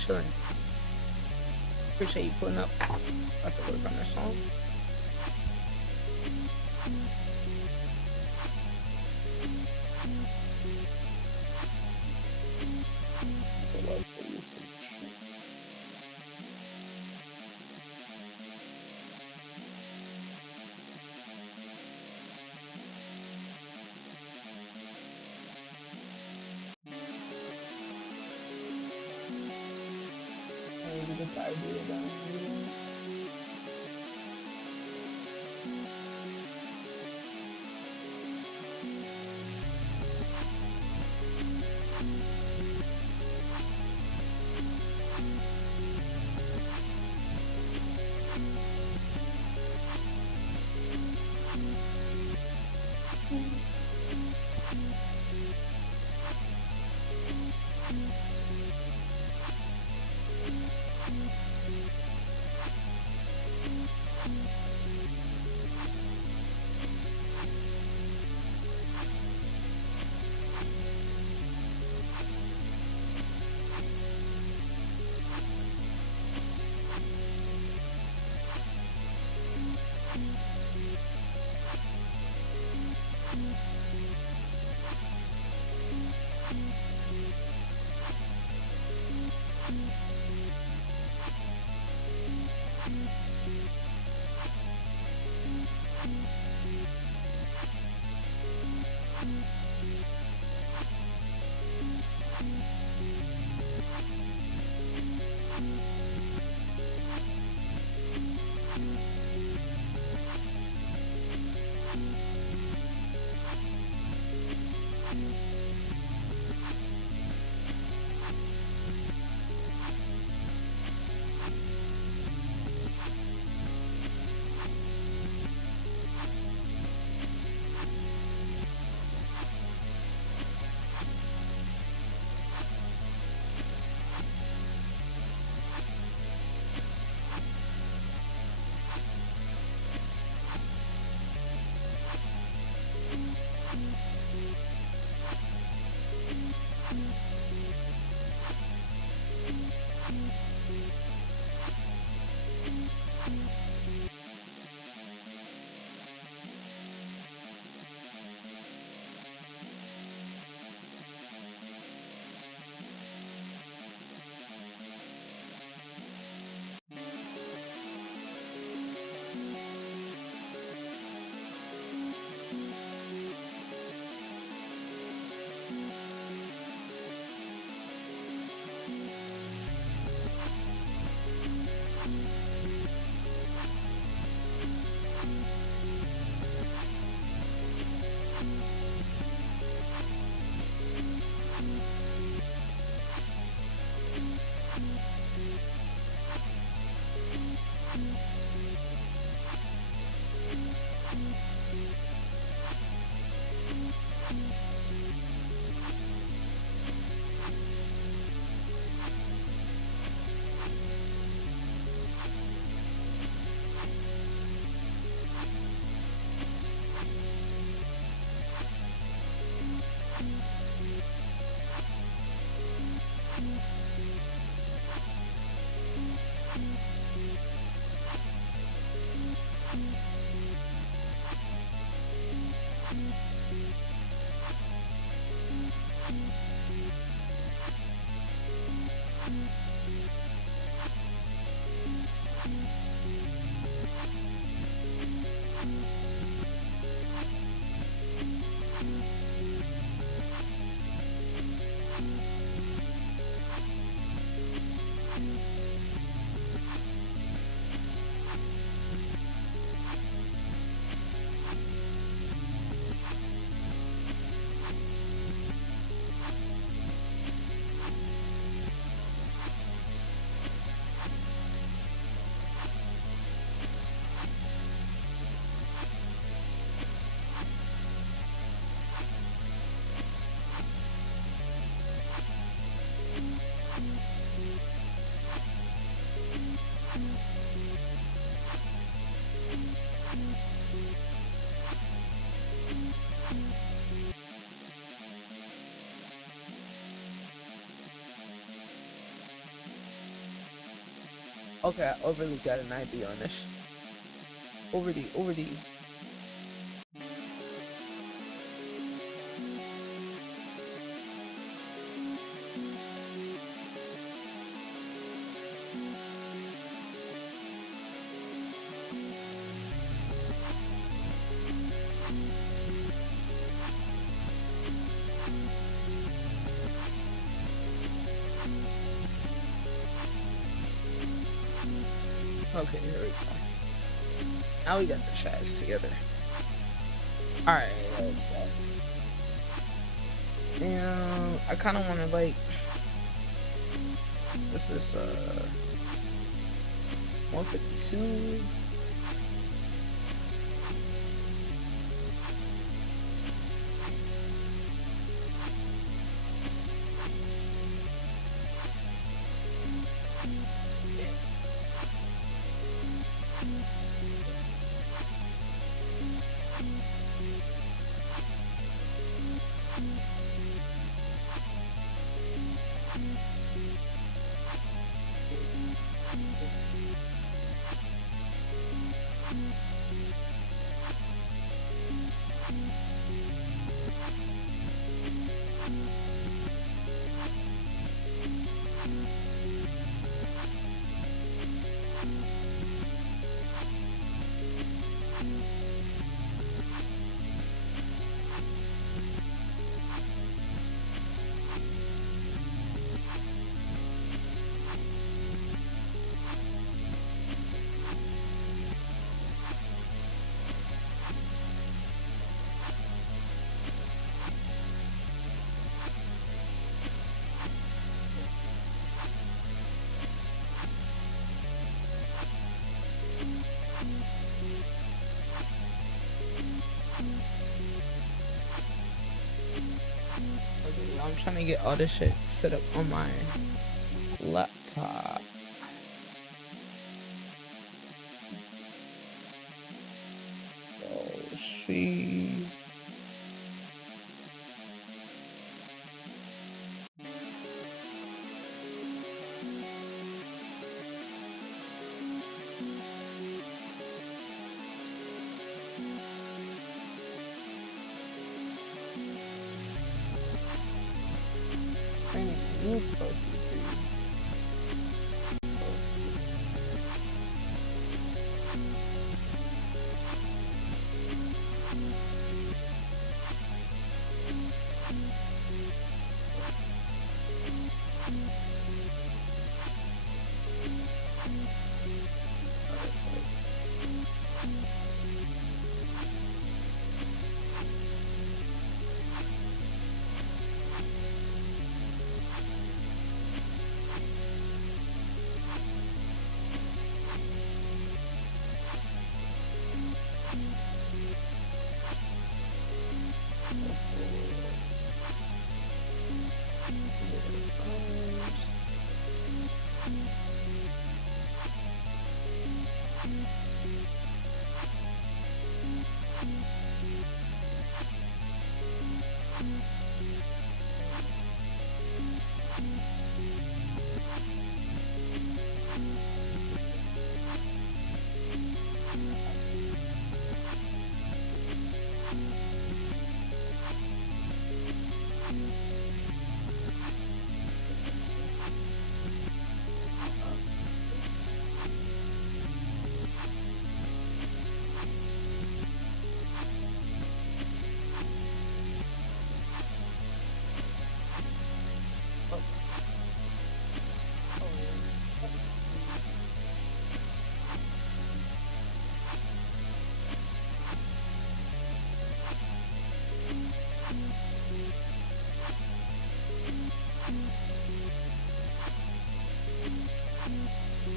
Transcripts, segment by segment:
chilling. Appreciate you pulling up. About to work on this song. Maybe get the idea down. Okay, I overly got an idea on this. Overly. Okay, here we go. Now we got the shots together. Alright, and I kind of want to like, this is 152. I'm trying to get all this shit set up on my laptop. So, see.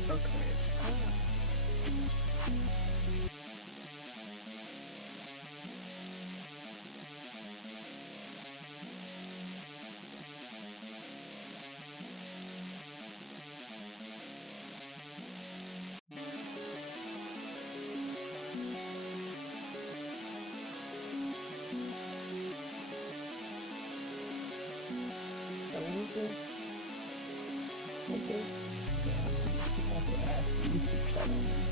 Okay. also ask the YouTube chat on that.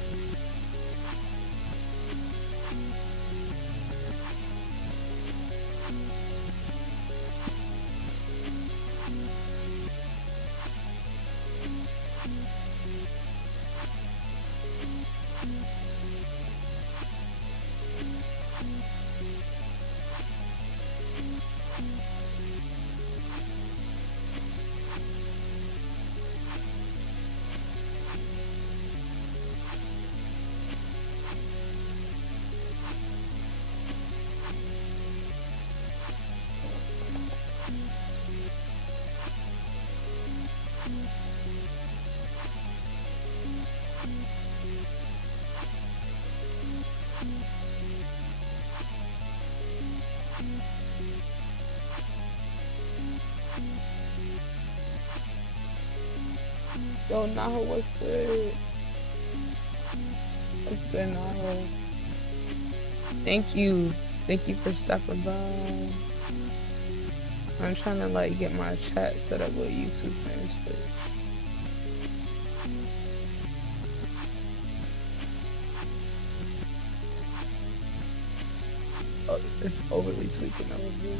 Yo, Naho, what's good? What's good, Naho? Thank you. Thank you for stopping by. I'm trying to like get my chat set up with YouTube and Twitch. Oh, it's overly tweaking over here.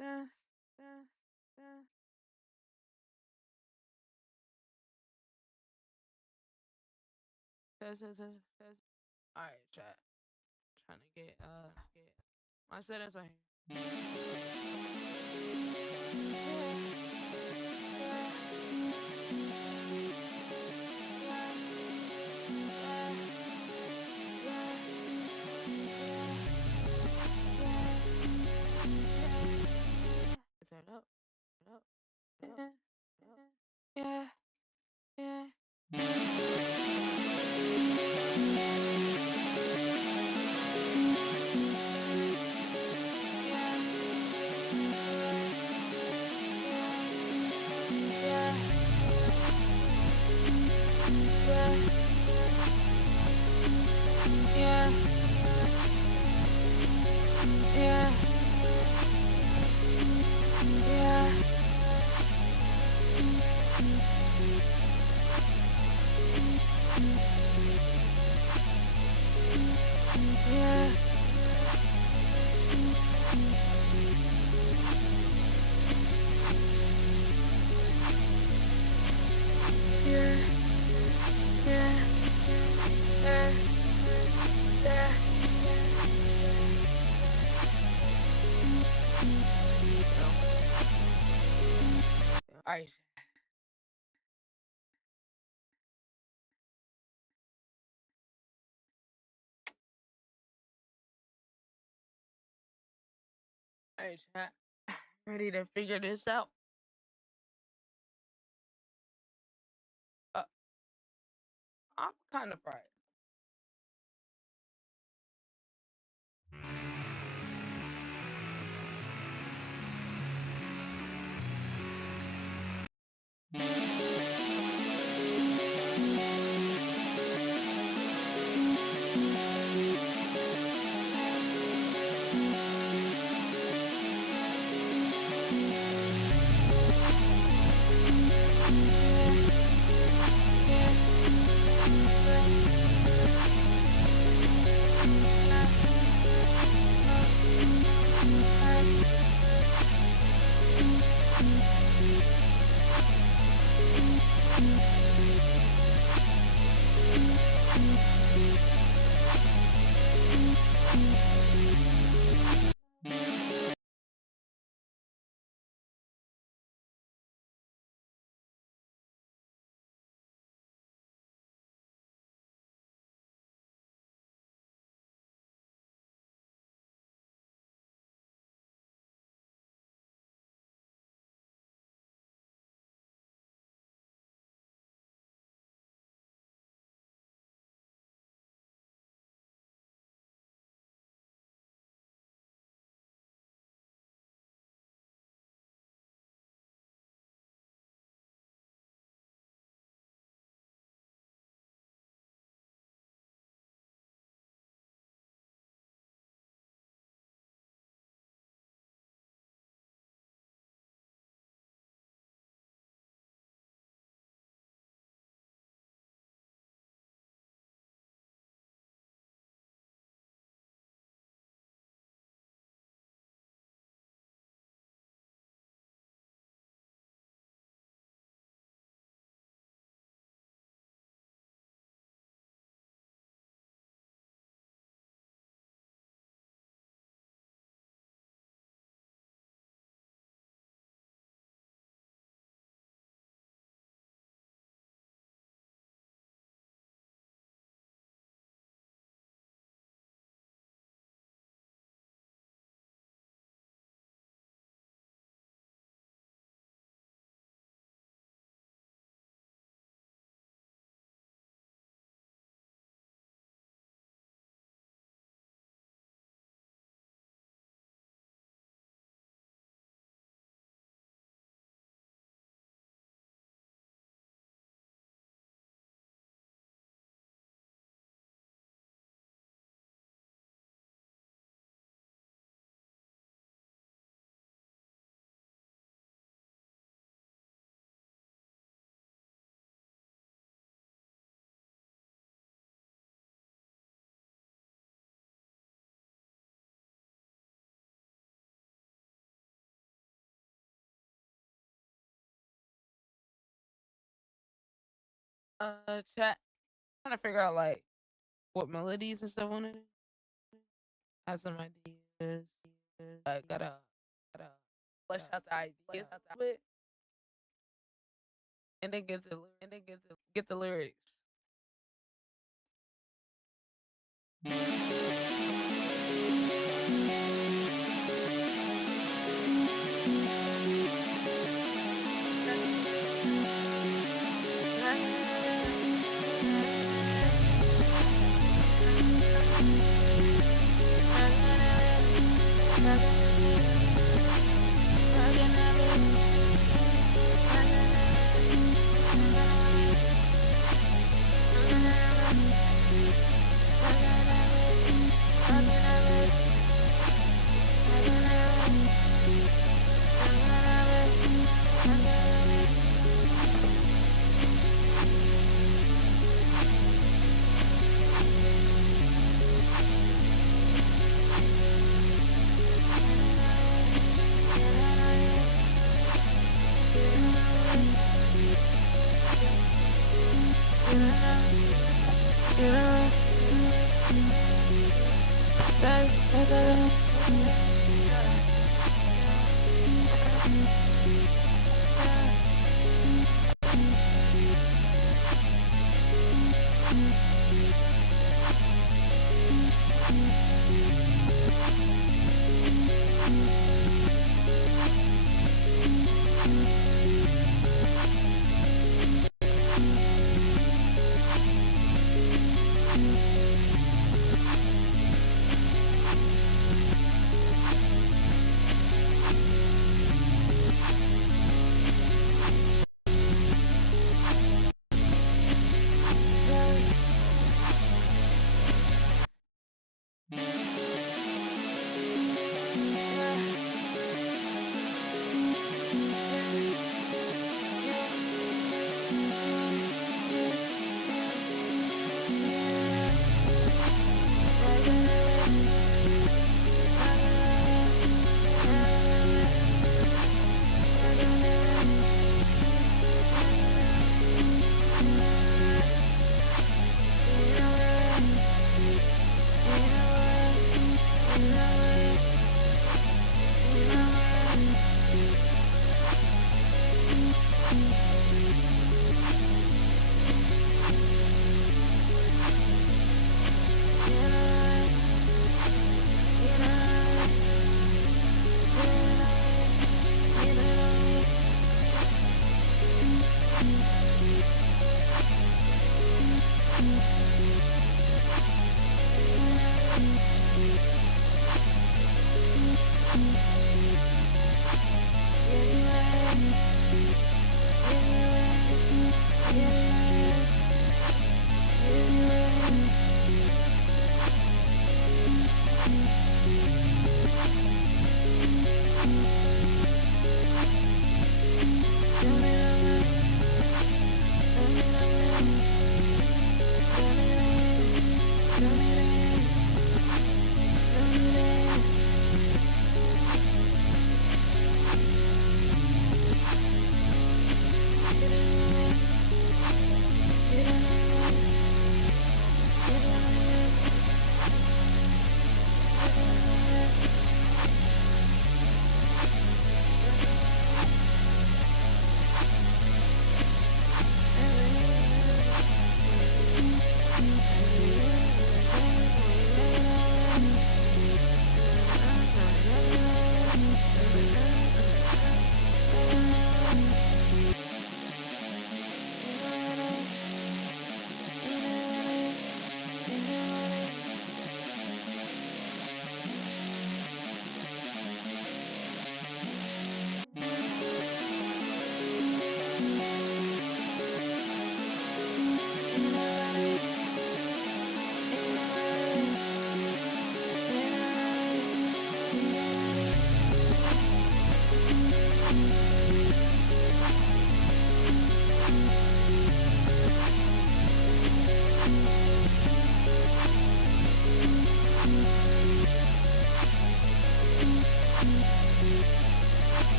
There we go. All right, chat. Trying to get my settings on here. Turn up. Yeah. Yeah. All right. All right, chat. Ready to figure this out? Uh, I'm kind of fried. Chat. Trying to figure out like what melodies and stuff on it. Have some ideas. I gotta flesh out the ideas a bit, and then get the lyrics.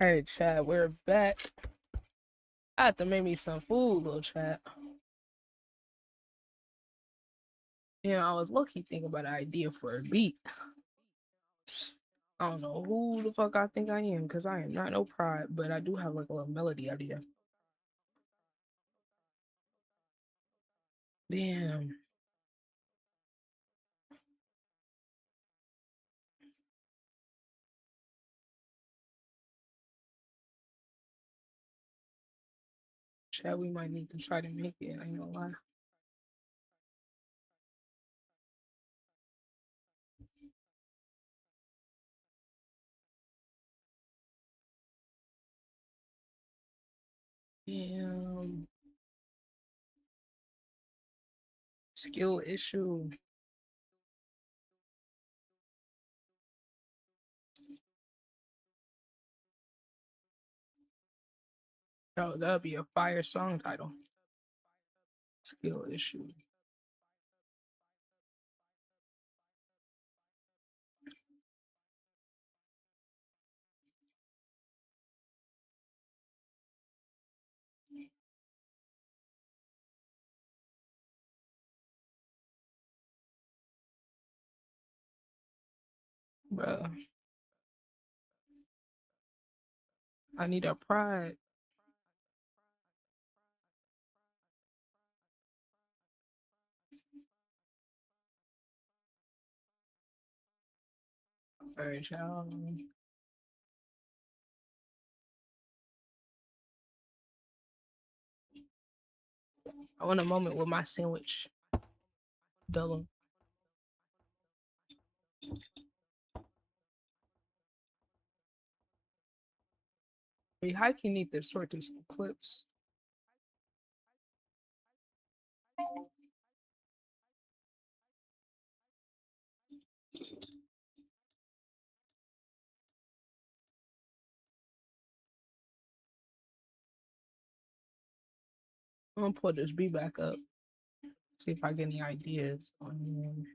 All right, chat, we're back. I have to make me some food, little chat. Yeah, I was low-key thinking about an idea for a beat. I don't know who the fuck I think I am, because I am not no pride, but I do have like a little melody idea. Damn. Chat, we might need to try to make it, I ain't gonna lie. Damn. Skill issue. No, that'd be a fire song title. Skill issue. Bruh. I need a pride. Alright, child. I want a moment with my sandwich. Double. We hiking need to sort through some clips. I'm gonna put this beat back up. See if I get any ideas on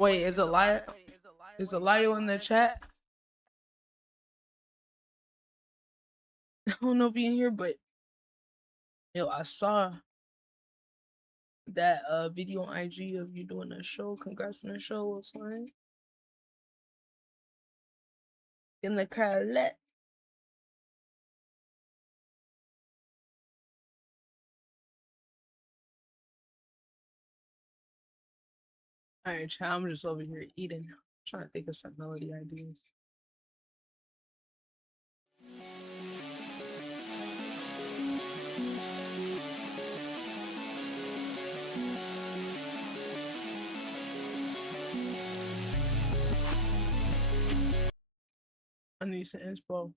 Wait, is Elia? Is Elia in the chat? I don't know if you in here, but yo, I saw that video on IG of you doing a show. Congrats on the show. What's fine? In the crowd. Alright, child, I'm just over here eating. Trying to think of some melody ideas. I need some inspo.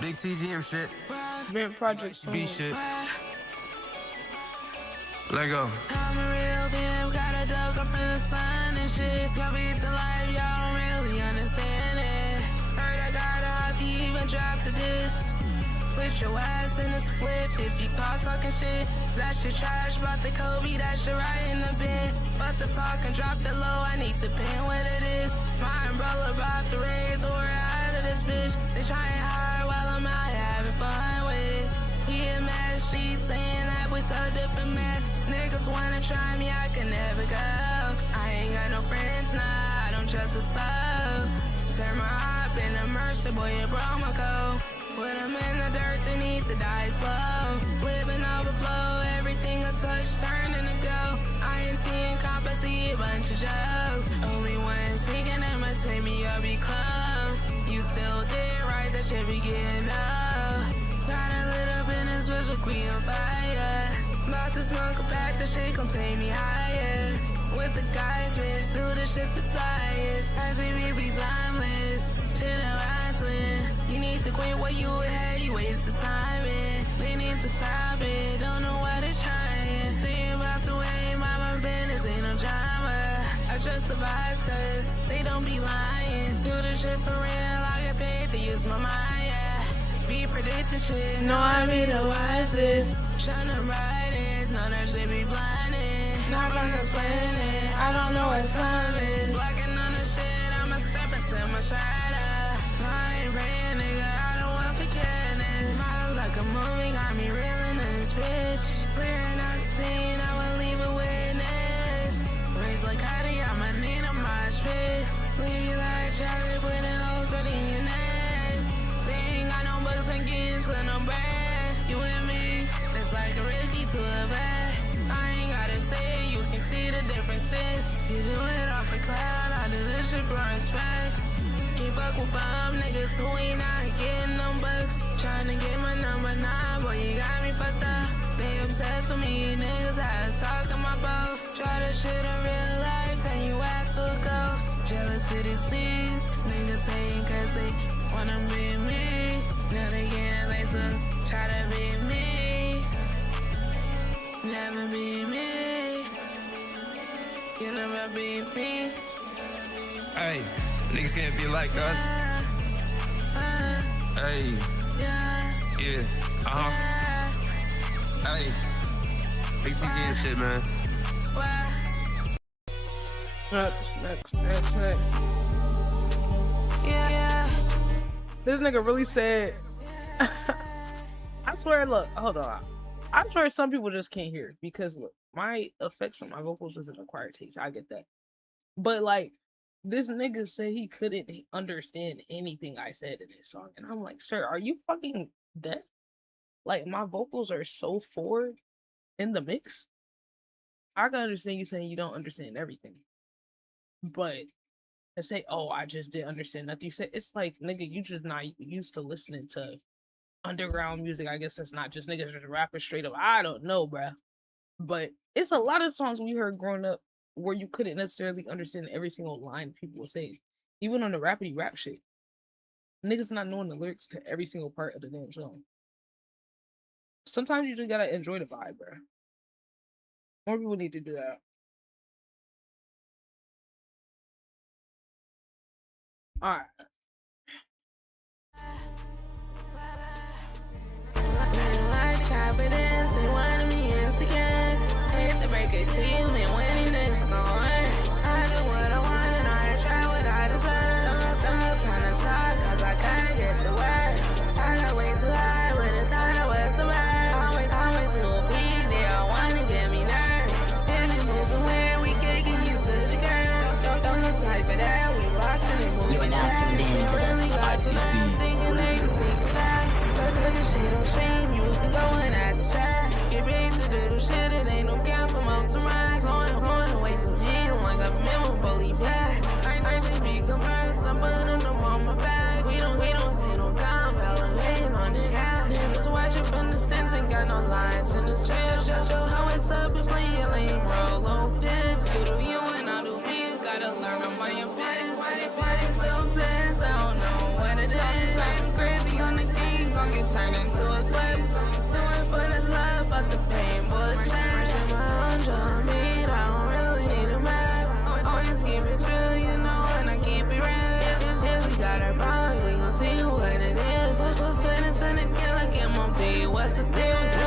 Big TGM shit. Vent Project B shit. Let go. I'm a real damn, got a dog up in the sun and shit. Y'all beat the life, y'all don't really understand it. Heard I got off, you even dropped the disc. Put your ass in a split if you caught talking shit. That shit trash, bought the Kobe, that shit right in the bin. But the talk and drop the low, I need the pin what it is. My umbrella about to raise or out of this bitch. They trying hard while I'm out having fun with it. He a mess, she saying that we so different, man. Niggas wanna try me, I can never go. I ain't got no friends now, I don't trust a soul. Turn my eye up in a mercy, boy, you broke my code. Put them in the dirt, they need to die slow. Living overflow, everything I touch turning to go. I ain't seeing comp, I see a bunch of jokes. Only one singing, I'ma take me, I'll be close. You still did right, that shit be getting up. Got a little bit of special queen on fire. About to smoke a pack, that shit gon' take me higher. With the guys, bitch, do the shit the flyers. As if we be timeless, shit and rhymes when you need to quit what you had, you waste the time in. They need to stop it, don't know why they're trying. See about the way my business ain't no drama. I trust the vibes cause they don't be lying. Do the shit for real, I get paid to use my mind, yeah. Be predicting shit, know I be the wisest. Shining brightest, know that shit be blinding. Not gonna explain it, I don't know what time is. Blocking on the shit, I'ma step into my shadow. I ain't praying, nigga, I don't want forgetting. Smile like a movie, got me reeling in this bitch. Clearing out the scene, I will leave a witness. Raised like Heidi, I'ma need a mosh pit. Leave you like Charlie, putting holes right in your neck. They ain't got no bucks and gains or no bread. You with me? It's like a Ricky to a vet. I ain't gotta say it, you can see the differences. You do it off a cloud, I do this shit for respect. Keep up with bum niggas who ain't not getting no bucks. Tryna get my number 9, boy, you got me fucked up. They obsessed with me, niggas had to talk on my boss. Try that shit in real life, turn you ass to a ghost. Jealous to the seas, niggas hating cause they wanna be me. Now they getting lazy, try to be me. Never be me. You never be me. Hey, niggas can't be like us. Hey, yeah, Hey, big TGM shit, man. Next. Yeah. This nigga really said, I swear, look, hold on. I'm sure some people just can't hear it because, look, my effects on my vocals is an acquired taste. I get that. But, like, this nigga said he couldn't understand anything I said in this song. And I'm like, sir, are you fucking deaf? Like, my vocals are so forward in the mix. I can understand you saying you don't understand everything. But to say, oh, I just didn't understand nothing you said, it's like, nigga, you just not used to listening to underground music. I guess that's not just niggas just rapping straight up. I don't know, bruh. But it's a lot of songs we heard growing up where you couldn't necessarily understand every single line people were saying. Even on the rapidy rap shit. Niggas not knowing the lyrics to every single part of the damn song. Sometimes you just gotta enjoy the vibe, bruh. More people need to do that. Alright. Like the confidence. guarantee you, man, winning this gon' learn. I do what I want and I try what I deserve. Don't have time to talk, cause I gotta get the word. I got way too high when I thought I was a bird. Always to a peak, they all wanna get me nerve. If you moving where we kicking you to the girl. Don't look tight for that, we locked in and moving. You are now tuned in to the ITB. Thinking they can sneak attack. But look at shit on shame, you can go and ask a try. Get big to do shit, it ain't no cap for most of mine. Going away to me, one got memorably black. I take big commerce, I'm putting them on my back. We don't see no down, elevating on the gas. Niggas watch it from the stands, ain't got no lines in the stretch. Jojo, how it's up and play your lane, roll on pitch. You do you and I do me, you gotta learn on my impedance. Why so tense, I don't know what it is. Times crazy on the game, gon' get turned into a clip. Do it for the love, but the pain bullshit. In my own drum beat, I don't really need a map. Always keep it true, you know, and I keep it real. If we got our bond, we gon' see what it is. What's finna kill, I get my feet, what's the deal? We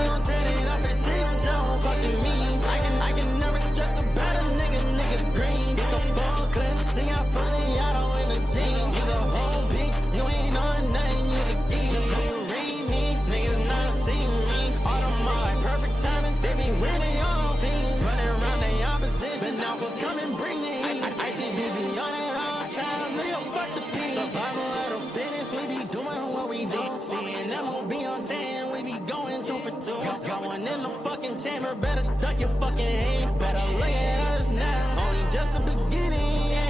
gon' turn it off at 6, so fucking me. I can never stress about a niggas green. Get the full clip, see how funny I don't win the team. You's a whole bitch, you ain't on nothing, you's a geek. You read me, niggas not see me. Automatic, perfect timing, they be winning all things. Running around the opposition, now for come and bring me. ITB be on it all time, nigga, fuck the peace. Survival at a finish, we be doing what we do. Seeing MOB on 10, we be going 2 for 2. Going in the fucking chamber, better duck your fucking aim. Better look at us now, only just the beginning, yeah.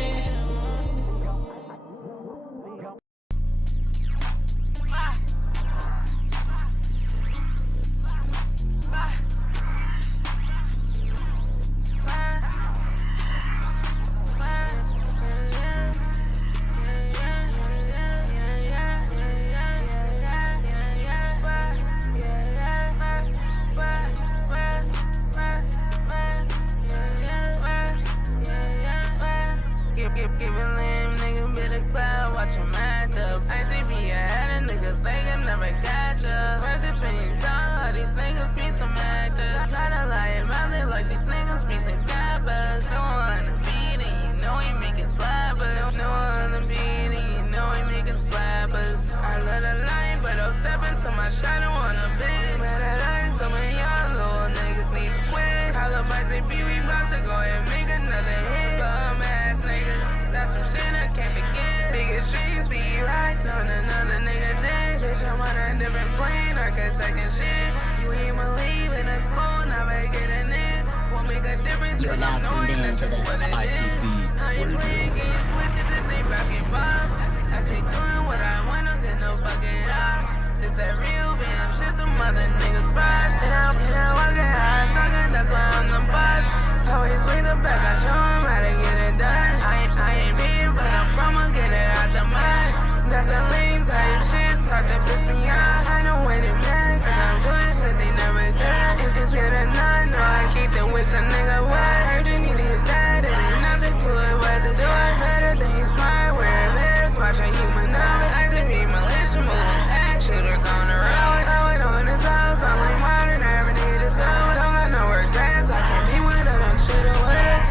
Giving lame, nigga, bit of cloud, watch him act up. ITB ahead of niggas, they can never catch up. Worth the dream, all these niggas be some actors. Gotta lie about it like these niggas be some gappers. No one on the beat, and you know he making slappers. No one on the beat, and you know he making slappers. I love the line, but I'll step into my shot, I wanna bitch. Man, I learned some of y'all little niggas need to quit. Call up ITB, we bout to go and make another hit. Bum ass nigga. That's some shit I can't forget. Biggest dreams be right on another nigga day. Bitch, I'm on a different plane, architect and shit. You ain't believing it's cool, now I get in it. Won't make a difference, You are cause now I'm tuned knowing in that's to just the what it is. I ain't playing games, switching, this ain't basketball. I say doing what I want, don't get no bucket off. This that real bam shit, the mother niggas boss. And I'm walking high, talking, that's why I'm the boss. Always lean the back, I show him how to get it done. I ain't big, but I'm from, get it out the mud. That's a lame type shit, start to piss me off. I don't win it, man, cause I'm doing shit they never done. It's just good enough, no, I keep the wish a nigga what. Heard you needed that, it ain't nothing to it, what to do it. Better than you smart, wear a vest, watch how you maneuver. I can be militia, moving tag, shooters on the road. Going on this house, I'm like modern, never need to go. Don't got no regrets, I can't be with them, I'm shit it was.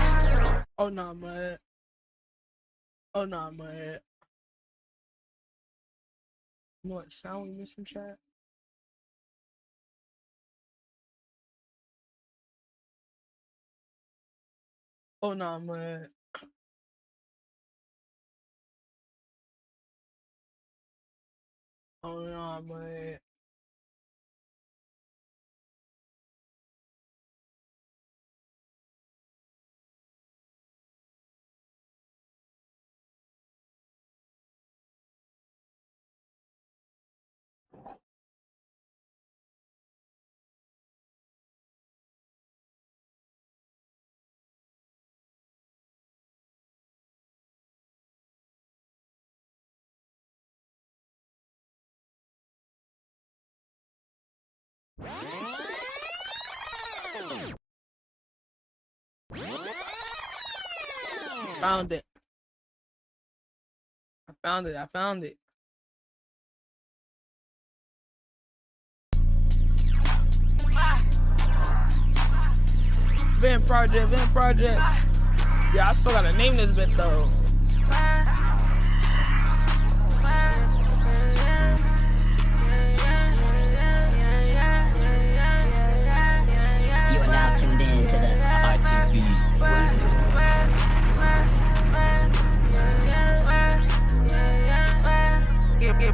Oh nah, man. Oh nah, man. You know what sound we missing, chat? Oh nah, man. Oh nah, man. Found it. I found it. Vent Project. Yeah, I still gotta name this bit though. You are now tuned in to the ITB Radio.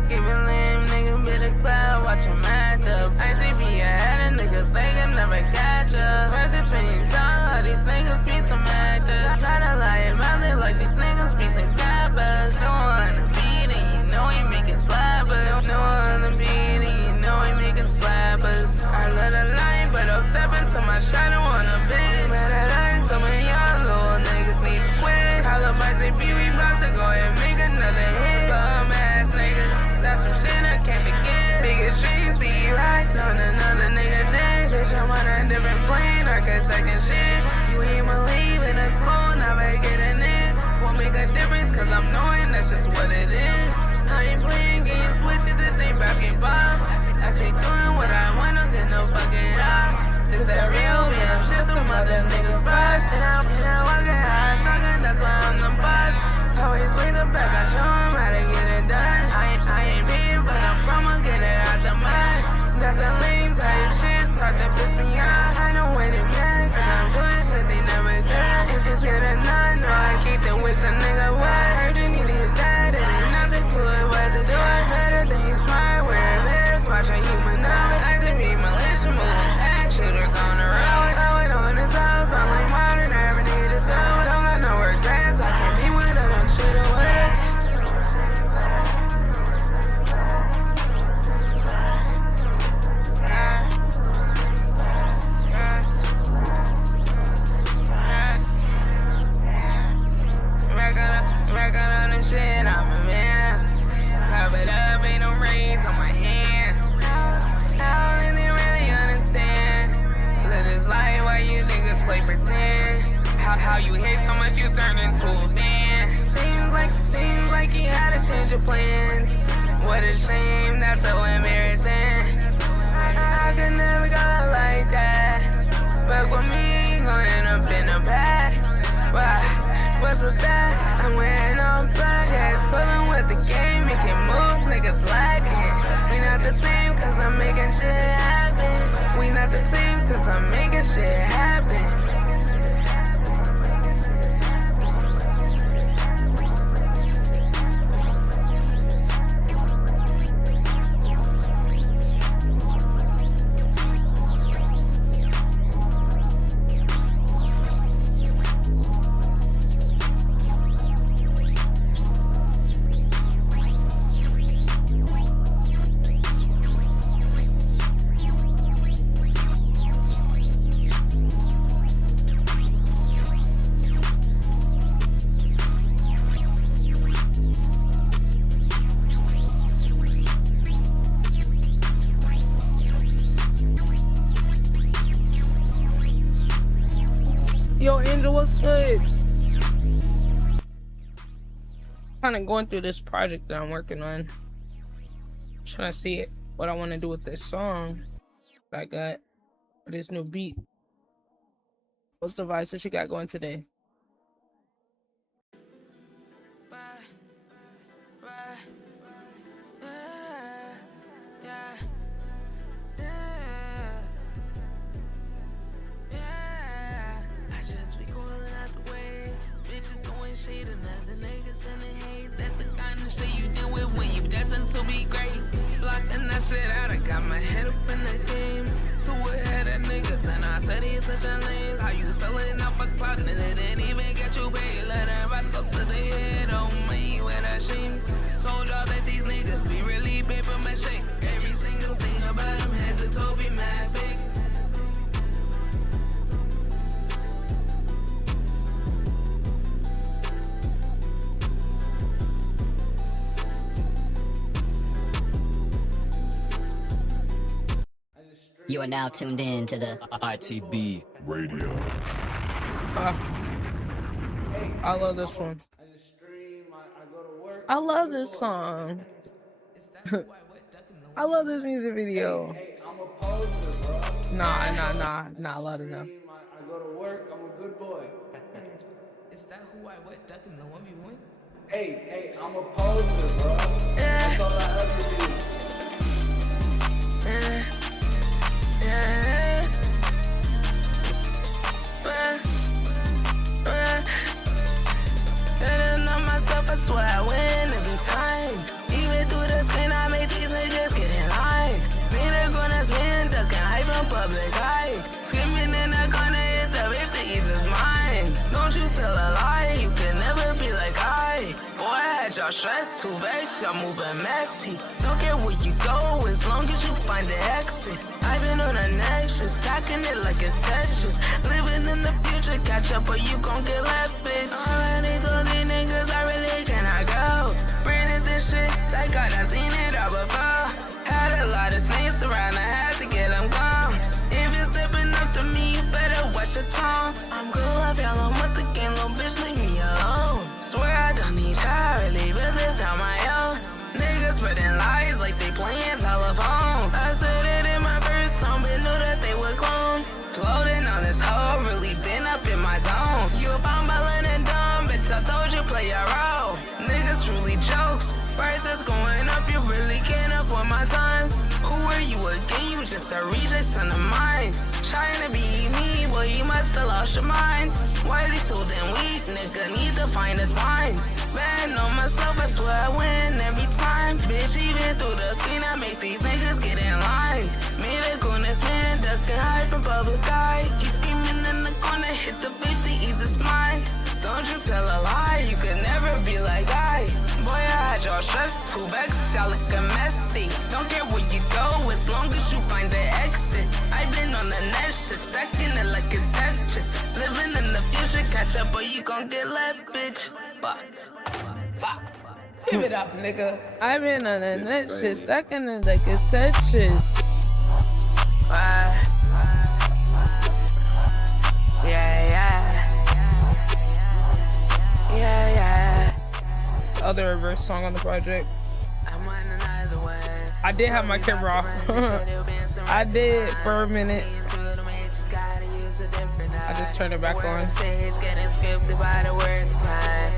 Give a lame nigga bit of cloud, watch him act up. ITV ahead of niggas, they can never catch up. But this means all these niggas be some actors. Gotta lie about it like these niggas be some cappers. No on the beat and you know he making slappers. No on the beat and you know he making slappers. I love the line, but I'll step into my shot and wanna bitch. Man, I line, some of y'all little niggas need to quit. Call up ITV, we bout to go and make another hit. Bum ass nigga, that's some shit I can't forget. Biggest dreams be right on another nigga dick. Bitch, I'm on a different plane, architect and shit. You ain't believing it's cool, never getting it. Won't make a difference, cause I'm knowing that's just what it is. I ain't playing games with you, this ain't basketball. I say doing what I want, don't get no fucking off. This that real, we have shit through mother niggas bust. And I walk it high talking, that's why I'm the boss. Always lean the back, I show him how to get it done. I ain't big, but I'm from a get it out the mud. That's a lame type shit, start to piss me off. I know when it mad, cause I'm doing shit they never done. It's just good or not, no, I keep the wish a nigga what. Heard you need to hit that, it ain't nothing to it, what to do it. Better than you smart, wear a vest, watch a human know. I to be militia, moving tag shooters on the road. Going on this house, I'm like modern, I ever need to go. Don't got no regrets, I can't be with them, I'm shit or worse. Back on the shit, I'm a man. Covered up, ain't no rings on my hand. How did they really understand? Let us lie while you niggas play pretend. How you hate so much you turn into a man. Seems like you had to change your plans. What a shame, that's so embarrassing. I could never go like that. But with me, you gon' end up in the back. What's with that? I'm wearing on black. Just pulling with the game, making moves, niggas lacking. We not the same, cause I'm making shit happen. We not the same, cause I'm making shit happen. Yo, Angel, what's good? Kind of going through this project that I'm working on. Trying to see what I want to do with this song that I got. This new beat. What's the vibe? What you got going today? Shade another niggas in the hate. That's the kind of shit you deal with when you destined to be great. Blocking that shit out, I got my head up in the game. Two ahead of niggas, and I said he's such a lame. How you selling out for clout, and it didn't even get you paid. Let that rise go to the head on me with that shame. Told y'all that these niggas be really paper mache. Every single thing about them head to toe be mad fake. You are now tuned in to the ITB Radio. I love this one. I love this song. I love this music video. Nah, loud enough. I go to work. I'm a good boy. Is that who I wet duck in the 1v1? Hey, I'm a poser, bro. That's all I ever do. Better know myself, I swear I win every time. Even through the spin, I make these niggas get in line. Me the gonna spin, ducking hype from public eye. Screaming in the corner, hit the if the ease is mine. Don't you tell a lie, you can never be like I. Boy, I had y'all stressed, too vexed, y'all moving messy. Don't care where you go, as long as you find the exit. I've been on the next shit, stacking it like it's Tetris. Living in the future, catch up or you gon' get left, bitch. Already told these niggas I really cannot go. Breathing this shit, like God, I seen it all before. Had a lot of snakes around, I had to get them gone. If you're stepping up to me, you better watch your tone. I'm good, love y'all, I'm with the game, little bitch, leave me alone. Swear I don't need y'all, really, but this on my own. Niggas spreading lies like they playing telephone. I said it in my first song, but knew that they would clone. Floating on this hoe, really been up in my zone. You a bomb, ballin' and dumb, bitch, I told you play your role. Niggas truly jokes, prices going up, you really can't afford my time. Who are you again? You just a reject son of mine. Trying to be me, well you must have lost your mind. Why they so damn weak, nigga, need to find his mind. Man, on myself, I swear I win every time. Bitch, even through the screen, I make these niggas get in line. Made a goodness man, ducking high from public eye. He's screaming in the corner, hit the 50, ease mine. Don't you tell a lie, you could never be like I. Boy, I had y'all stressed, too vexed, y'all looking messy. Don't care where you go, as long as you find the exit. I've been on the next shit, stacking it like it's Tetris. Living in the future, catch up or you gon' get left, bitch. Fuck. Give it up, nigga. I've been on the net shit, stacking it like it's Tetris. Yeah. It's the other reverse song on the project. I'm on another one. I did have my camera off. I did for a minute. I just turned it back on. Getting scripted by the words kind.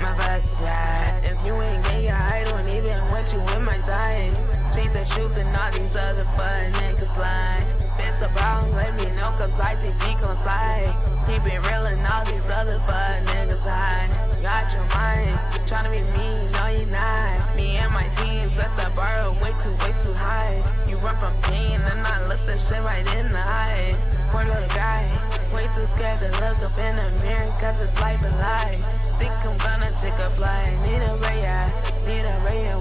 My fuck, yeah. If you ain't gay, I don't even want you in my side. Speak the truth and all these other butt niggas lie. It's a problem, let me know, cause I take peek on side. Keep it real and all these other butt niggas high. Got your mind, tryna be me, no you're not. Me and my team set the bar way too high. You run from pain and I look the shit right in the eye. Poor little guy, way too scared to look up in the mirror, cause it's life and life. Think I'm gonna take a flight, need a ray,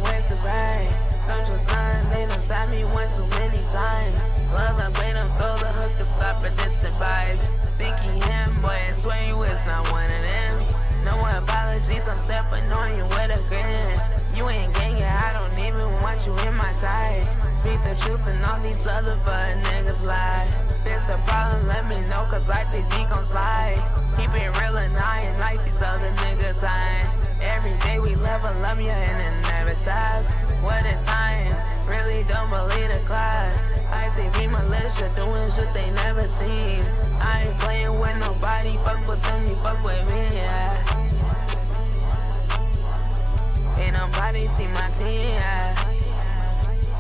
went to ride. Don't trust none, they done sat me one too many times. Love the way them throw the hook and stop predicting buys. Thinking him, boy, I swear you is not one of them. No apologies, I'm stepping on you with a grin. You ain't gangin', I don't even want you in my side. Speak the truth and all these other butt niggas lie. If it's a problem, let me know, cause I take peek on slide. Keep it real and I ain't like these other niggas I every day we level up, you and it never stops. What is time? Really don't believe the clock. ITV militia doing shit they never seen. I ain't playing with nobody, fuck with them, you fuck with me, yeah. Ain't nobody see my team, yeah.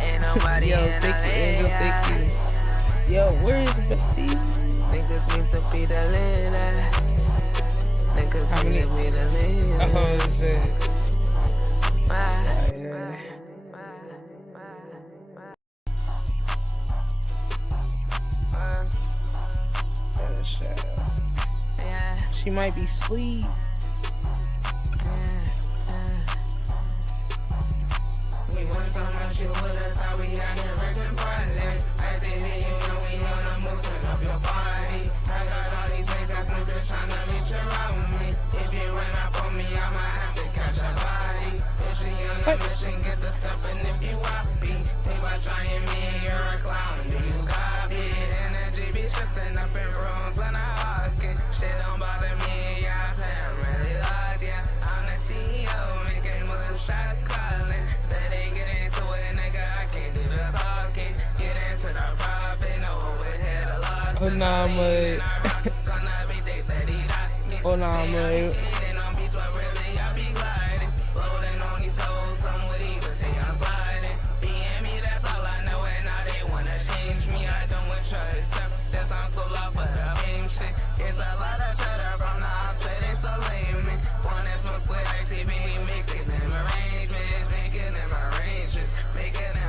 Ain't nobody in LA, yeah. Yo, where is Bestie? Niggas need to be the leader. Niggas need to be the leader. Oh shit. She might be asleep. We want so much, you would've thought we had a record party. I say, hey, you know we on the move, turn up your party. I got all these makers, niggas tryna reach around me. If you run up on me, I might have to catch a body. If she on a mission, get the stuff, and if you happy, think about trying me, you're a clown. Do you copy? Energy be shifting up in rooms, and I hug it. Shit don't bother me, yeah, I say I'm really loud, yeah. I'm the CEO, making moves, shot calling. Say they get into it, nigga, I can't do the talking. Get into the profit, no overhead, a loss. Oh, nah, but Hold on, boy. It's a lot of chatter from the offset, it's so lame. One that smoke with activity, making them arrangements, making them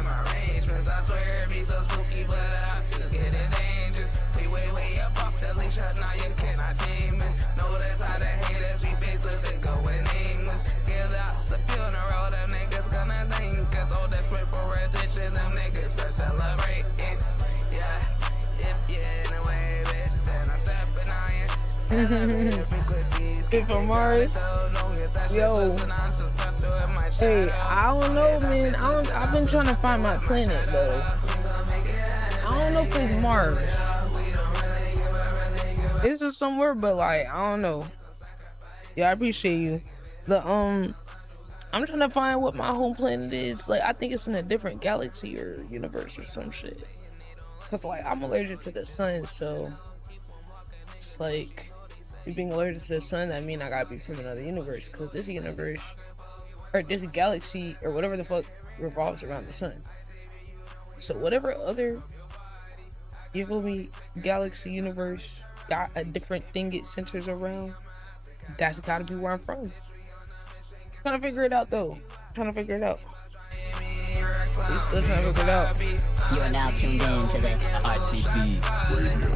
arrangements. I swear it be so spooky, but the house is getting dangerous. We way up off the leash, now you cannot tame us. Notice how the haters we face us and going nameless. Give out a funeral, them niggas gonna thank us. Oh, desperate for attention, them niggas start celebrating. Yeah, if you're in the way, bitch, then I step in iron. Skip for Mars. Yo. Hey, I don't know, man. I've been trying to find my planet, though. I don't know if it's Mars. It's just somewhere, but like, I don't know. Yeah, I appreciate you. I'm trying to find what my home planet is. Like, I think it's in a different galaxy or universe or some shit. Cause like, I'm allergic to the sun, so it's like, me being allergic to the sun, that mean I gotta be from another universe. Cause this universe, or this galaxy, or whatever the fuck, revolves around the sun. So whatever other, you feel me, galaxy, universe, got a different thing it centers around, that's gotta be where I'm from. Trying to figure it out though. Trying to figure it out. We still trying to figure it out. You are now tuned in to the RTB Radio.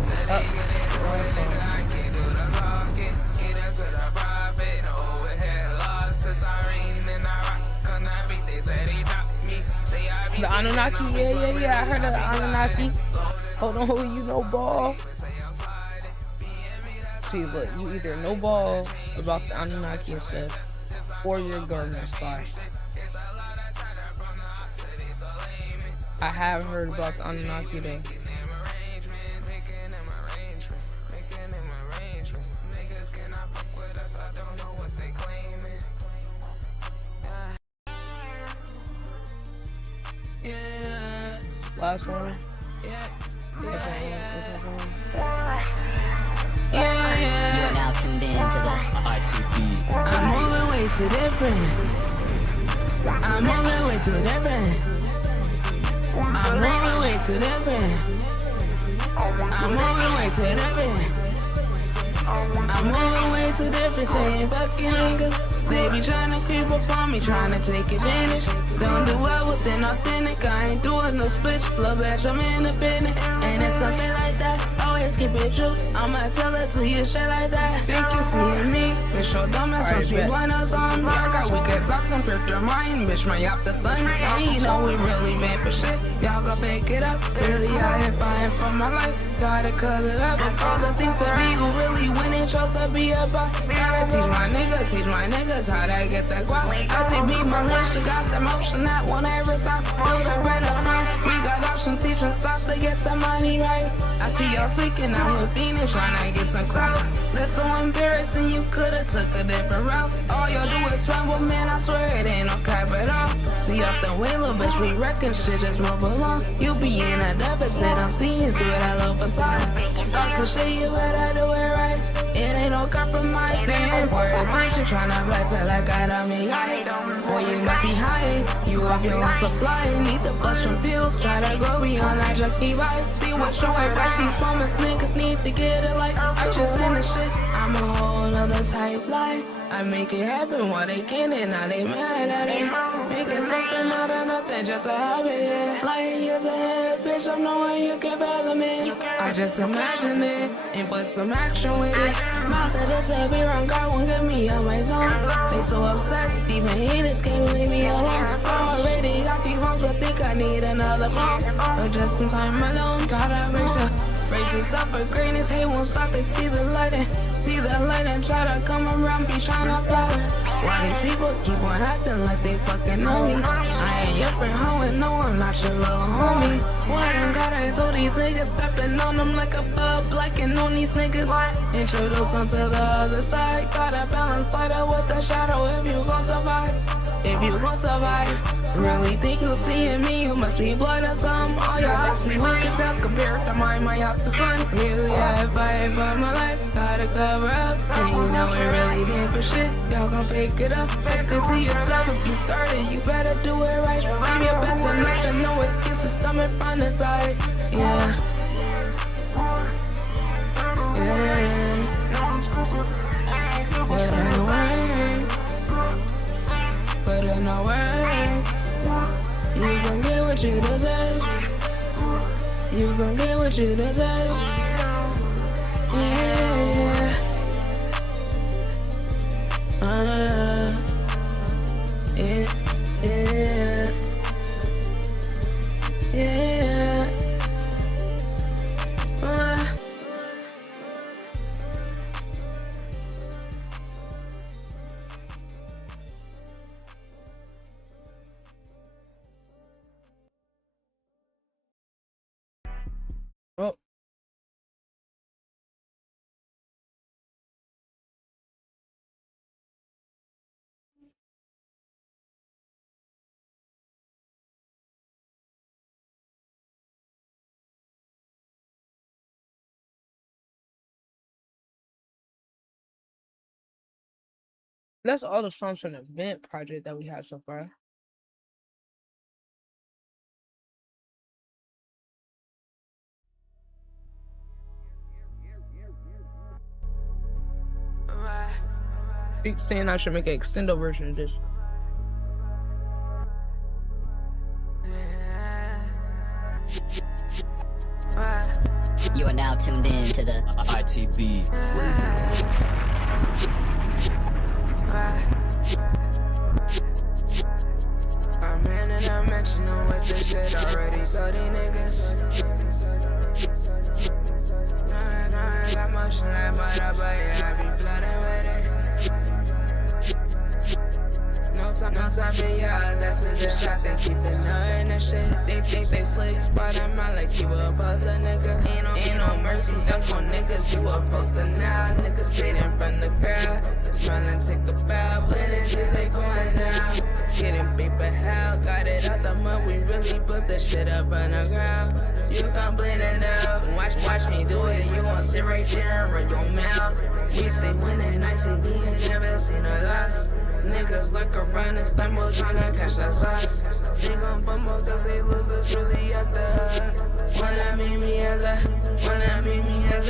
The Anunnaki, yeah. I heard of the Anunnaki. Hold on, you know ball. See, look, you either know ball about the Anunnaki and stuff, or you're a government spy. I have heard about the Anunnaki though. Last one. You are now tuned in to the RTB. I'm moving way too different. I'm moving way too different. I'm moving way too different. I'm moving way too different. I'm moving way too different. Saying fucking niggas. They be tryna creep up on me, tryna take advantage. Don't do well with it, authentic. I ain't doing no split. Blow bitch, I'm independent. And it's gon' stay like that. Always keep it true. I'ma tell it to you shit like that. Think you seeing me? It's your dumbass must be blind or something. I got weak ass ops compared to mine. Bitch, my up the sun. And you know we really bad for shit. Y'all gon' pick it up. Really out here fighting for my life. Gotta cut it up. All the things that be who really winning, trust to be about. Gotta teach my niggas how they get that guap. I take me my life, she got the motion that won't ever stop. Build a renaissance, we got option teaching stops to get the money right. I see y'all tweaking out here fiending, trying to get some crowd. That's so embarrassing, you could've took a different route. All y'all do is rumble, man, I swear it ain't no cap at all. See up the way, little bitch, we reckon shit just move along. You be in a deficit, I'm seeing through that little facade. Thoughts to show you what I do it right. It ain't no compromise, stand for attention, tryna bless it like I don't mean I. Boy, you must be high, you have your own supply. Need the bust from pills, gotta go beyond that junkie vibe. See what's your advice, these promised niggas need to get it like I just in the shit, I'm a whole nother type life. I make it happen while they get it, now they mad at it. Making something out of nothing, just a habit, yeah. Like years ahead, bitch, I'm knowing you can fathom it. I just imagine it, and put some action with it. Mouth of this every wrong, God won't get me on my zone. They so obsessed, even haters can't leave me alone. Already got these phones, but think I need another phone. Or just some time alone, gotta brace yourself for greatness. Hate won't stop, they see the light and try to come around, be trying to fly. Why these people keep on acting like they fucking know me? I ain't your friend, hoe, and no, I'm not your little homie. What I got, I told these niggas, stepping on them like a bug, blacking on these niggas. Introduce them to the other side, gotta balance lighter with the shadow if you gon' survive. If you gon' won't survive. Really think you'll see in me, you must be blood or something. All your hops be weak as hell compared to mine, my out the sun. Really, I fight for my life, gotta cover up. And you know it really been for shit, y'all gon' pick it up. Take it to yourself, if you started, you better do it right. I'm your best and let them know it kisses coming from the side. Yeah. Put in the work. Put in the work. You gon' get what you deserve. You gon' get what you deserve. Yeah. Yeah. Yeah. Oh. That's all the songs from the Vent project that we had so far. Big saying I should make an extendo version of this. You are now tuned in to the RTB I'm in and I'm mentioning with this shit already told these niggas. I got motion like butter, but yeah, I be flooding with it. No time for y'all, that's a distract. Keep it knowing that shit. They think they slick, spot them out like you a buzzer, nigga. Ain't no mercy, dunk on niggas, you a poster now. Niggas sit in front of the crowd, smiling, take a bow. When is they going down? Getting paper hell, got it out the mud. We really put the shit up on the ground. You gon' blend it out. Watch me do it. You gon' sit right there and run your mouth. We stay winning, ITV ain't never seen a loss. Niggas look around and stumble tryna catch that sauce. They gon' bumble cause they losers really after her. Wanna meet me as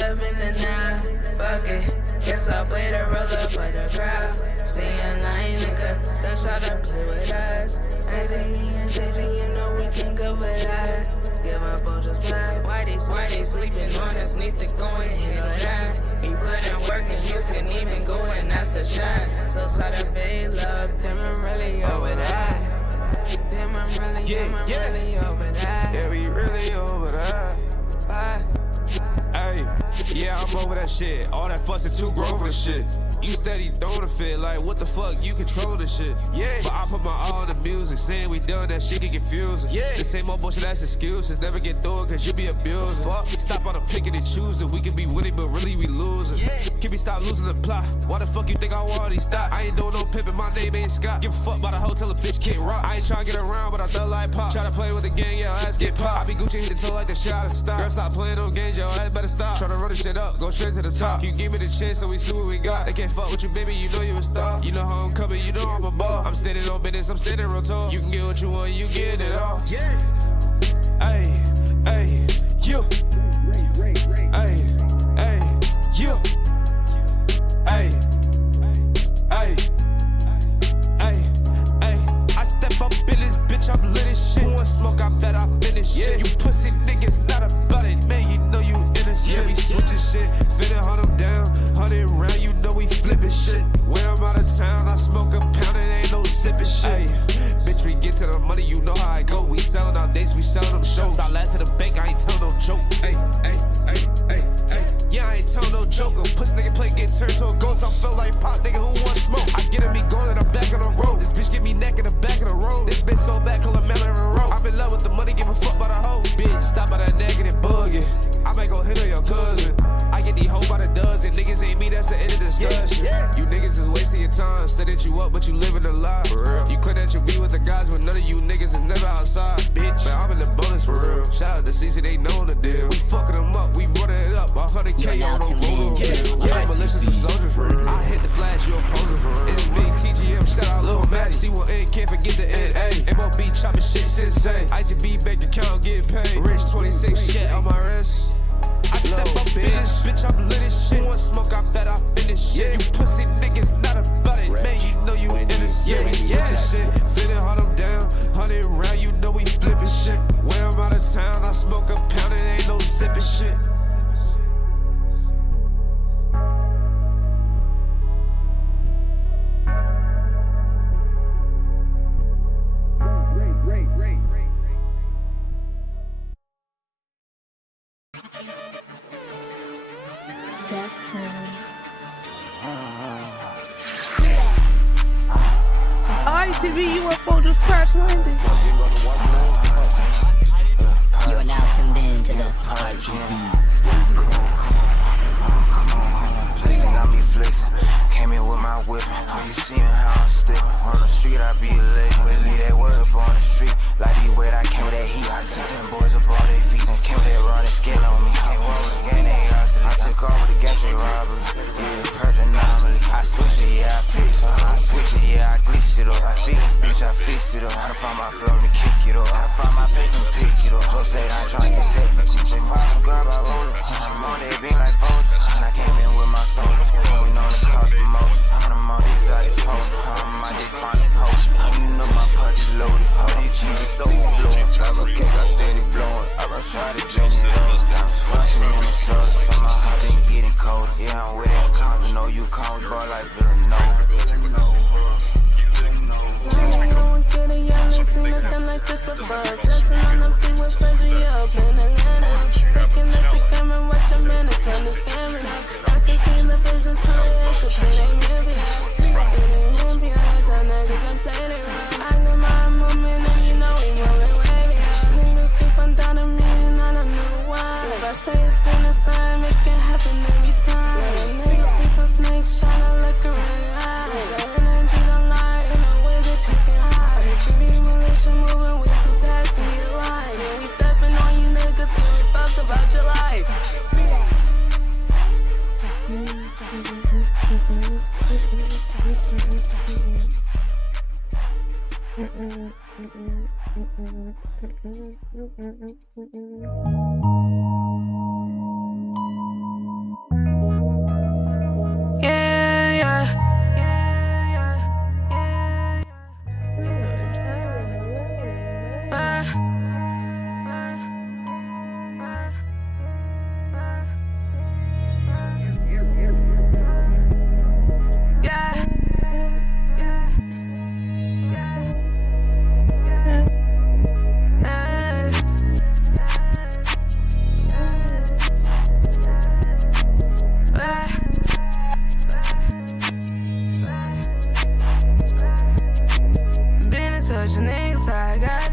a villain now. Fuck it, guess I'll play the role for the crowd. Stay in line, nigga, don't try to play with us. ITV and JG, you know we can go with that. Give my just black. Why they sleeping on us? Need to go and handle that. You put in work and you can even go and that's a shot. So tired of being loved, damn I'm really over that. Damn I'm really over that. Yeah, we really over that. Hey, yeah, I'm over that shit. All that fussing too grown for the shit. You steady throwing a fit, like what the fuck, you control the shit. Yeah, but I put my all in the music, saying we done, that shit get confusing. Yeah, the same old bullshit, that's excuses, never get through it, cause you be abusing. Fuck, stop on the picking and choosing, we can be winning, but really we losing. Yeah, can we stop losing the plot? Why the fuck you think I want these stocks? I ain't doing no pimping, my name ain't Scott. Give a fuck about a hotel, a bitch can't rock. I ain't tryna get around, but I thought like pop. Try to play with the gang, your ass get popped. I be Gucci hit the toe like the shot and stop. Girl, stop playing those games, your ass better stop. Tryna run this shit up, go straight to the top. You give me the chance, so we see what we got. They can't fuck with you, baby, you know you a star. You know how I'm coming, you know I'm a ball. I'm standing on business, I'm standing real tall. You can get what you want, you get it all. Yeah. Hey, hey, you. Hey, hey, you. Hey, hey, hey, hey. I step up in this bitch, I'm lit as shit. Who want smoke, I bet I finish. Yeah. You pussy niggas not about it, man, you know you innocent. Yeah, we switching shit, finna hunt them down. 100 round, you know we flipping shit. When I'm out of town, I smoke a pound, it ain't no sipping shit. Ay, bitch, we get to the money, you know how I go. We sellin' our dates, we sellin' them shows. I last to the bank, I ain't tellin' no joke. Ay, ay, ay, ay, ay. Yeah, I ain't tellin' no joke. A pussy nigga play, get turned to a ghost. I feel like pop nigga who want smoke. I get at me going in the back of the road. This bitch get me neck in the back of the road. This bitch so bad, call her Melon and Road. I'm in love with the money, give a fuck by the hoe. Bitch, stop by that negative bugging. I might go hit on your cousin. I get these hoes by the dozen. Niggas ain't me, that's the end of the discussion. Yeah. You niggas is wasting your time. Set it you up, but you living a lie. You claim that you be with the ATV UFO just crash landed. You are now tuned in to the Flexing got me flexing. Came in with my whip. Oh, you seeing how I'm stepping. On the street, I be a legend. Leave that word up on the street. Like these wet, I came with that heat. I took them boys up all their feet. They came with that run and skill on me. Came over the gang, they hustle. I took over the gang, they robbery. Yeah, the purge anomaly. I switch it, yeah, I fix it. I switch it, yeah, I glitch it up. I fix this bitch, I fix it up. How to find my flow and kick it up. How to find my face and pick it up. Plus, they not trying to get technical. They find some grab, I roll it. I'm on that beat like folders. And I came in with my soldiers. We know the cost of motion. I'm on these out this post. I'm out this final post. You know my punch is loaded. All these cheese is overflowing. Grab a cake, I steady blowing. I run shot it, bend it up. I'm splashing in the soda. Somehow I been getting colder. Yeah, I'm with that counter. Know you call me, boy, like Villanova. Get a young, seen nothing like this before. Dancing on the beat with Fergie up in Atlanta. Taking up the camera, watch a minutes, understand me. I can see the vision, so I could see they movie. It ain't be all the time, niggas and play they run. I got my movement, and you know we moving wavy. Niggas keep on down to me, and I don't know why. If I say it, then it's time, it can happen every time. Little niggas be some snakes, tryna look around your eyes. Your energy don't lie in a way that you can hide. TV militia moving, we too tight, we aligned. And we stepping on you niggas, give a fuck about your life.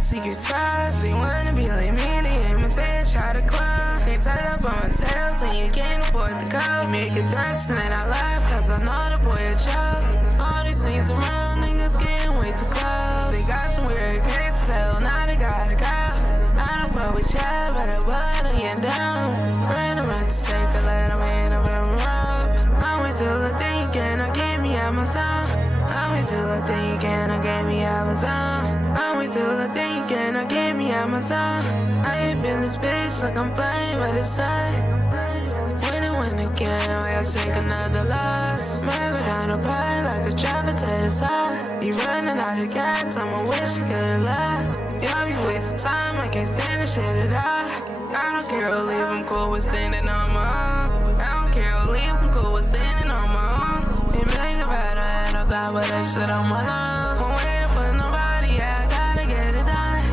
Secret sauce, they wanna be like me, they imitate, try to climb. They tie up on my tails when you can't afford the cow. Make it dance and I laugh, cause I know the boy a joke. All these things around, niggas getting way too close. They got some weird cases, hell now they gotta go. I don't fuck with y'all, but I wanna get down. Ran around to say, cause I don't wait around rough. I wait till the thing you cannot get me out my song. I wait till the thing you cannot get me out my song. I wait till the thing you cannot get me out my song. I ain't been this bitch like I'm flying by the sun. Win again, I'll take another loss. Man, go down the pipe like a driver to his side. You running out of gas, I'ma wish you could laugh. Y'all be wasting time, I can't stand this shit at all. I don't care who leave, I'm cool with standing on my own. I don't care who leave, I'm cool with standing on my own. You make a better hand on top of that shit on my lawn. I'm waiting for nobody, yeah, I gotta get it done.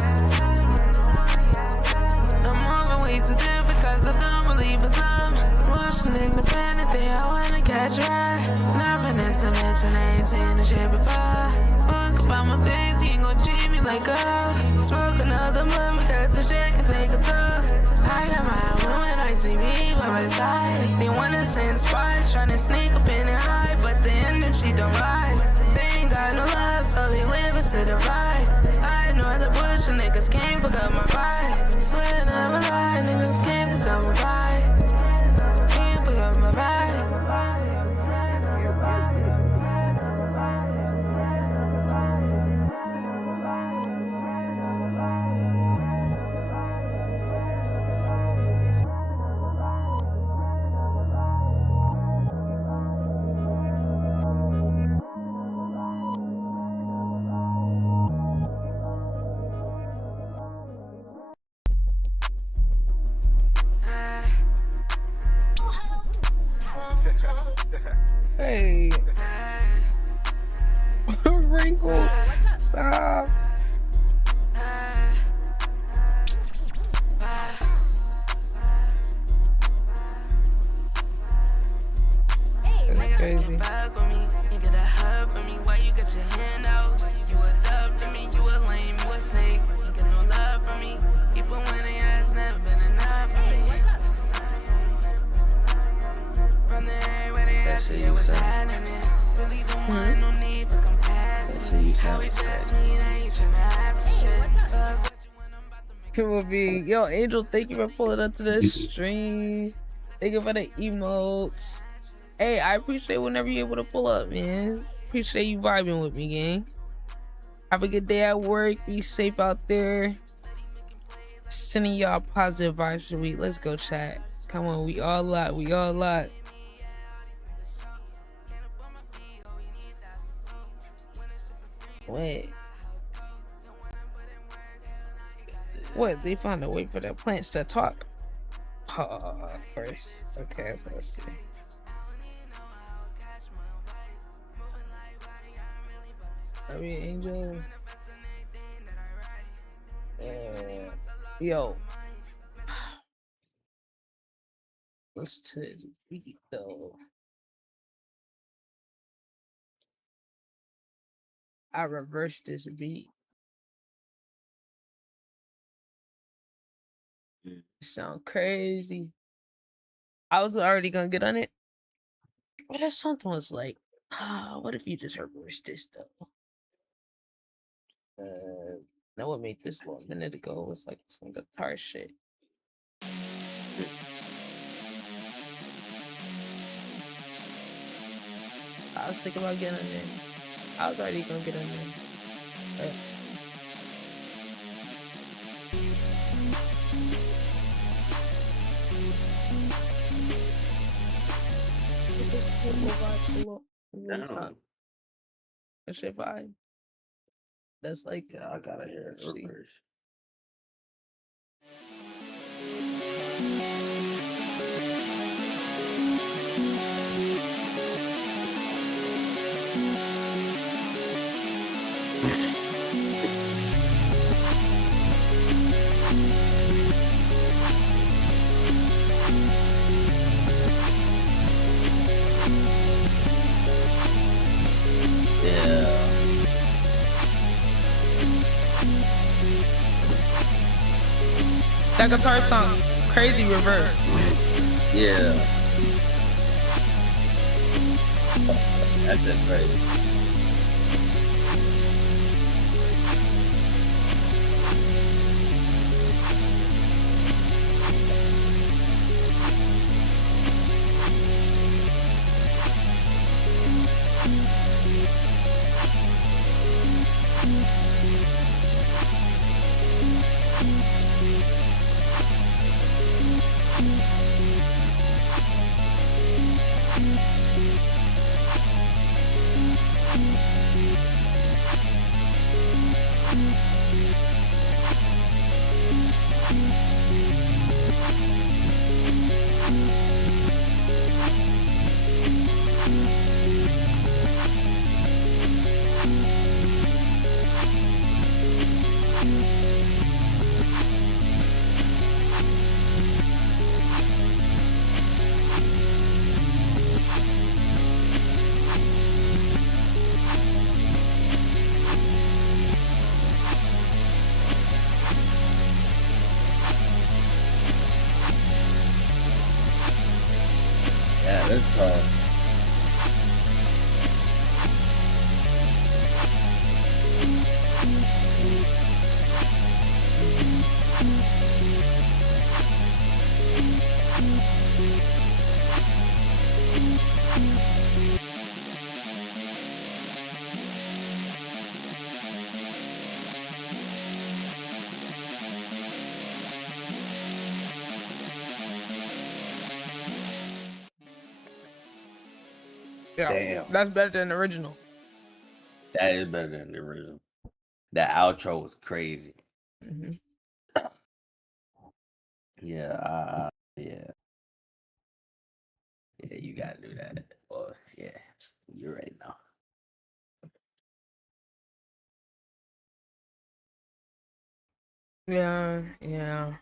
I'm moving way too different cause I don't believe in time. Rushing independent, I wanna catch a ride. Nothing is to mention, I ain't seen this shit before. Book about my face, you ain't gon' treat me like a. Smoke another month because the shit can take a toll. I got my woman on TV by my side. They wanna send spies, tryna sneak up in and hide, but the energy don't lie. They ain't got no love, so they live it to the vibe. I ignore the bush, and niggas can't pick up my vibe. Swear never lie, niggas can't pick up my vibe. Can't pick up my vibe. Hey. Wrinkle. Stop. That's crazy. People be, yo, Angel, thank you for pulling up to the stream. Thank you for the emotes. Hey, I appreciate whenever you're able to pull up, man. Appreciate you vibing with me, gang. Have a good day at work. Be safe out there. Sending y'all positive vibes for the week. Let's go, chat. Come on, we all lot. We all lot. Wait. What? They found a way for the plants to talk? First. Okay, let's see. I mean, Angel. Yo. Listen to this beat, though. I reversed this beat. It sound crazy. I was already gonna get on it. But that something was like, what if you just reversed this, though? Know what made this a minute ago was like some guitar shit. I was thinking about getting on there. I was already gonna get on there. But Damn. that shit fine. That's like, Yeah, I gotta hear it see. reverse. Yeah. That guitar song, crazy reverse. Yeah. That's just crazy. Yeah, that's tough. Yeah, Damn. that's better than the original. That is better than the original. That outro was crazy. Mm-hmm. Yeah, yeah. Yeah, you gotta do that. Well, yeah, you're right now. Yeah, yeah.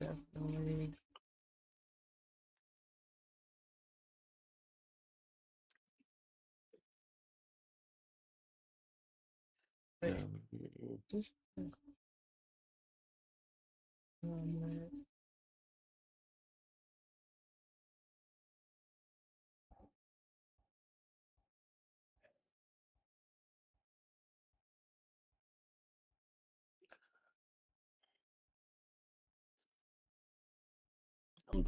Definitely. Wait, just one minute. I'm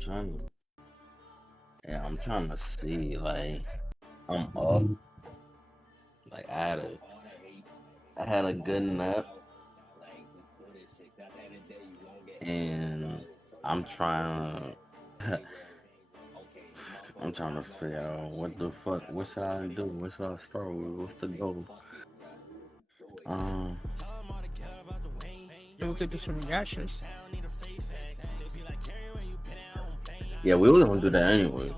trying to see, like, I'm up. Like, I had a good nap. And I'm trying to figure out what should I do? What should I start with? What's the goal? We could do some reactions. Yeah, we were gonna do that anyway.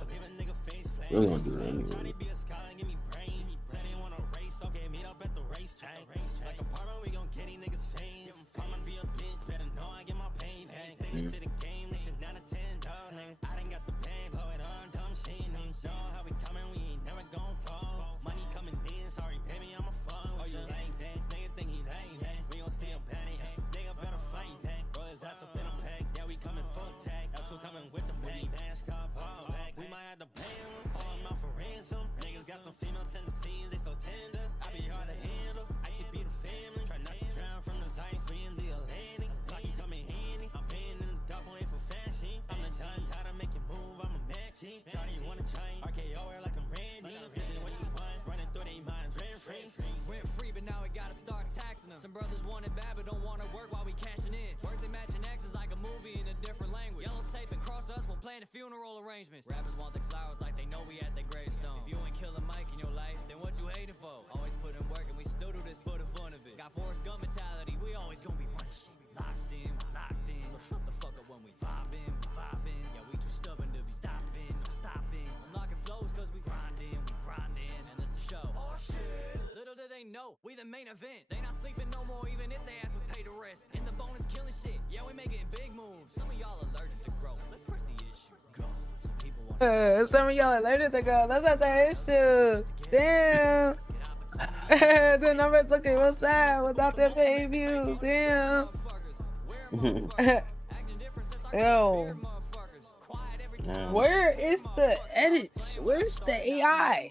Some brothers want it bad but don't want to work while we cashing in. Words and matching actions like a movie in a different language. Yellow tape and cross us while playing the funeral arrangements. Rappers want their flowers like they know we at their gravestone. If you ain't kill a mic in your life, then what you hating for? Always put in work and we still do this for the fun of it. Got Forrest Gump mentality, we always gonna be running shit. Locked in. So shut the fuck up when we vibing. Yeah, we too stubborn to be stopping. No stopping. Unlocking flows cause we grinding. And this the show. Oh shit. Little do they know, we the main event. They not sleeping no more even if they ask was paid to rest. And the bonus killing shit, yeah we making big moves. Some of y'all allergic to growth, let's press the issue. Go. Some people want Some of y'all allergic to go. That's not the issue. Damn. The numbers looking real sad without their paid views. Damn. Yo. Where is the edits? Where's the AI?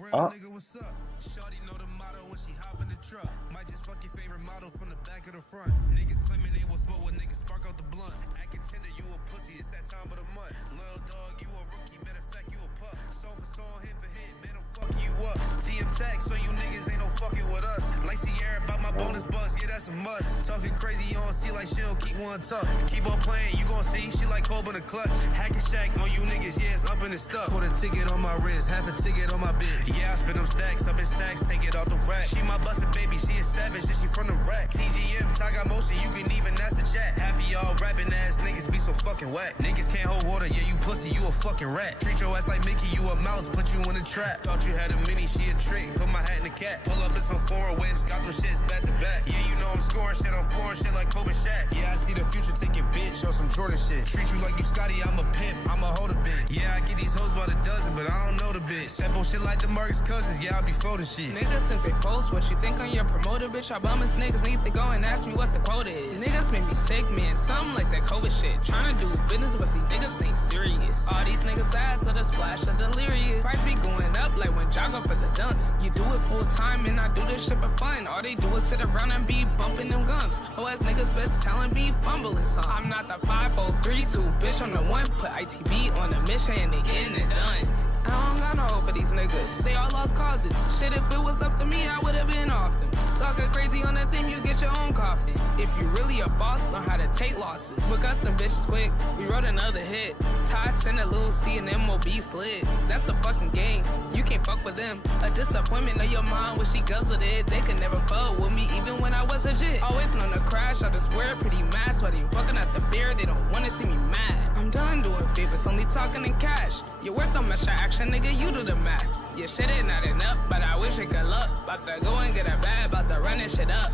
Nigga, what's up? Shawty know the motto when she hop in the truck. Might just fuck your favorite model from the back of the front. Niggas claiming they will smoke when niggas spark out the blunt. Acting tender, you a pussy, it's that time of the month. Loyal dog, you a rookie, matter of fact, you a pup. Song for song, hit for hit, man, I'm fucking you up. TM tax, so you niggas ain't no fucking with us. Like Sierra about my bonus bus, yeah, that's a must. Talking crazy, you don't see like she don't keep one tough. Keep on playing, you gon' see, she like Cole in the clutch. Hack and shack on you niggas, yeah, it's up in the stuff. Put a ticket on my wrist, half a ticket on my bitch. Yeah, I spin them stacks up in sacks, take it out the rack. She my bustin' baby, she a savage, and she from the rack. TGM, Tiger Motion, you can even ask the chat. Half of y'all rapping ass niggas be so fucking whack. Niggas can't hold water, yeah, you pussy, you a fucking rat. Treat your ass like Mickey, you a mouse, put you in a trap. Thought you had a mini, she a trick, put my hat in the cat. Pull up in some foreign whips, got them shits back to back. Yeah, you know I'm scoring shit on foreign shit like Kobe Shaq. Yeah, I see the future taking bitch on some Jordan shit. Treat you like you Scotty, I'm a pimp, I'm a holder bitch. Yeah, I get these hoes by the dozen, but I don't know the bitch. Step on shit like the Marcus Cousins, yeah, I be folding shit. Niggas sent they post what you think on your promoter, bitch. I bummus niggas need to go and ask me what the quota is. Niggas make me sick, man. Something like that COVID shit. Tryna do business, but these niggas ain't serious. All these niggas ass so the splash of delirious. Price be going up like when Jogger for the dunks. You do it full time and I do this shit for fun. All they do is sit around and be bumping them gums. Whole ass niggas best telling me fumbling some. I'm not the 5032 bitch. I'm the one put ITB on a mission and they getting it done. I don't got no hope for these niggas. They all lost causes. Shit, if it was up to me, I would have been off them. Talking crazy on the team, you get your own coffin. If you really a boss, learn how to take losses. Book up them bitches quick. We wrote another hit. Ty sent a little C and MOB slid. That's a fucking game. You can't fuck with them. A disappointment of your mom when she guzzled it. They could never fuck with me even when I was legit. Always known to crash. I just wear a pretty mask. While they fucking at the beer, they don't want to see me mad. I'm done doing favors, only talking in cash. You wear so much action, nigga, you do the math. Your shit ain't not enough, but I wish it could look. About to go and get a bag, about to run this shit up.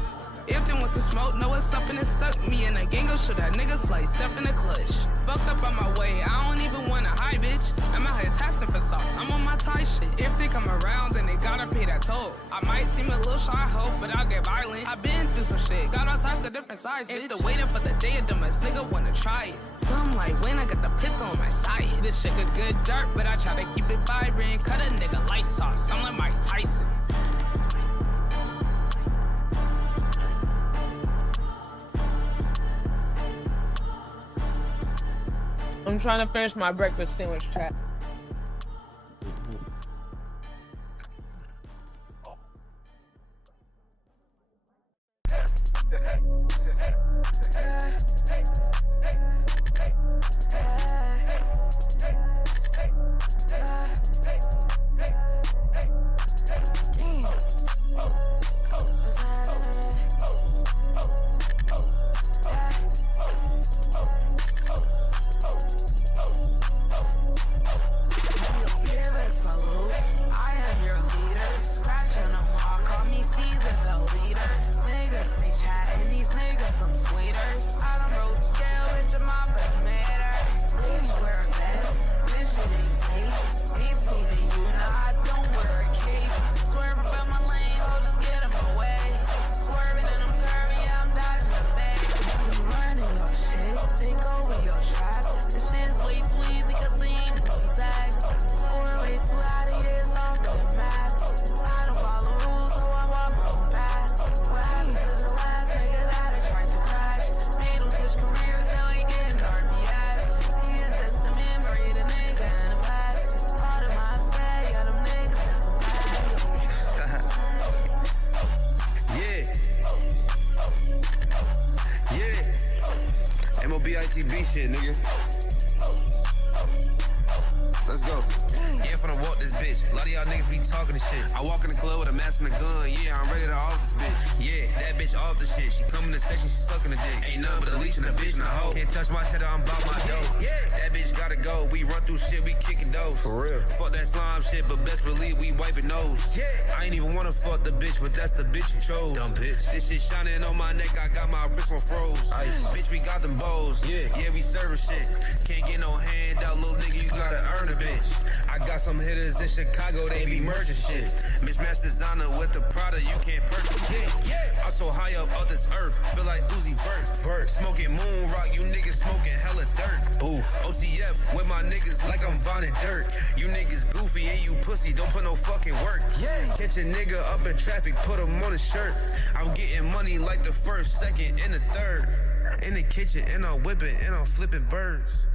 If they want to smoke, know what's up and it's stuck. Me and a gang go shoot that nigga slice, step in the clutch. Fucked up on my way, I don't even wanna hide, bitch. I'm out here testing for sauce, I'm on my Thai shit. If they come around, then they gotta pay that toll. I might seem a little shy, hope, but I'll get violent. I've been through some shit, got all types of different sides, bitch. It's the waiting for the day of dumbass nigga wanna try it. Some like when I got the pistol on my side. This shit a good dirt, but I try to keep it vibrant. Cut a nigga lights off, I'm like Mike Tyson. I'm trying to finish my breakfast sandwich trap. MOBITB shit, nigga. Let's go. Yeah, finna walk this bitch. A lot of y'all niggas be talking this shit. I walk in the club with a mask and a gun. Yeah, I'm ready to off this bitch. Yeah, that bitch off the shit. She come in the section, she sucking the dick. Ain't nothing but a leech and a bitch and a hoe. Can't touch my cheddar, I'm bout my dough. Yeah, that bitch gotta go. We run through shit, we kicking doors. For real. Fuck that slime shit, but best believe we wiping nose. Yeah, I ain't even wanna fuck the bitch, but that's the bitch you chose. Dumb bitch. This shit shining on my neck, I got my wrist on froze. Ice. Bitch, we got them bows. Yeah, we serving shit. Can't get no handout, little nigga, you gotta earn a bitch. I got some hitters in Chicago, they be merging shit. Mismatched designer with the Prada, you can't purchase it. I'm so high up on this earth, feel like Uzi Vert. Smoking moon rock, you niggas smoking hella dirt. Ooh. OTF with my niggas like I'm Von and Dirt. You niggas goofy and you pussy, don't put no fucking work. Catch a nigga up in traffic, put him on a shirt. I'm getting money like the first, second, and the third. In the kitchen, and I'm whipping, and I'm flipping birds.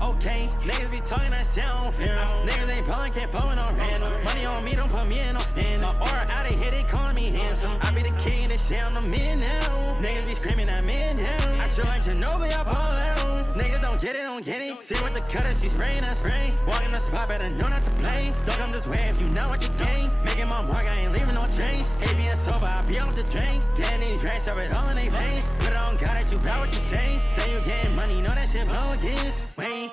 Okay, niggas be talking that shit, I don't fear them. Niggas ain't ballin', can't phone on random. Money on me, don't put me in no stand. My aura out of here, they calling me handsome. I be the king, this shit, I'm the man now. Niggas be screaming at me now. I feel like Ginobili, I ball out. Niggas don't get it, don't get it. See what the cutter, she's spraying, I spray. Walking the spot, better know not to play. Don't come this way if you know what you gain. Making my mark, I ain't leaving no trace. Hate being sober, I be off the drain. Getting these drinks, shove it all in they face. Put it on God that you got what you say. Say you getting money, know that shit blow against. Wait.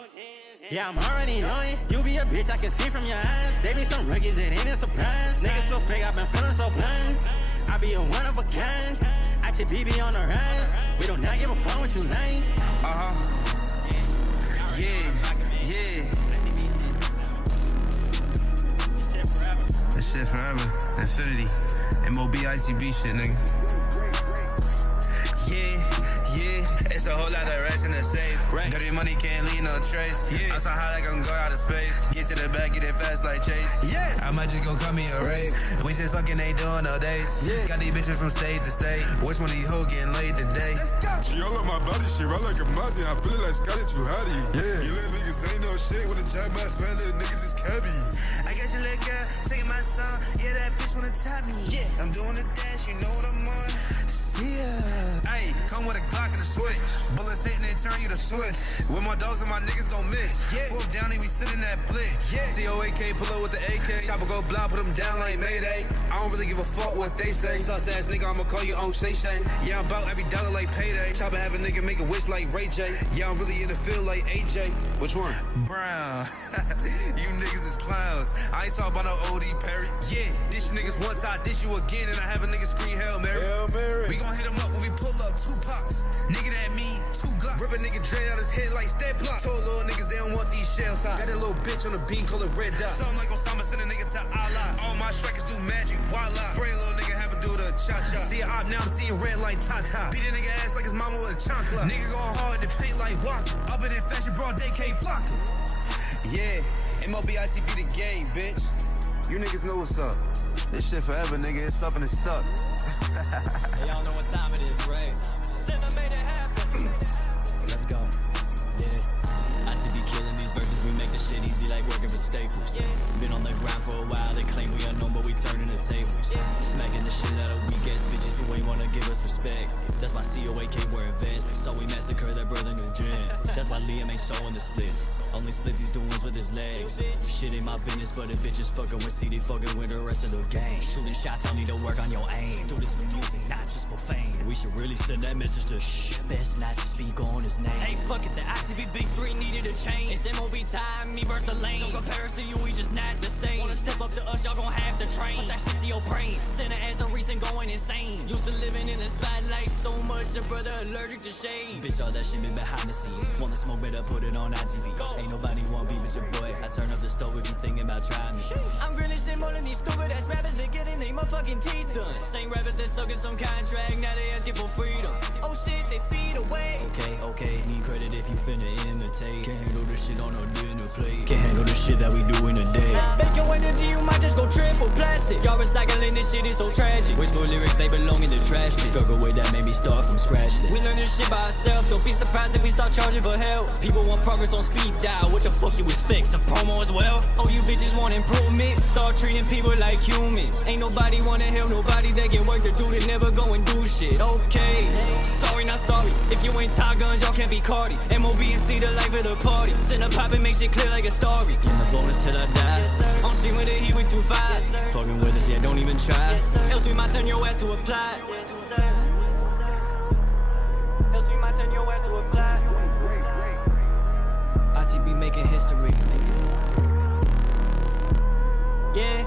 Yeah, I'm already knowing. You be a bitch, I can see from your eyes. They be some rookies, it ain't a surprise. Niggas so fake, I've been feeling so blind. I be a one of a kind. ITB on the rise. We do not give a fuck what you like. Yeah. That shit forever. Infinity. MOB ITB shit, nigga. Yeah. It's a whole lot of rest in the safe. Dirty money can't leave no trace. I'm so high like I'm going out of space. Get to the back, get it fast like Chase. I might just go cut me a rave. We just fucking ain't doing no days. Got these bitches from state to state. Which one of these hoes getting laid today? She all on my body, she run like a Mozzie. I feel like Scarlett, you hottie. You little niggas ain't no shit with a jack my smell, little niggas is cabby. I got your little girl singing my song. Yeah, that bitch wanna top me. I'm doing the dash, you know what I'm on. See ya. Ayy, come with a Glock and a switch. Bullets hitting and turn you to switch. With my dogs and my niggas don't miss. Fourth down and we sit in that blitz. COAK, pull up with the AK. Chopper go blow, put them down like Mayday. I don't really give a fuck what they say. Sus ass nigga, I'ma call you on Shay Shay. Yeah, I'm about every dollar like payday. Chopper have a nigga make a wish like Ray J. Yeah, I'm really in the field like AJ. Which one? Brown. You niggas is clowns. I ain't talking about no OD Perry. Yeah, dish you niggas once, I dish you again, and I have a nigga scream Hail Mary. Hail Mary. We gon' hit him up when we pull up 2 pops. Nigga that mean 2 Glocks. Rip a nigga dread out his head like step block. Told little niggas they don't want these shells hot. Got that little bitch on the beam called a red dot. Something like Osama send a nigga to Allah. All my strikers do magic, voila. Spray a little nigga, have a do the cha-cha. See a op now, I'm seeing red like Tata. Beat a nigga ass like his mama with a chancla. Nigga going hard to paint like Walker. Up in that fashion broad, they can't flock him. Yeah, MOB ITB the game, bitch. You niggas know what's up. This shit forever, nigga. It's up and it's stuck. Hey, y'all know what time it is, right? Sinner made it happen. Let's go. Yeah. ITB killing these verses. We make the shit easy like working for Staples. Been on the grind for a while. They claim we unknown, but we turning the tables. Smacking the shit out of weak ass bitches who ain't wanna give us respect. That's why COAK were advanced. So we massacre that brother new gen. That's why Liam ain't showing the splits. Only splits he's doing with his legs. Shit ain't my business, but if bitches fucking with CD, fucking with the rest of the gang. Shooting shots, don't need to work on your aim. Do this for music, not just for fame. We should really send that message to shh. Best not to speak on his name. Hey, fuck it, the ITB Big 3 needed a change. It's MOB time, me versus the lane. Don't compare us to you, we just not the same. Wanna step up to us, y'all gon' have to train. Put that shit to your brain. Send her as a recent going insane. Used to living in the spotlight so much, a brother allergic to shade. Bitch, all that shit been behind the scenes. Wanna smoke, better put it on ITV. Ain't nobody want beef with your boy. I turn up the stove if you thinking about trying me. I'm grilling shit more than these stupid ass rappers that getting they motherfucking teeth done. Same rappers that sucking some contract, now they asking for freedom. Oh shit, they see the way. Okay, need credit if you finna imitate. Can't handle this shit on no dinner plate. Can't handle the shit that we do in a day. Make your energy, you might just go triple plastic. Y'all recycling this shit is so tragic. Waste more lyrics, they belong in the trash bin. Struggle with that made me start from scratch. We learn this shit by ourselves. Don't be surprised if we start charging for help. People want progress on speed dial. What the fuck you expect? Some promo as well? Oh, you bitches want improvement? Start treating people like humans. Ain't nobody wanna help nobody that get work to do. They never go and do shit. Okay, sorry, not sorry. If you ain't Top Guns, y'all can't be Cardi. MOB and see the life of the party. Send a pop and make shit clear like a story. In the bonus till I die. I'm streaming with the heat with 2-5. Fucking with us, yeah, don't even try. Else we might turn your ass to a plot. Else we might turn your ass to a plot. ITB making history. Yeah.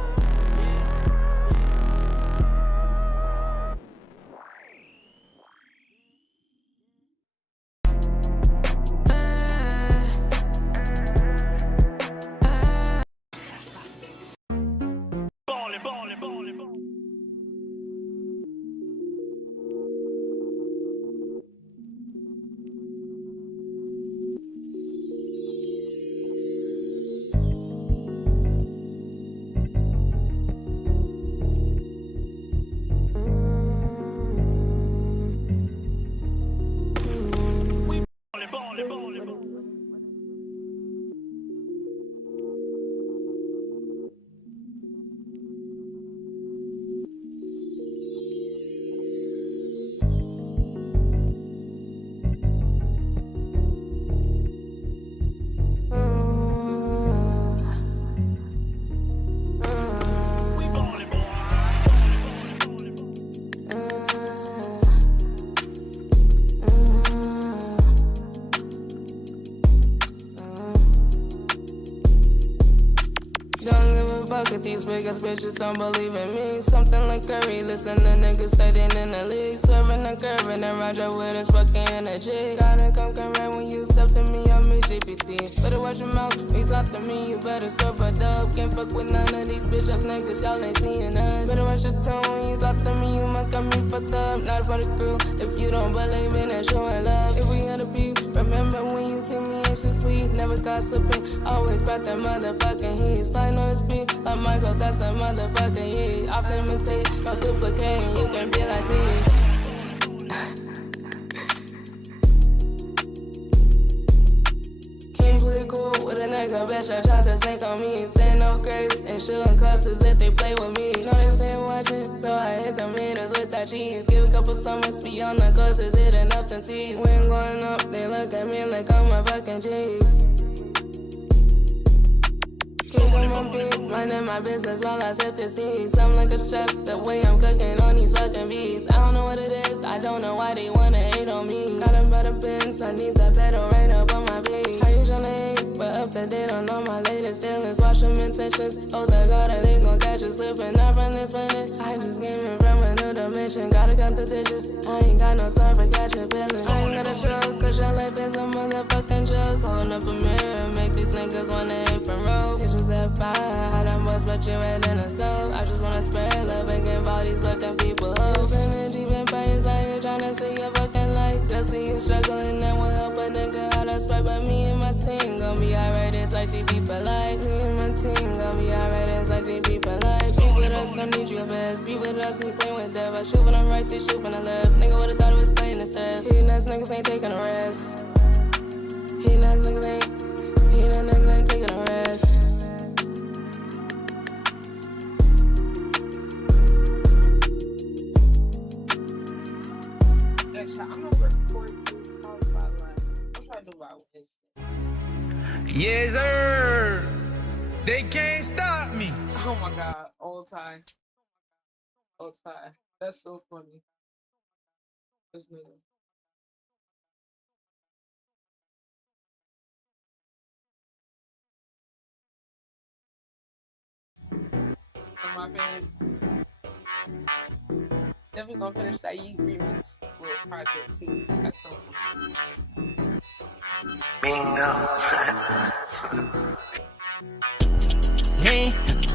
fuck with these biggest bitches, don't believe in me. Something like Curry, listen to niggas studying in the league. Swerving and curving and Roger with his fucking energy. Gotta come correct when you step to me, I'm me GPT. Better watch your mouth, when you talk to me, you better scrub a dub. Can't fuck with none of these bitch ass niggas, y'all ain't seeing us. Better watch your tone when you talk to me, you must got me fucked up. Not about the crew, if you don't believe in it, showing love. If we had to be, remember when you see me, it's just sweet. Never gossiping, always about that motherfucking heat. Sliding on the speed, like Michael, that's a motherfucking heat. Often imitate, no duplicating, you can be like me. Cool with a nigga, bitch, I tried to sink on me. Saying no grace and shooting clusters if they play with me. No, they ain't watching, so I hit the meters with that cheese. Give a couple summers beyond the courses, hitting up them tees. When going up, they look at me like I'm a fucking cheese. Keep on my beat, minding my business while I sip the seeds. I'm like a chef, the way I'm cooking on these fucking beats. I don't know what it is, I don't know why they wanna hate on me. Got them by the bins, I need that pedal right up on my beat. How you tryna hate, but up to date on all my latest dealings. Watch them intentions, oh the God, they gon' catch you slipping up from this minute. I just came in from a new dimension, gotta count the digits. I ain't got no time for catching feelings. I ain't got a joke, cause your life is a motherfucking joke. Holding up a mirror, make these niggas wanna hate from road. That fire, how that was, but you're red in the stove. I just wanna spread love and give all these fucking people hope. This energy vampires out here tryna see your fucking light. They'll see you struggling, that won't help a nigga how to spread. But me and my team gon' be alright, it's like they be polite. Me and my team gon' be alright, it's like they be polite. Be with us, gon' need your best. Be with us, you playing with death. I shoot when I'm right, they shoot when I left. Nigga would've thought it was staying instead. He nuts niggas ain't taking a rest. He nuts niggas ain't taking a rest. Yes, sir. They can't stop me. Oh my God, all time. All time. That's so funny. This nigga. And my parents. Definitely gonna finish that Yeet remix little project too at some point. Bingo. Hey,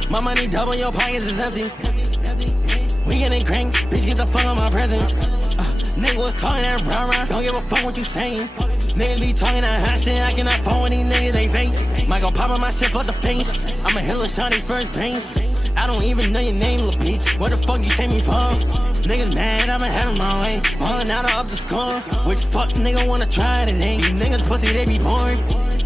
my money double, your pockets is empty. We getting cranked, bitch, get the fuck on my presence. Nigga was talking that rah-rah, don't give a fuck what you saying. Niggas be talking that hot shit, I cannot phone with these niggas, they fake. Might go pop on my shit for the face. I'm a hella shawty first base. I don't even know your name, little bitch. What the fuck you take me for? Niggas mad, I'ma have them my way. Ballin' out of up the score. Which fuck nigga wanna try today? These niggas pussy, they be bored.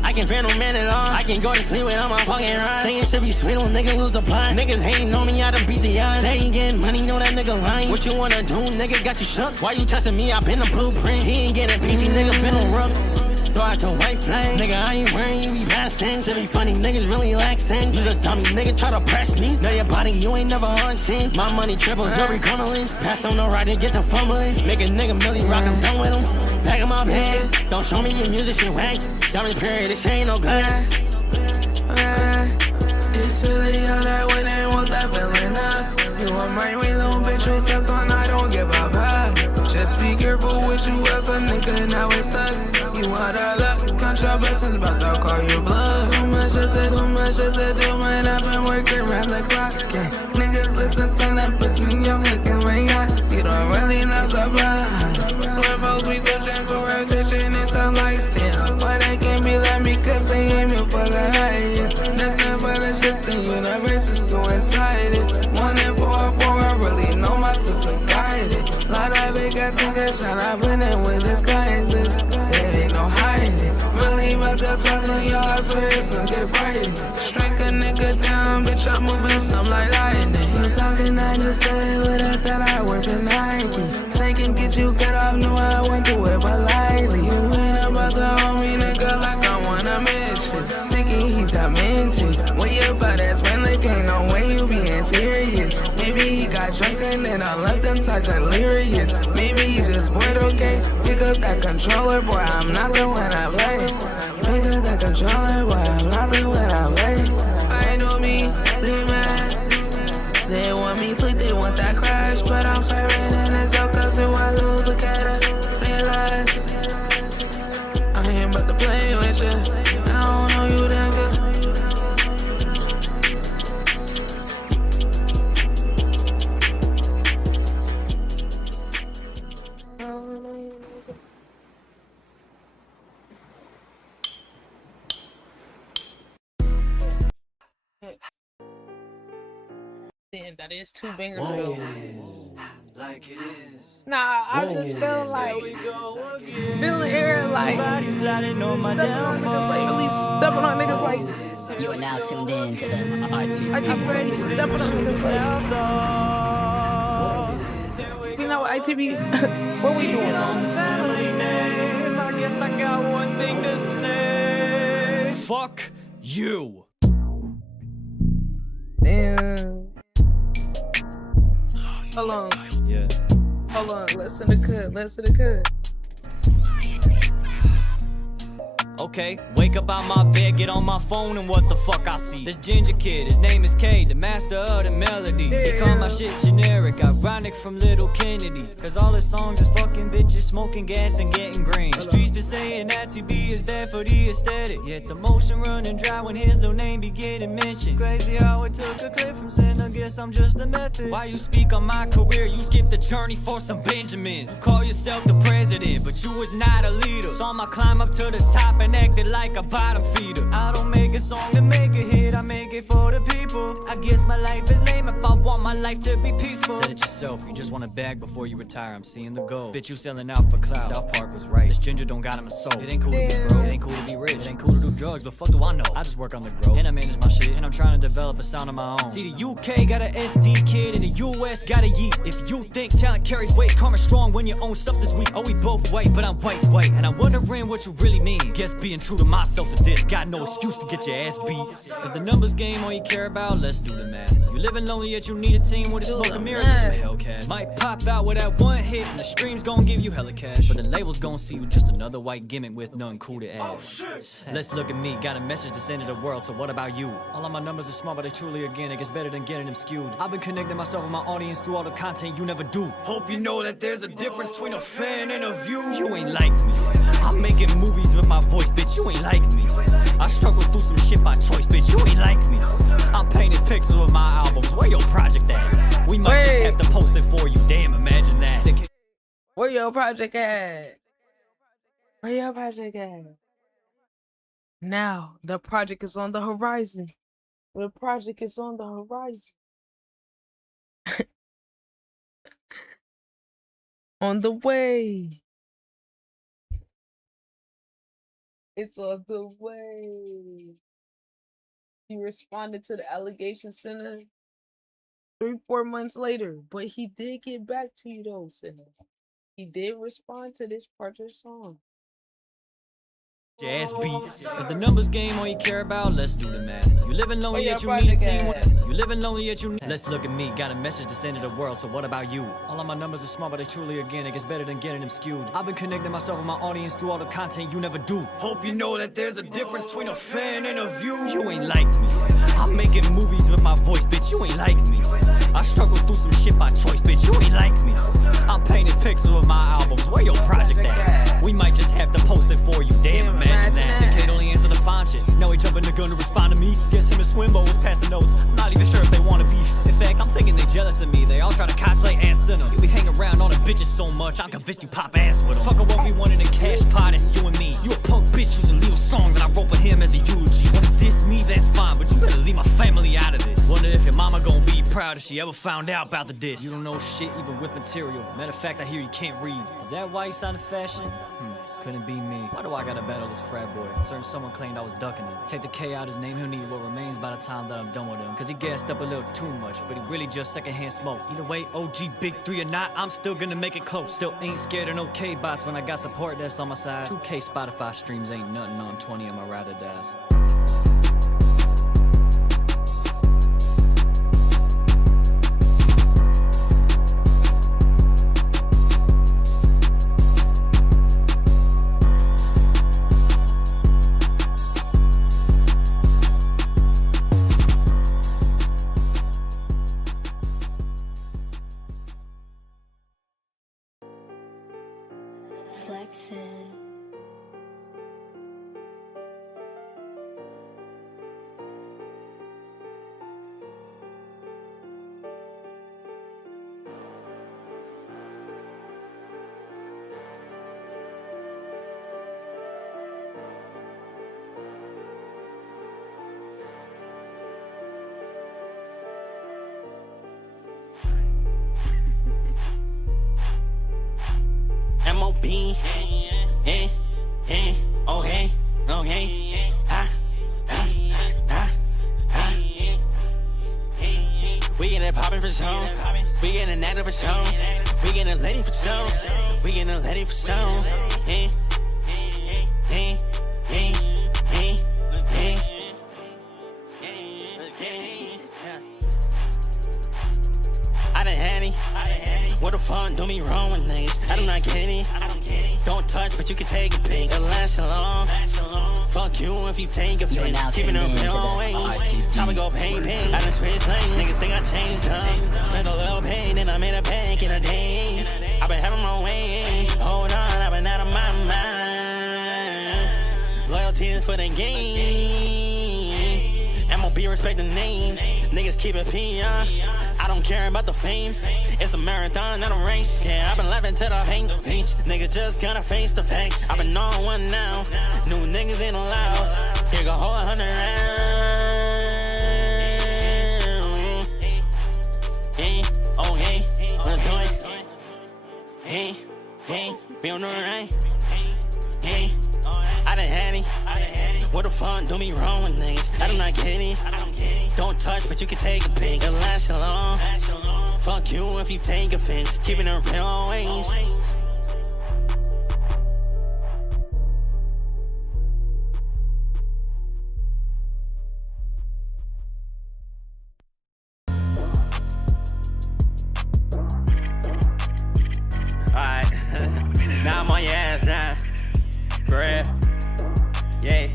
I can fear no man at all. I can go to sleep without my fucking ride. Saying shit be sweet on nigga lose the plot. Niggas hating on me, I done beat the odds. Say he getting money, know that nigga lying. What you wanna do, nigga got you shook? Why you testing me? I been a blueprint. He ain't getting PC, nigga been on rough. Throw out your white flag. Nigga, I ain't wearing you, be past tense. It be funny, niggas really lack sense. You just dummy, nigga try to press me. Know your body, you ain't never on sin. My money triple, jury crumbling. Pass on the right and get the fumbling. Make a nigga Millie rock, I'm done with him. Back him up head. Don't show me your music shit rank. Diamond period, this ain't no glass. It's really all that when they want that feeling up. You want my way, little bitch, you stepped on, I don't give a fuck. Just be careful with you as a nigga, now it's stuck. You want our luck, count your blessings, about to call you bluff. Too much of the do, man, I've been working around the clock. Yeah. Niggas listen to that pussy, I'm looking way out. You don't really know the blood. Swear folks be touching for attention, it sounds like steel. Why they can't be like me, cause they aiming for the high. Listen for the shit, the universe is go inside it. 1 and 4, I really know my sister guided. Lot of big ass niggas tryna blend in with this kindness. There ain't no hiding. Really about this fast on y'all, I swear it's gonna get frightening. Strike a nigga down, bitch, I'm moving some like lightning. You talking, I just say with that that I work for Nike. Say can get you cut off, know I went to it, but lightly. You ain't about to hold me, nigga, like I wanna mention. Sticky, he demented. Where your butt ass, man, like ain't no way you being serious. Maybe he got drunk and then I left him touch delirious. Maybe he just bored, okay? Pick up that controller, boy, I'm not the one I play. Pick up that controller, boy, I'm not the one I play. I know me, leave my Damn, that is 2 bangers Like though. it is, like it is. Nah, I just feel like feeling air like Somebody's plotting on my stepping on niggas like really stepping on niggas like You are now tuned in to the RTB. ITB really stepping on niggas like you know what ITB what we doing? Family name, I guess I got one thing to say. Fuck you. Damn. Hold on. Yeah. Hold on. Listen to cut. Listen to cut. Okay, wake up out my bed, get on my phone, and what the fuck I see? This ginger kid, his name is K, the master of the melody. They call my shit generic, ironic from Little Kennedy. Cause all his songs is fucking bitches, smoking gas and getting green. The streets been saying that TB is bad for the aesthetic. Yet the motion running dry when his little name be getting mentioned. Crazy how it took a clip from sin, I guess I'm just the method. Why you speak on my career, you skip the journey for some Benjamins. Call yourself the president, but you was not a leader. Saw my climb up to the top and acted like a bottom feeder. I don't make a song to make a hit, I make it for the people. I guess my life is lame if I want my life to be peaceful. Said it yourself, you just want a bag before you retire. I'm seeing the goal. Bitch, you selling out for clout. South Park was right. This ginger don't got him a soul. It ain't cool to be broke, it ain't cool to be rich, it ain't cool to do drugs, but fuck do I know? I just work on the growth, and I manage my shit, and I'm trying to develop a sound of my own. See, the UK got a SD kid, and the US got a yeet. If you think talent carries weight, karma strong when your own substance weak. Oh, we both white, but I'm white, and I'm wondering what you really mean. Guess being true to myself's a diss, got no excuse to get your ass beat. If the numbers game all you care about, let's do the math. You living lonely yet you need a team with a smoke and mirrors and some Hellcats. Might pop out with that one hit, and the streams gon' give you hella cash, but the labels gon' see you just another white gimmick with nothing cool to add. Let's look at me, got a message to send to the world, so what about you? All of my numbers are small, but they truly organic, it's better than getting them skewed. I've been connecting myself with my audience through all the content you never do. Hope you know that there's a difference between a fan and a view. You ain't like me, I'm making movies with my voice, bitch, you ain't like me. I struggle through some shit by choice, bitch, you ain't like me. I'm painting pictures with my albums, where your project at? We might just have to post it for you, damn, imagine that. Where your project at? Where your project at? Now, the project is on the horizon. The project is on the horizon. On the way. It's on the way. He responded to the allegation center 3-4 months later, but he did get back to you though, Sinner. He did respond to this part of the song. Your ass beat. If the numbers game all you care about, let's do the math. You living lonely yet you need a team. You living lonely yet you need. Let's look at me, got a message to send to the world, so what about you? All of my numbers are small, but they truly organic, it's better than getting them skewed. I've been connecting myself with my audience through all the content you never do. Hope you know that there's a difference between a fan and a view. You ain't like me, I'm making movies with my voice, bitch, you ain't like me. I struggle through some shit by choice, bitch, you ain't like me. I'm painting pictures with my albums, where your project at? We might just have to post it for you, damn, imagine that. Kate only answer the fine shit, now he jumping the gun to respond to me. Guess him and Swimbo was passing notes, I'm not even sure if they wanna beef. In fact, I'm thinking they jealous of me, they all try to cosplay ass sinner. You be hanging around all the bitches so much, I'm convinced you pop ass with them. Fuck a 1v1 in a cash pot, it's you and me. You a punk bitch, use a little song that I wrote for him as a eulogy. Wanna diss me, that's fine, but you better leave my family out of this. Wonder if your mama gon' be proud if she ever found out about the diss. You don't know shit even with material, matter of fact I hear you can't read. Is that why you signed fashion? Couldn't be me. Why do I gotta battle this frat boy? Certain someone claimed I was ducking him. Take the K out his name, he'll need what remains by the time that I'm done with him. Cause he gassed up a little too much, but he really just secondhand smoke. Either way, OG Big 3 or not, I'm still gonna make it close. Still ain't scared of no K-bots when I got support that's on my side. 2K Spotify streams ain't nothing on 20 of my ride or dies. Flexin'. it poppin' for sure. We getting active for sure. We getting lady for sure. We getting lady for sure. Hey, hey, hey, hey, hey. I done had it. What the fuck do me wrong with niggas? I do not get it. Don't touch, but you can take a pic. It'll last so long. Fuck you if you take a You are now fix. Keeping tuned it in to real the ways. RTB. Time to go pain. I done switched lanes. Niggas think I changed up. Spent a little pain, then I made a bank in a day. I been having my way. Hold on, I been out of my mind. Loyalty is for the game. MOB respect the name. Niggas keep it P, I don't care about the fame. It's a marathon, not a race. Yeah, I've been laughing to the paint. Niggas just gotta face the facts. I've been on one now. New niggas ain't allowed. Here go whole 100 rounds. Hey, oh hey, wanna do it? Hey, hey, we on the right. Hey, I done had it. What the fuck do me wrong with niggas? I do not get it. Don't touch, but you can take a pic. It'll last so long. Fuck you if you take offense. Keeping it real always. Alright, now I'm on your ass now. For real. Yeah.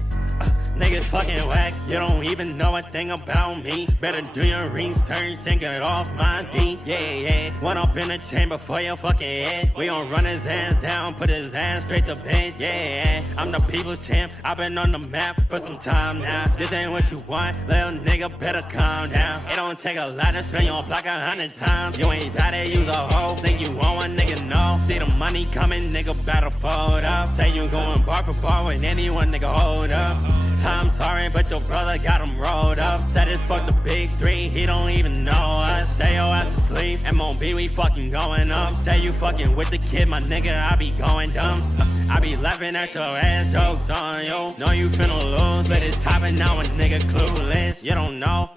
Niggas fucking whack, you don't even know a thing about me. Better do your research and get off my D. Yeah. Went up in the chamber for your fucking head. We gon' run his ass down, put his ass straight to bed. Yeah, I'm the people's champ. I've been on the map for some time now. This ain't what you want, little nigga, better calm down. It don't take a lot to spend your block 100 times. You ain't gotta use a hoe, think you want one, nigga, no. See the money coming, nigga, better fold up. Say you going bar for bar with anyone, nigga, hold up. I'm sorry, but your brother got him rolled up. Said it's fuck the big three, he don't even know us. Stay your ass to sleep, MOB, we fucking going up. Say you fucking with the kid, my nigga, I be going dumb. I be laughing at your ass jokes on you. Know you finna lose, but it's topping now a nigga clueless. You don't know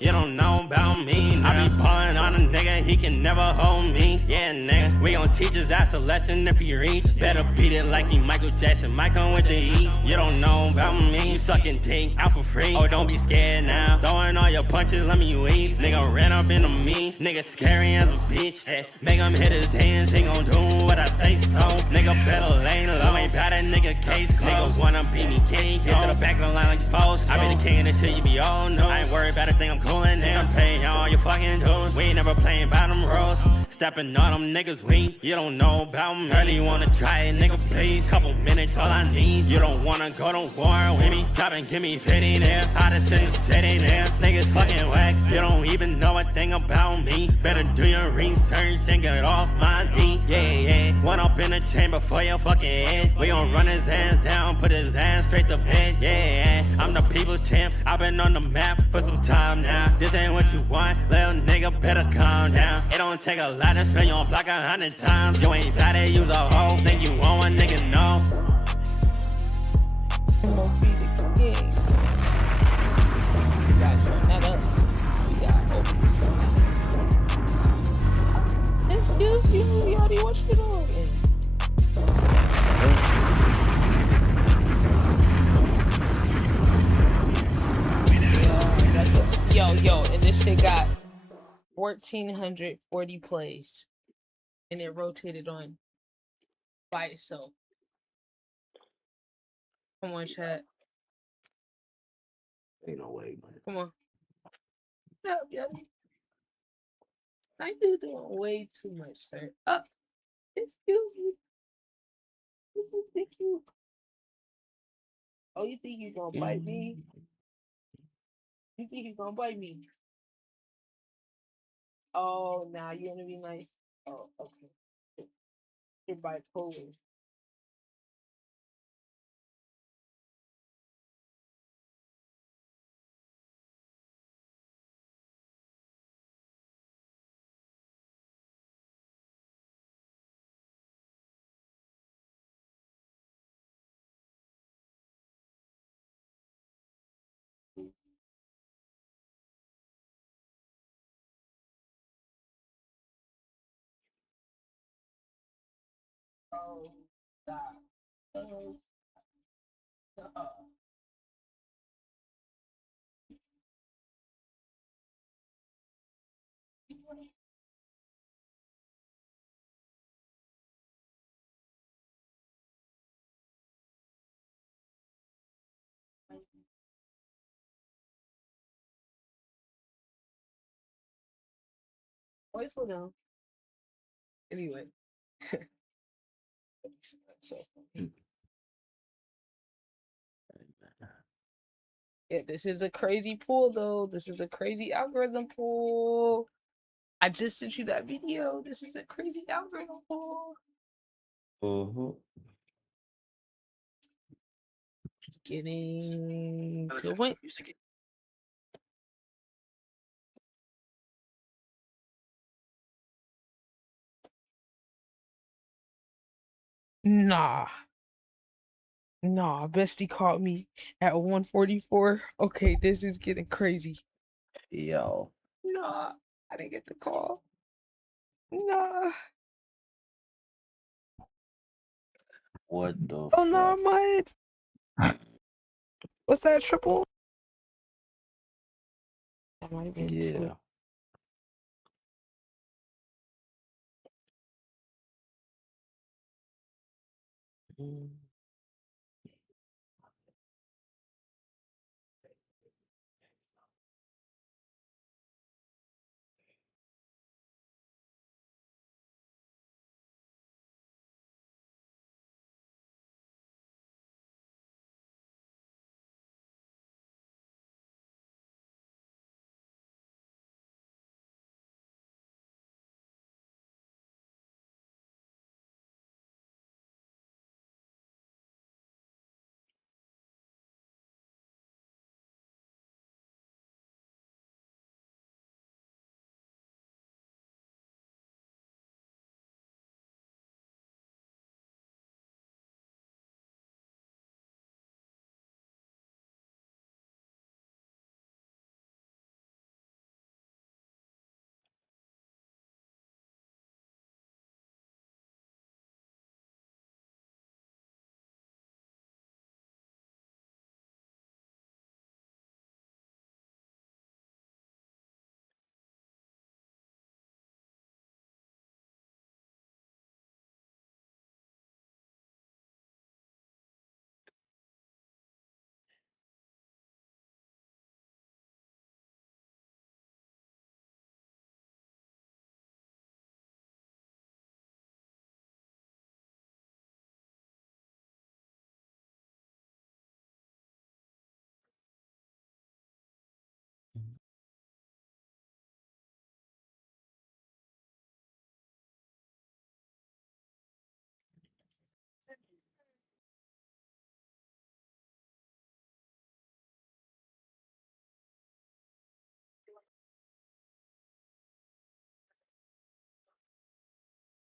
about me. I be pulling on a nigga, he can never hold me. Yeah, nigga, we gon' teach his ass a lesson if he reach. Better beat it like he Michael Jackson, might come with the E. You don't know about me, you sucking dick out for free. Oh, don't be scared now. Throwing all your punches, let me weave. Nigga ran up into me, nigga scary as a bitch. Hey, make him hit his dance, he gon' do what I say so. Nigga better lay low, ain't bad a nigga case closed. Niggas wanna beat me, kitty, get to the back of the line like you supposed to. I be the king of this shit, you be all know. I ain't worried about a thing, I'm coolin' now. I'm paying all your fucking dues. We ain't never playing by them rules. Stepping on them niggas weak, you don't know about me. Really wanna try it, nigga, please. Couple minutes, all I need. You don't wanna go to war with me. Drop and give me 50 there. Hottest in the city there. Niggas fucking whack, you don't even know a thing about me. Better do your research and get off my D. Yeah. Went up in the chamber for your fucking head. We gon' run his ass down, put his ass straight to bed. Yeah, I'm the people's champ. I've been on the map for some time now. This ain't what you want, little nigga, better calm down. It don't take a lot to spend your block 100 times. You ain't gotta use a hoe, think you want one, nigga, no. MOB the king. You guys turn that up. We got open this. Excuse you, we already watched it all again. Yo, and this shit got 1,440 plays, and it rotated on by itself. Come on, chat. Ain't no way, man. Come on. No, I do doing way too much, sir. Excuse me. You think you? Oh, you think you gonna bite me? You think you gonna bite me? Oh, nah, you wanna be nice? Oh, okay. You're bipolar. Oh, stop. Oh, stop. Wait, slow down. Anyway. Yeah, this is a crazy pool though. This is a crazy algorithm pool. I just sent you that video. This is a crazy algorithm pool. It's getting to the point. Nah. Nah, Bestie caught me at 144. Okay, this is getting crazy. Yo. Nah, I didn't get the call. Nah. What the Oh, no, fuck? Mud. What's that, triple? That might have been Yeah. two.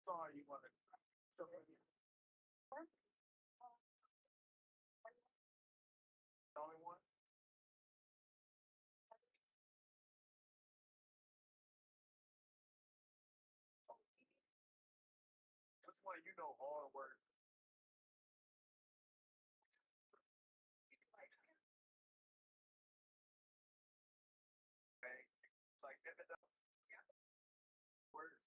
Sorry, you want to. Only one. Which one you know hard work? Like words.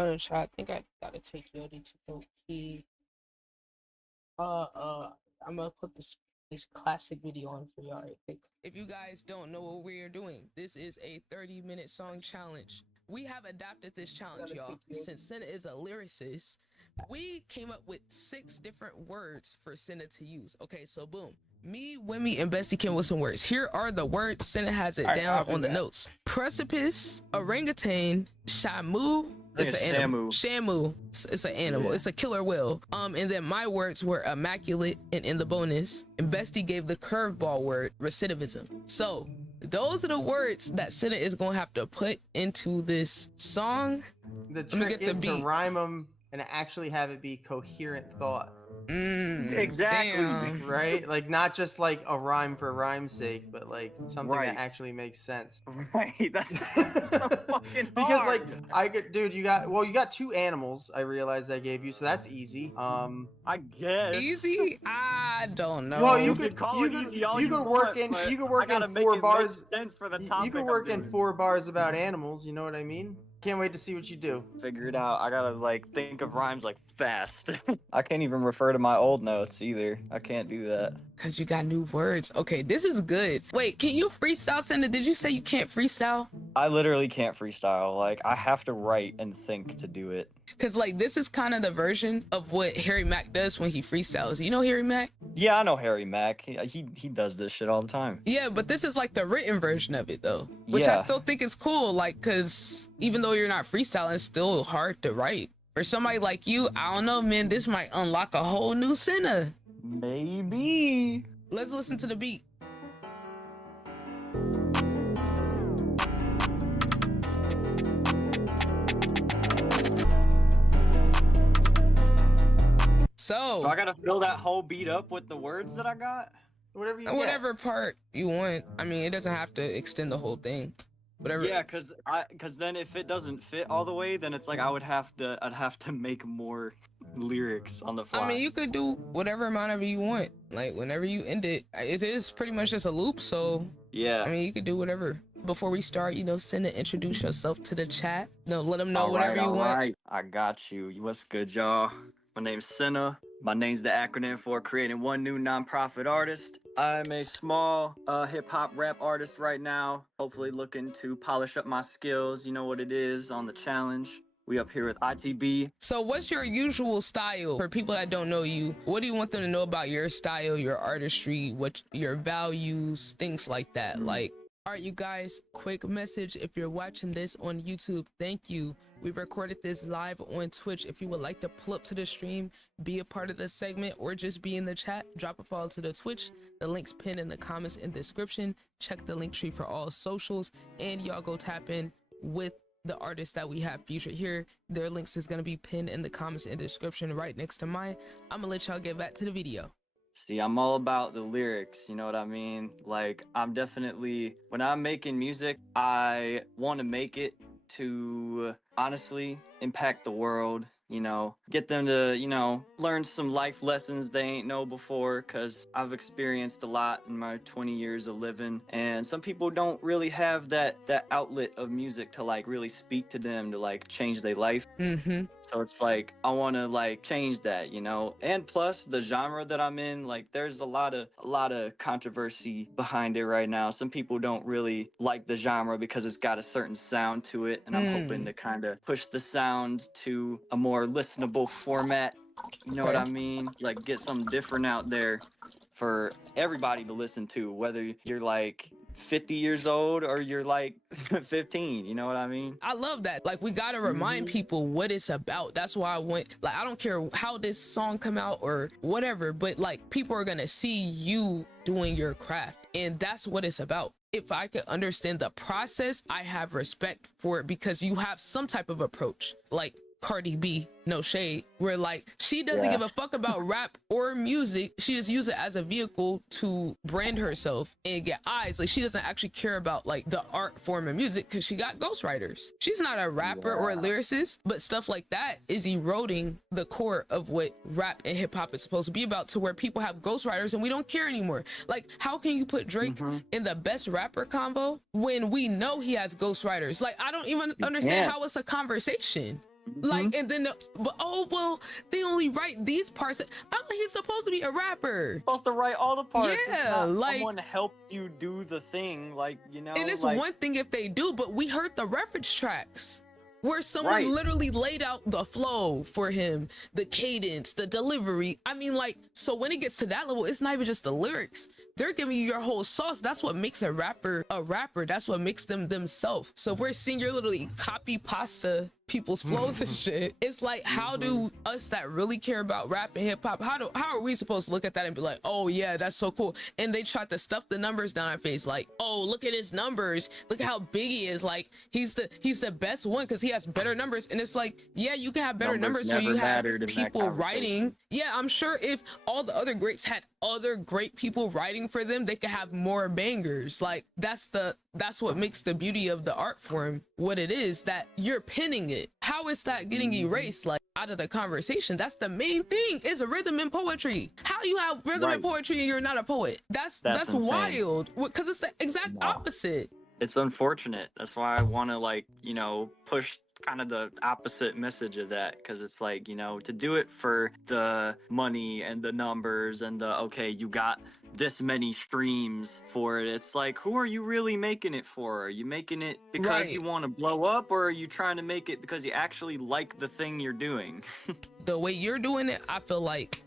Oh, I think I gotta take Yodi to go key. I'm gonna put this classic video on for y'all right quick. If you guys don't know what we're doing, this is a 30-minute song challenge. We have adapted this challenge, y'all. Since Senna is a lyricist, we came up with 6 different words for Senna to use. Okay, so boom. Me, Wimmy, and Bestie came with some words. Here are the words. Senna has it down on the notes. Precipice, orangutan, shamu. It's an animal. Shamu. It's an animal. Yeah. It's a killer whale. And then my words were immaculate and in the bonus. And Bestie gave the curveball word recidivism. So those are the words that Senna is gonna have to put into this song. The trick is to rhyme them and actually have it be coherent thought. Exactly. Damn. Right? Like not just like a rhyme for rhyme's sake, but like something that actually makes sense. Right. That's so fucking because hard. like dude, you got 2 animals. I realized I gave you, so that's easy. I guess easy. I don't know. Well, you could call it easy all you you could want, work in but you could work I gotta in make 4 it bars. make sense for the topic. You could work in 4 bars about animals. You know what I mean? Can't wait to see what you do. Figure it out. I gotta like think of rhymes like fast. I can't even refer to my old notes either. I can't do that. Cause you got new words. Okay, this is good. Wait, can you freestyle, Senna? Did you say you can't freestyle? I literally can't freestyle. Like I have to write and think to do it. Cause like this is kind of the version of what Harry Mack does when he freestyles. You know Harry Mack? Yeah, I know Harry Mack. He does this shit all the time. Yeah, but this is like the written version of it though, which I still think is cool. Like, cause even though you're not freestyling, it's still hard to write. For somebody like you, I don't know, man. This might unlock a whole new Senna. Maybe. Let's listen to the beat. So I gotta fill that whole beat up with the words that I got? Whatever part you want. I mean, it doesn't have to extend the whole thing. Whatever. Yeah, cause then if it doesn't fit all the way, then it's like I'd have to make more lyrics on the fly. I mean, you could do whatever amount of you want. Like whenever you end it, it is pretty much just a loop. So yeah, I mean, you could do whatever. Before we start, Senna, introduce yourself to the chat. Let them know whatever you want. Right. I got you. What's good, y'all? My name's Senna. My name's the acronym for creating one new nonprofit artist. I'm a small hip-hop rap artist right now, hopefully looking to polish up my skills. You know what it is on the challenge. We up here with ITB. So what's your usual style for people that don't know you? What do you want them to know about your style, your artistry, what your values, things like that? Like, all right, you guys, quick message. If you're watching this on YouTube, thank you. We recorded this live on Twitch. If you would like to pull up to the stream, be a part of the segment, or just be in the chat, drop a follow to the Twitch. The link's pinned in the comments and description. Check the link tree for all socials, and y'all go tap in with the artists that we have featured here. Their links is gonna be pinned in the comments and description right next to mine. I'm gonna let y'all get back to the video. See, I'm all about the lyrics, you know what I mean? Like, I'm definitely, when I'm making music, I want to make it to honestly impact the world, get them to, learn some life lessons they ain't know before, because I've experienced a lot in my 20 years of living, and some people don't really have that outlet of music to like really speak to them, to like change their life. So it's like I want to like change that, and plus the genre that I'm in, like there's a lot of controversy behind it right now. Some people don't really like the genre because it's got a certain sound to it, and I'm hoping to kind of push the sound to a more listenable format. You know what I mean? Like get something different out there for everybody to listen to, whether you're like 50 years old or you're like 15, you know what I mean? I love that. Like, we gotta remind people what it's about. That's why I don't care how this song come out or whatever, but like people are gonna see you doing your craft, and that's what it's about. If I could understand the process, I have respect for it, because you have some type of approach. Like Cardi B, no shade, where like she doesn't give a fuck about rap or music. She just uses it as a vehicle to brand herself and get eyes. Like, she doesn't actually care about like the art form of music, because she got ghostwriters. She's not a rapper or a lyricist, but stuff like that is eroding the core of what rap and hip-hop is supposed to be about, to where people have ghostwriters and we don't care anymore. Like, how can you put Drake in the best rapper combo when we know he has ghostwriters? Like, I don't even understand how it's a conversation. Like, and then but oh well, they only write these parts. I'm like, he's supposed to be a rapper. Supposed to write all the parts. It's Yeah, not like someone helped you do the thing, like, you know. and it's like, one thing if they do, but we heard the reference tracks where someone Right. literally laid out the flow for him, the cadence, the delivery. I mean, like, so when it gets to that level, it's not even just the lyrics. They're giving you your whole sauce. That's what makes a rapper a rapper. That's what makes them themselves. So if we're seeing you literally copy pasta people's flows and shit, it's like, how do us that really care about rap and hip hop, how are we supposed to look at that and be like, oh yeah, that's so cool? And they try to stuff the numbers down our face, like, oh, look at his numbers, look at how big he is, like he's the best one because he has better numbers. And it's like, yeah, you can have better numbers when you have people writing. Yeah, I'm sure if all the other greats had other great people writing for them, they could have more bangers. Like, that's what makes the beauty of the art form what it is, that you're pinning it. How is that getting erased, like, out of the conversation? That's the main thing, is a rhythm and poetry. How you have rhythm and poetry and you're not a poet? That's insane. Wild, because it's the exact opposite. It's unfortunate. That's why I want to, like, you know, push kind of the opposite message of that, because it's like, you know, to do it for the money and the numbers and the, okay, you got this many streams for it, it's like, who are you really making it for? Are you making it because you want to blow up, or are you trying to make it because you actually like the thing you're doing? The way you're doing it, I feel like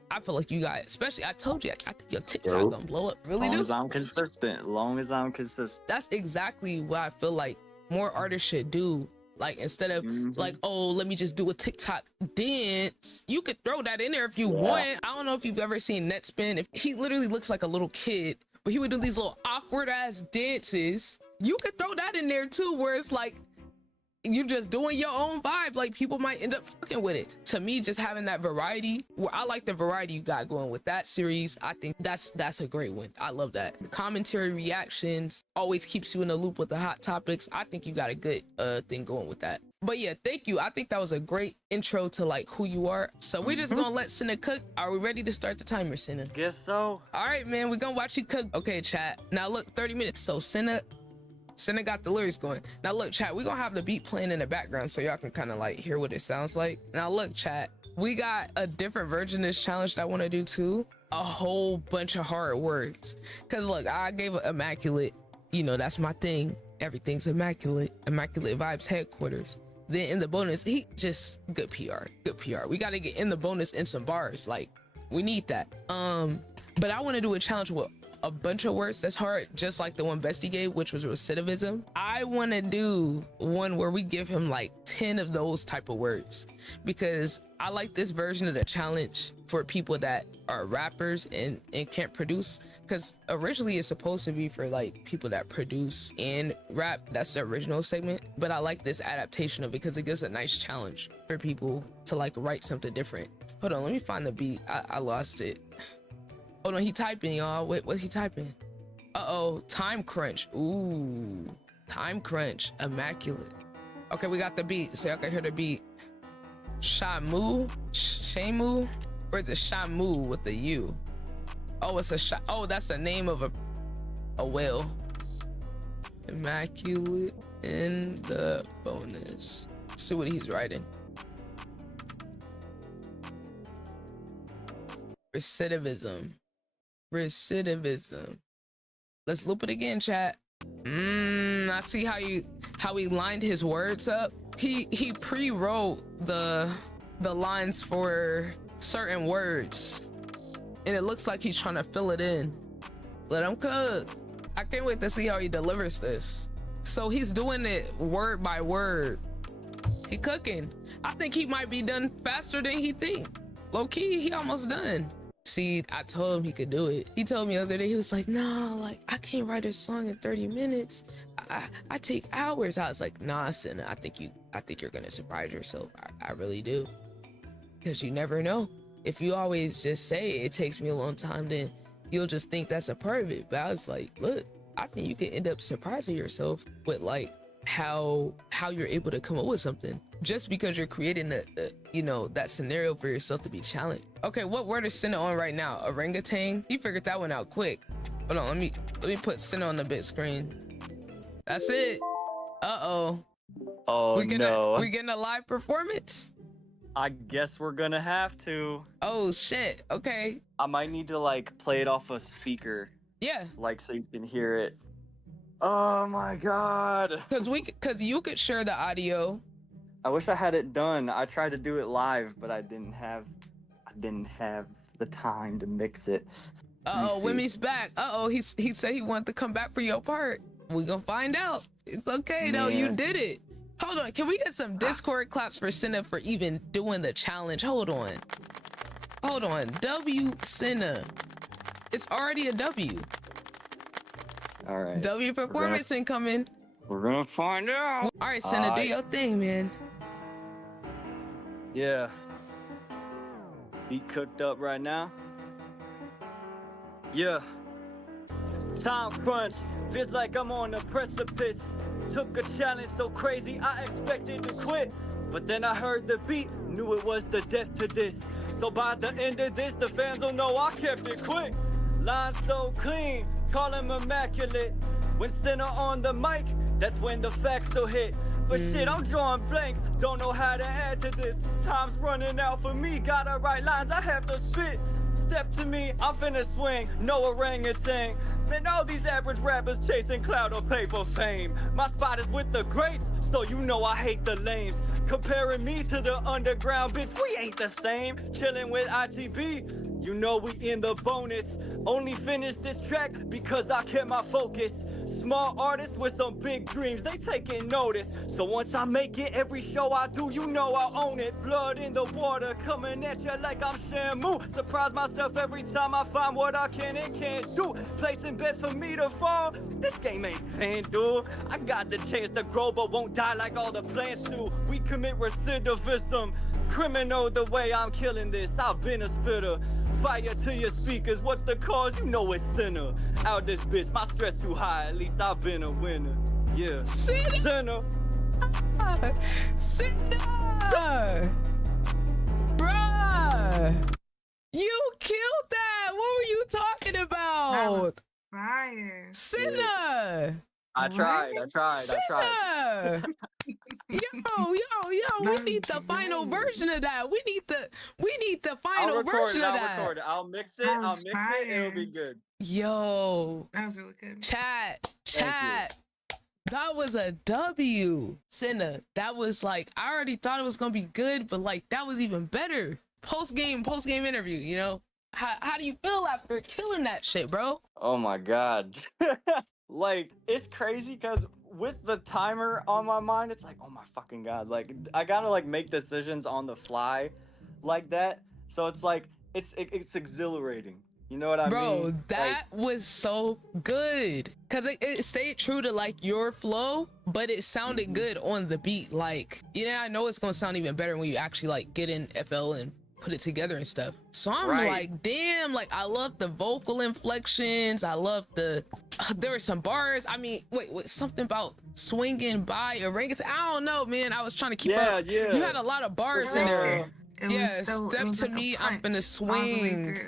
you guys, especially, I told you, I think your TikTok gonna blow up. Really? Long as I'm consistent. That's exactly what I feel like more artists should do. Like, instead of like, oh, let me just do a TikTok dance, you could throw that in there if you want. I don't know if you've ever seen Netspin. If he literally looks like a little kid, but he would do these little awkward ass dances. You could throw that in there too, where it's like you just doing your own vibe. Like, people might end up fucking with it. To me, just having that variety, where I like the variety you got going with that series, I think that's a great one. I love that. The commentary reactions always keeps you in the loop with the hot topics. I think you got a good thing going with that. But yeah, thank you. I think that was a great intro to like who you are. So we're just gonna let Senna cook. Are we ready to start the timer, Senna? Guess so. All right, man, we're gonna watch you cook. Okay, chat. Now look, 30 minutes. So Senna got the lyrics going. Now look, chat, we're gonna have the beat playing in the background so y'all can kind of like hear what it sounds like. Now look, chat, we got a different version of this challenge that I want to do too. A whole bunch of hard words. Cause look, I gave immaculate, you know, that's my thing. Everything's immaculate. Immaculate Vibes headquarters. Then in the bonus, he just good PR. We gotta get in the bonus in some bars. Like, we need that. But I want to do a challenge with a bunch of words that's hard, just like the one Bestie gave, which was recidivism. I want to do one where we give him like 10 of those type of words, because I like this version of the challenge for people that are rappers and can't produce, because originally it's supposed to be for like people that produce and rap. That's the original segment, but I like this adaptation of it because it gives a nice challenge for people to like write something different. Hold on, let me find the beat. I lost it. Oh no, he typing, y'all. Wait, what's he typing? Uh-oh, time crunch. Ooh, time crunch, immaculate. Okay, we got the beat, so y'all can hear the beat. Shamu, Shamu, or is it Shamu with the U? Oh, it's a shot. Oh, that's the name of a whale. Immaculate in the bonus. Let's see what he's writing. Recidivism. Let's loop it again, chat. I see how he lined his words up. He pre-wrote the lines for certain words, and it looks like he's trying to fill it in. Let him cook. I can't wait to see how he delivers this. So he's doing it word by word. He cooking. I think he might be done faster than he think. Low key, he almost done. See, I told him he could do it. He told me the other day, he was like, nah, like, I can't write a song in 30 minutes. I take hours. I was like, nah, Senna, I think you're gonna surprise yourself. I really do. Because you never know. If you always just say it takes me a long time, then you'll just think that's a part of it. But I was like, look, I think you could end up surprising yourself with like how you're able to come up with something just because you're creating that scenario for yourself to be challenged. Okay, what word is Senna on right now? Orangutan? You figured that one out quick. Hold on, let me put Senna on the big screen. That's it. Uh-oh. Oh we no. We getting a live performance? I guess we're gonna have to. Oh shit. Okay. I might need to like play it off a speaker. Yeah. Like so you can hear it. Oh my god. Cause you could share the audio. I wish I had it done. I tried to do it live, but I didn't have the time to mix it. Uh-oh, Wimmy's back. Uh-oh, he said he wanted to come back for your part. We gonna find out. It's okay though, you did it. Hold on, can we get some Discord claps for Senna for even doing the challenge? Hold on. W Senna. It's already a W. All right. W performance incoming. We're gonna find out. All right, Senna, do your thing, man. Yeah. Beat cooked up right now. Yeah. Time crunch. Feels like I'm on the precipice. Took a challenge so crazy I expected to quit. But then I heard the beat, knew it was the death to this. So by the end of this, the fans will know I kept it quick. Line so clean, call him immaculate. When Senna on the mic, that's when the facts will hit. But shit, I'm drawing blanks, don't know how to add to this. Time's running out for me, gotta write lines, I have to spit. Step to me, I'm finna swing, no orangutan. Man, all these average rappers chasing clout or paper fame. My spot is with the greats, so you know I hate the lames. Comparing me to the underground, bitch, we ain't the same. Chilling with ITB, you know we in the bonus. Only finished this track because I kept my focus. Small artists with some big dreams, they taking notice. So once I make it, every show I do, you know I own it. Blood in the water, coming at you like I'm Shamu. Surprise myself every time I find what I can and can't do. Placing bets for me to fall, this game ain't paying, dude. I got the chance to grow, but won't die like all the plants do. We commit recidivism, criminal the way I'm killing this. I've been a spitter. Fire to your speakers, what's the cause? You know it's Senna. Out this bitch, my stress too high, at least I've been a winner. Yeah. Senna. Senna! Bruh! You killed that! What were you talking about? Fire. Senna! I tried. Yo, we need the final version of that. We need the final version of that. I'll record it. I'll mix it. It'll be good. Yo. That was really good. Chat. That was a W. Senna. That was like, I already thought it was gonna be good, but like that was even better. Post game interview, you know? How do you feel after killing that shit, bro? Oh my god. Like, it's crazy because with the timer on my mind, it's like, oh my fucking god. Like, I gotta like make decisions on the fly like that. So it's like, it's exhilarating. You know what I mean? Bro, that was so good. Cause it stayed true to like your flow, but it sounded good on the beat. Like, I know it's gonna sound even better when you actually like get in FL and put it together and stuff. So I'm like, damn, like I love the vocal inflections. I love there were some bars. I mean, wait, something about swinging by orangutan. I don't know, man. I was trying to keep up. Yeah. You had a lot of bars in there. Step to me, I'm finna swing.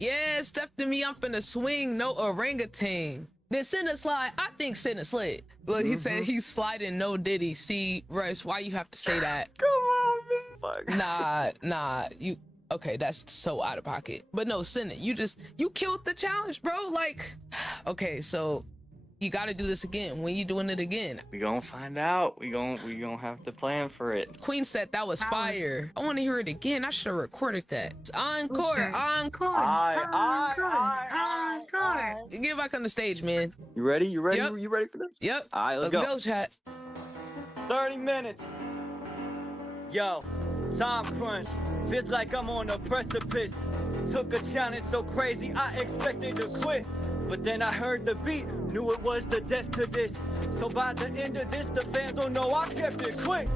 Yeah, step to me, I'm finna swing. No orangutan. Then Senna slide. I think Senna slid. Look, he said he's sliding no diddy. See, Russ, why you have to say that? Come on, man. Nah. You okay? That's so out of pocket. But no, Senna, you killed the challenge, bro. Like, okay, so you got to do this again. When you doing it again? We gonna find out. We gonna have to plan for it. Queen said that was fire. I want to hear it again. I should have recorded that. Encore. Get back on the stage, man. You ready? Yep. You ready for this? Yep. All right, let's go, chat. 30 minutes. Yo, time crunch. Feels like I'm on a precipice. Took a challenge so crazy I expected to quit. But then I heard the beat, knew it was the death to this. So by the end of this, the fans will know I kept it quick.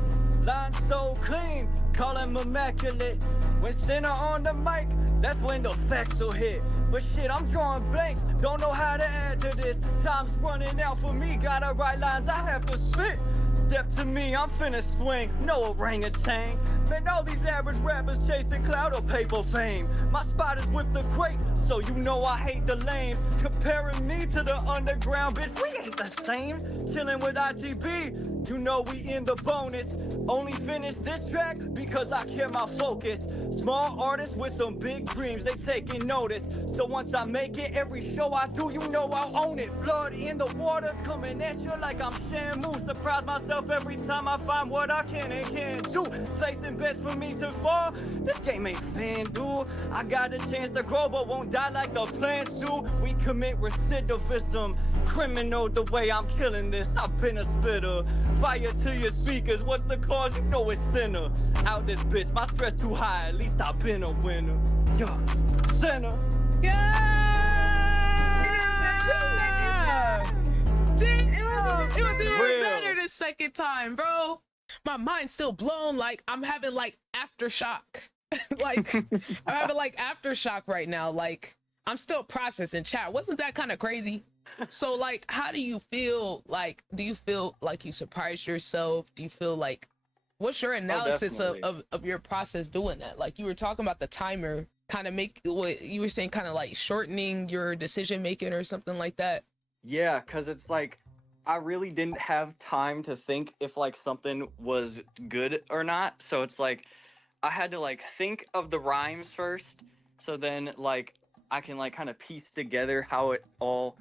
Line so clean, call him immaculate. When Senna on the mic, that's when the facts will hit. But shit, I'm drawing blanks, don't know how to add to this. Time's running out for me, gotta write lines, I have to spit. Step to me, I'm finna swing, no orangutan. Man, all these average rappers chasing clout or paper fame. My spot is with the greats, so you know I hate the lames. Comparing me to the underground, bitch, we ain't the same. Chilling with ITB, you know we in the bonus. Only finished this track because I kept my focus. Small artists with some big dreams, they taking notice. So once I make it, every show I do, you know I'll own it. Blood in the water, coming at you like I'm Shamu. Surprise myself every time I find what I can and can't do. Placing bets for me to fall, this game ain't FanDuel. I got a chance to grow, but won't die like the plants do. We commit recidivism, criminal the way I'm killing this. I've been a spitter, fire to your speakers. What's the cause? You know it's sinner. Out this bitch, my stress too high. At least I've been a winner. Yeah, sinner. It was even better the second time, bro. My mind's still blown. Like I'm having like aftershock. Like I'm having like aftershock right now. Like I'm still processing. Chat, wasn't that kind of crazy? So like, how do you feel? Like, do you feel like you surprised yourself? Do you feel like, what's your analysis of your process doing that? Like you were talking about the timer, kind of make what you were saying, kind of like shortening your decision making or something like that. Yeah, because it's like I really didn't have time to think if like something was good or not. So it's like I had to like think of the rhymes first, so then like I can like kind of piece together how it all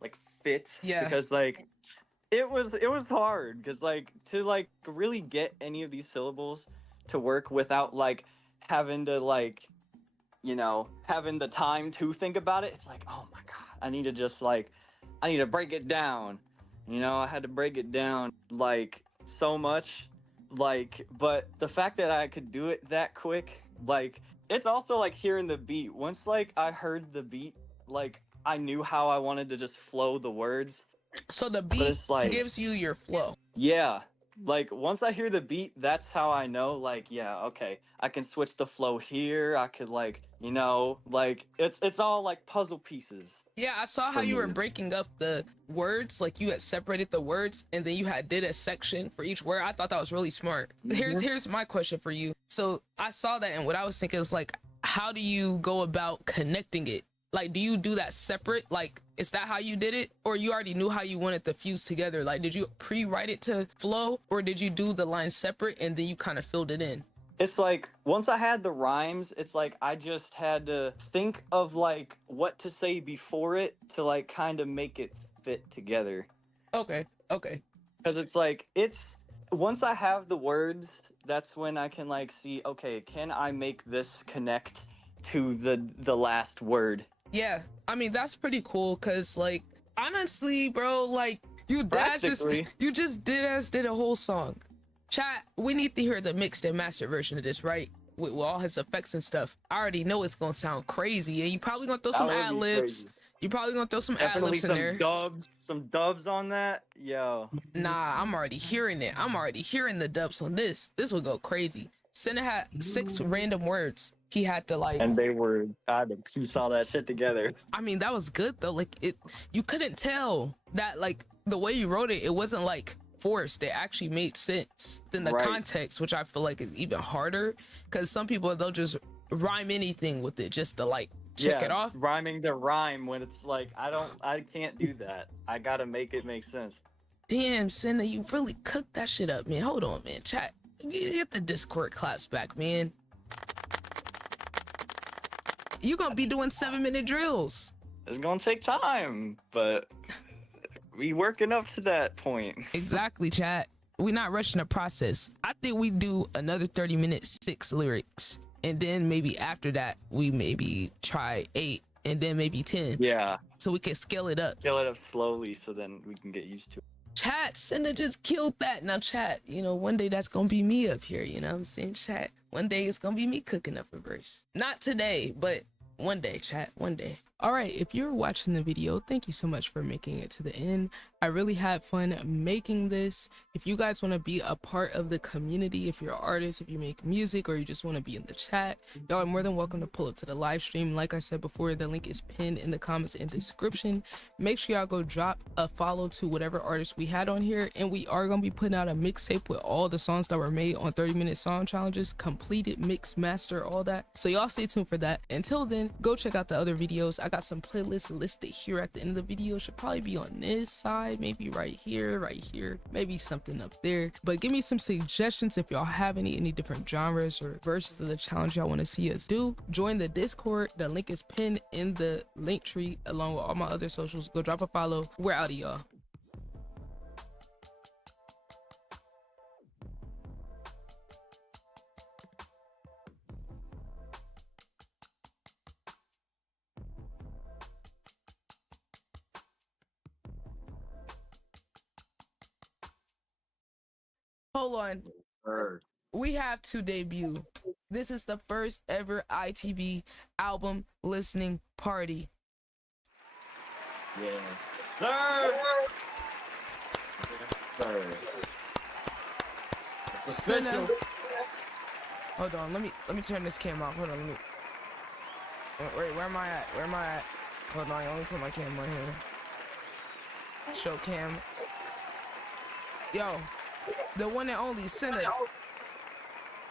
like fits. Yeah. Because like it was hard because like to like really get any of these syllables to work without like having to like, you know, having the time to think about it. It's like, oh my god, I need to break it down. You know, I had to break it down like so much, like, but the fact that I could do it that quick, like, it's also like hearing the beat. Once like I heard the beat, like I knew how I wanted to just flow the words. So the beat like, gives you your flow. Yeah. Like once I hear the beat, that's how I know, like, yeah, okay, I can switch the flow here. I could like, you know, like it's all like puzzle pieces. Yeah, I saw how you were breaking up the words, like you had separated the words and then you had did a section for each word. I thought that was really smart. Here's my question for you. So I saw that, and what I was thinking is like, how do you go about connecting it? Like, do you do that separate? Like, is that how you did it? Or you already knew how you wanted to fuse together? Like, did you pre-write it to flow, or did you do the lines separate and then you kind of filled it in? It's like, once I had the rhymes, it's like I just had to think of like what to say before it to like kind of make it fit together. Okay. Because it's like, once I have the words, that's when I can like see, okay, can I make this connect to the last word? Yeah, I mean, that's pretty cool, because like honestly, bro, like you just did a whole song. Chat, we need to hear the mixed and mastered version of this, right? With all his effects and stuff. I already know it's gonna sound crazy, and you probably gonna throw some ad libs. You probably gonna throw some ad libs in there. Some dubs on that, yo. Nah, I'm already hearing it. I'm already hearing the dubs on this. This will go crazy. Cinna had 6 random words he had to like, and I had to piece all that shit together. I mean, that was good though. Like you couldn't tell that, like the way you wrote it, it wasn't like forced. It actually made sense in the context, which I feel like is even harder, because some people, they'll just rhyme anything with it just to like check it off. Rhyming to rhyme, when it's like I can't do that. I gotta make it make sense. Damn, Cinna, you really cooked that shit up, man. Hold on, man. Chat, get the Discord claps back, man. You gonna be doing 7-minute drills. It's gonna take time, but we working up to that point. Exactly, chat. We're not rushing the process. I think we do another 30 minutes, 6 lyrics, and then maybe after that we maybe try 8, and then maybe 10. Yeah, so we can scale it up slowly, so then we can get used to it. Chat, Cinna just killed that. Now chat, you know, one day that's gonna be me up here, you know what I'm saying? Chat, one day it's gonna be me cooking up a verse. Not today, but one day, chat, one day. All right, if you're watching the video, thank you so much for making it to the end. I really had fun making this. If you guys want to be a part of the community, if you're an artist, if you make music, or you just want to be in the chat, y'all are more than welcome to pull up to the live stream. Like I said before, the link is pinned in the comments and description. Make sure y'all go drop a follow to whatever artist we had on here, and we are going to be putting out a mixtape with all the songs that were made on 30-minute song challenges, completed, mix, master, all that. So y'all stay tuned for that. Until then, go check out the other videos. I got some playlists listed here at the end of the video. Should probably be on this side, maybe right here, maybe something up there. But give me some suggestions if y'all have any different genres or versions of the challenge y'all want to see us do. Join the Discord. The link is pinned in the link tree along with all my other socials. Go drop a follow. We're out of y'all. Hold on. We have to debut. This is the first ever ITB album listening party. Yes, sir. Yes, sir. It's official. Hold on, let me turn this cam off. Hold on, wait, where am I at? Hold on, let me put my cam right here. Show cam. Yo, the one and only Senna.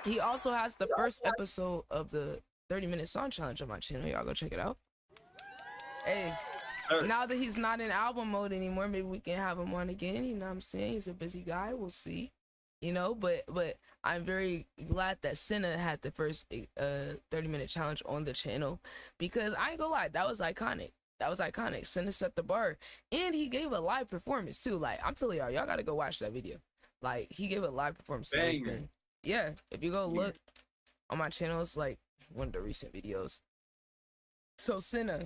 He also has the first episode of the 30-minute song challenge on my channel. Y'all go check it out. Hey, now that he's not in album mode anymore, maybe we can have him on again. You know what I'm saying? He's a busy guy. We'll see. You know, but I'm very glad that Senna had the first 30-minute challenge on the channel, because I ain't gonna lie, that was iconic. Senna set the bar, and he gave a live performance too. Like, I'm telling y'all gotta go watch that video. Like, he gave a live performance. Yeah, if you go look on my channel, it's like one of the recent videos. So Senna,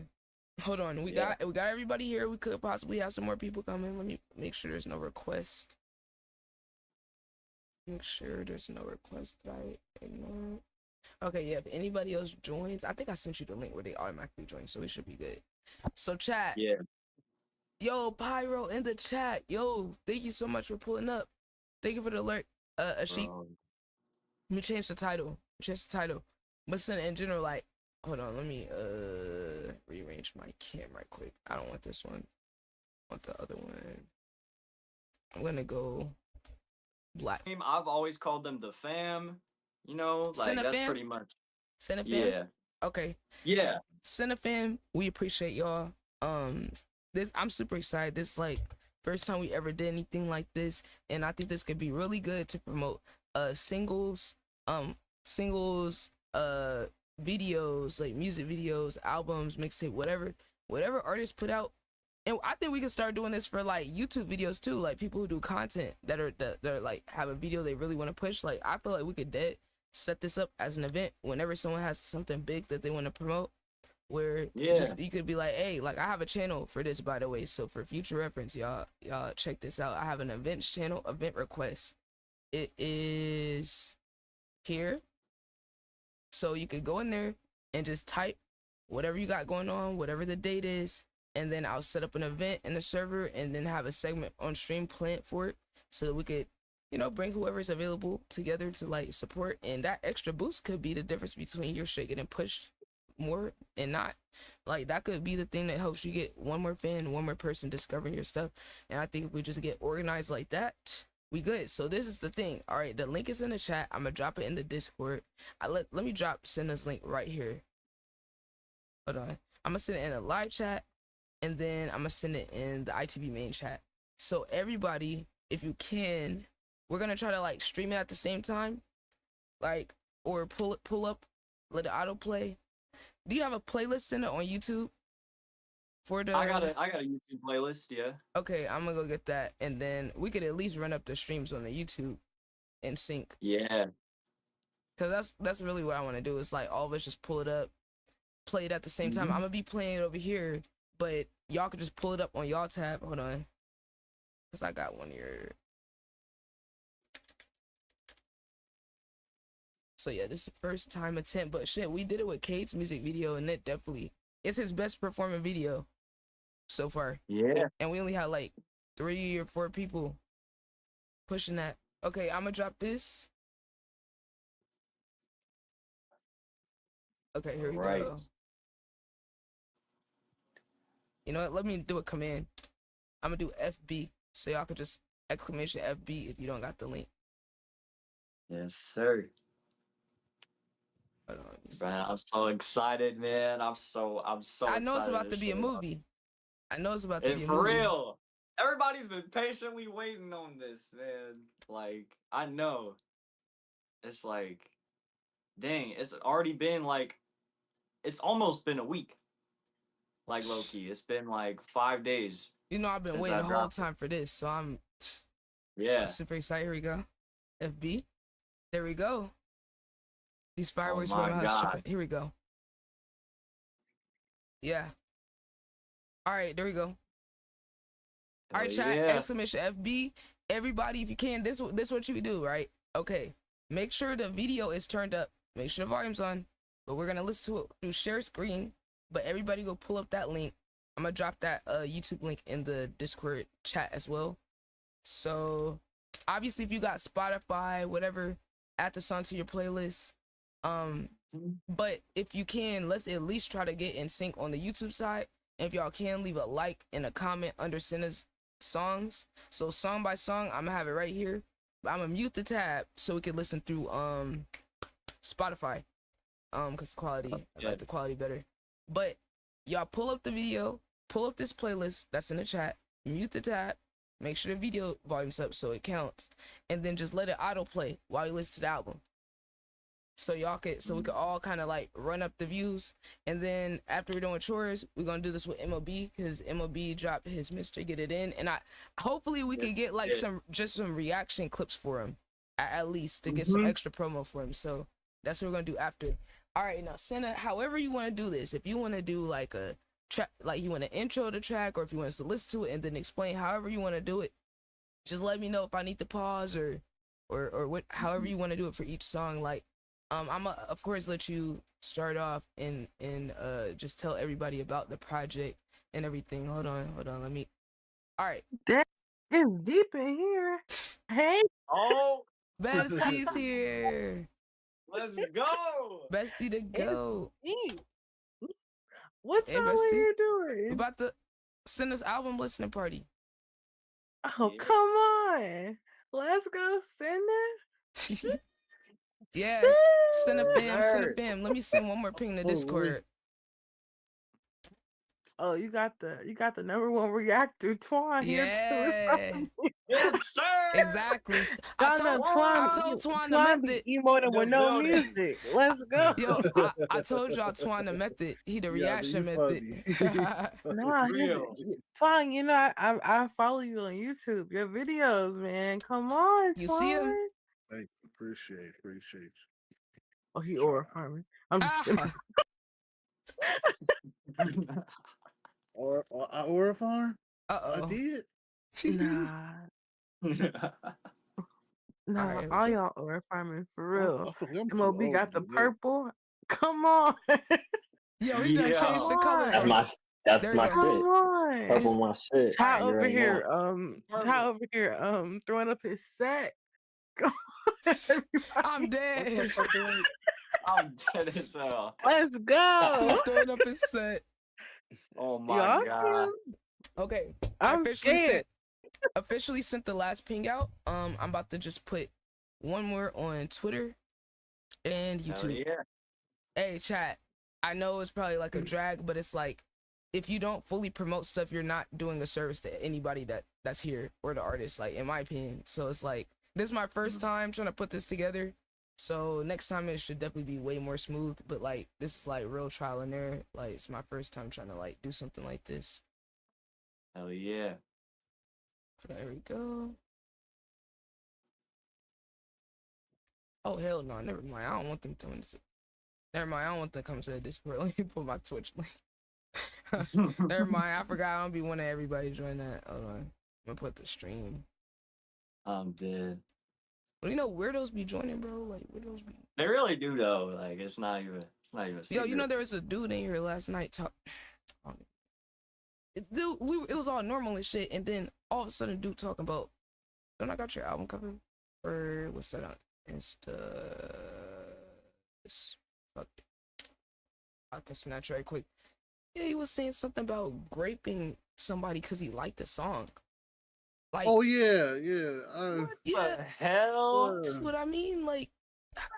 hold on, we got everybody here. We could possibly have some more people coming. Let me make sure there's no request. Make sure there's no request that I ignored. Okay, yeah, if anybody else joins, I think I sent you the link where they automatically join, so we should be good. So chat. Yeah. Yo, Pyro in the chat. Yo, thank you so much for pulling up. Thank you for the alert. Sheep. Let me change the title. But Senna in general, like, hold on, let me rearrange my cam right quick. I don't want this one. I want the other one. I'm gonna go black. I've always called them the fam. You know, like Senna that's fam? pretty much. Senna fam? Yeah. Okay. Yeah. Senna fam, we appreciate y'all. I'm super excited. This is like first time we ever did anything like this, and I think this could be really good to promote singles, videos, like music videos, albums, mixtape, whatever artists put out. And I think we can start doing this for like YouTube videos too, like people who do content that are like have a video they really want to push. Like, I feel like we could set this up as an event whenever someone has something big that they want to promote, where you could be like, hey, like, I have a channel for this, by the way, so for future reference, y'all check this out. I have an events channel, event request. It is here, so you could go in there and just type whatever you got going on, whatever the date is, and then I'll set up an event in the server and then have a segment on stream planned for it, so that we could, you know, bring whoever's available together to like support. And that extra boost could be the difference between your shit getting pushed more and not. Like, that could be the thing that helps you get one more fan, one more person discovering your stuff. And I think if we just get organized like that, we good. So this is the thing. All right, the link is in the chat. I'm gonna drop it in the Discord. Let me drop Senna's link right here. Hold on, I'm gonna send it in a live chat, and then I'm gonna send it in the ITB main chat. So everybody, if you can, we're gonna try to like stream it at the same time, like, or pull up, let it autoplay. Do you have a playlist, Senna, on YouTube? For the I got a YouTube playlist, yeah. Okay, I'm gonna go get that, and then we could at least run up the streams on the YouTube in sync. Yeah. Cause that's really what I want to do. Is like all of us just pull it up, play it at the same time. I'm gonna be playing it over here, but y'all could just pull it up on y'all tab. Hold on, cause I got one here. So yeah, this is the first time attempt, but shit, we did it with Kate's music video, and it definitely It's his best performing video so far. Yeah. And we only had like 3 or 4 people pushing that. Okay, I'm gonna drop this. Okay, here we go. You know what? Let me do a command. I'm gonna do FB so y'all could just exclamation FB if you don't got the link. Yes, sir. Man, I'm so excited, man. I'm so I know it's excited about to be a show y'all. movie. I know it's about to And be a for movie. real, everybody's been patiently waiting on this, man. Like, I know. It's like, dang, it's already been like, it's almost been a week. Like, low-key, it's been like 5 days. You know, I've been since waiting I the whole dropped it. time for this, so I'm Yeah. super excited. Here we go. FB. There we go. These fireworks my from my house. God. Here we go. Yeah. All right, there we go. All right, chat, yeah. exclamation FB. Everybody, if you can, this what you do, right? Okay. Make sure the video is turned up. Make sure the volume's on. But we're gonna listen to it through share screen. But everybody go pull up that link. I'm gonna drop that YouTube link in the Discord chat as well. So obviously if you got Spotify, whatever, add the song to your playlist. But if you can, let's at least try to get in sync on the YouTube side. And if y'all can, leave a like and a comment under Senna's songs. So song by song, I'm gonna have it right here. But I'm gonna mute the tab so we can listen through Spotify. Cause quality, I like the quality better. But y'all pull up the video, pull up this playlist that's in the chat, mute the tab, make sure the video volume's up so it counts, and then just let it autoplay while you listen to the album. So y'all could, so we could all kind of like run up the views. And then after we're doing chores, we're gonna do this with MOB because MOB dropped his Mr. Get It In, and hopefully we could get like some reaction clips for him at least to get some extra promo for him. So that's what we're gonna do after. All right, now Senna, however you want to do this, if you want to do like a track, like you want to intro the track, or if you want us to listen to it and then explain, however you want to do it, just let me know if I need to pause or what, however you want to do it for each song. Like, I'm of course let you start off and just tell everybody about the project and everything. Hold on, let me. All right. That is deep in here. Hey. Oh, Bestie's here. Let's go. Bestie to go. What y'all are you doing? We're about to send us album listening party. Oh, come on. Let's go send it. Yeah. Send a fam. Let me send one more ping to Discord. Oh, you got the number one reactor, Twan. Yeah. Yes, sir. Exactly. I told Twan the method. Emoting with no music. Let's go. Yo, I told y'all Twan the method. He the reaction method. Nah, Twan, you know I follow you on YouTube. Your videos, man. Come on, You Twan. see him? Thank you. Appreciate you. Oh, he aura farming. I'm just kidding. Aura farm? Uh-oh. I did. Nah, Alright, all y'all aura farming for real. I feel I'm too MOB old got the to do that. purple. Come on. Yo, he done changed the colors. That's There my you go. shit. Come on. Purple my shit. Ty You over already here, know. Ty over here, throwing up his set. Come on, I'm dead. I'm dead as hell. let's go. Throwing up his set. Oh my Y'all god. Okay. I'm scared. Officially sent the last ping out. I'm about to just put one more on Twitter and Hell YouTube. yeah. Hey, chat. I know it's probably like a drag, but it's like if you don't fully promote stuff, you're not doing a service to anybody that's here or the artist, like in my opinion. So it's like this is my first time trying to put this together. So next time it should definitely be way more smooth. But like this is like real trial and error. Like it's my first time trying to like do something like this. Hell yeah. There we go. Oh hell no, never mind. I don't want them coming to. Never mind. I don't want them to come to the Discord. Let me put my Twitch link. Never mind. I forgot. I don't be wanting everybody to join that. Hold on. I'm gonna put the stream. I'm dead. You know, weirdos be joining, bro. Like weirdos be. They really do though. Like it's not even Yo, you know there was a dude in here last night dude, it was all normal and shit, and then all of a sudden, dude talking about, don't I got your album cover? Or what's that on Insta? Fuck. I can snatch right quick. Yeah, he was saying something about graping somebody because he liked the song. Like, oh yeah. Yeah, hell. That's what I mean. Like,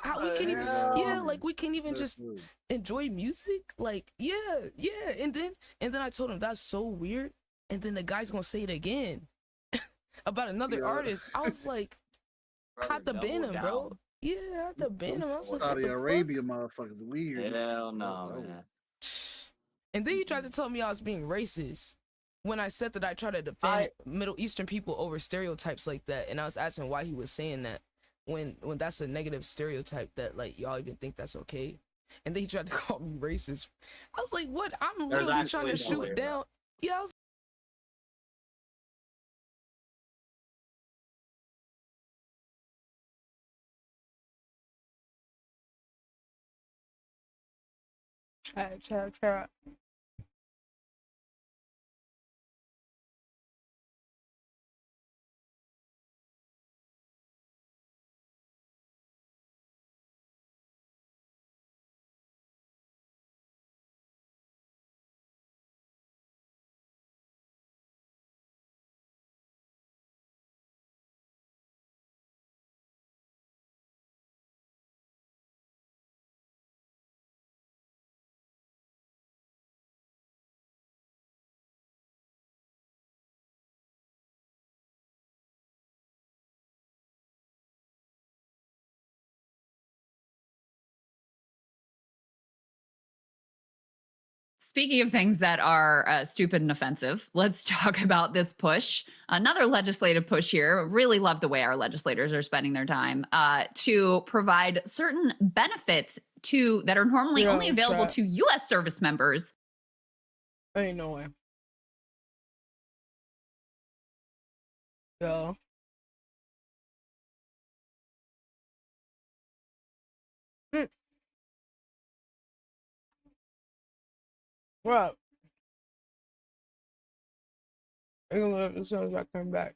how we can't even, like we can't even just enjoy music. Like, yeah, and then I told him that's so weird, and then the guy's gonna say it again about another artist. I was like, I had to ban him, bro. Yeah, I had to ban him. I was like, Saudi Arabia motherfuckers weird. Hell no, man. And then he tried to tell me I was being racist when I said that I try to defend Middle Eastern people over stereotypes like that, and I was asking why he was saying that. When that's a negative stereotype that like y'all even think that's okay, and then he tried to call me racist. I was like, what? I'm literally trying to shoot down. Yeah, I was. Chat. Speaking of things that are stupid and offensive, let's talk about this push. Another legislative push here. Really love the way our legislators are spending their time to provide certain benefits that are normally only available to U.S. service members. Ain't no way. Yo. What? I'm gonna live as soon as I come back.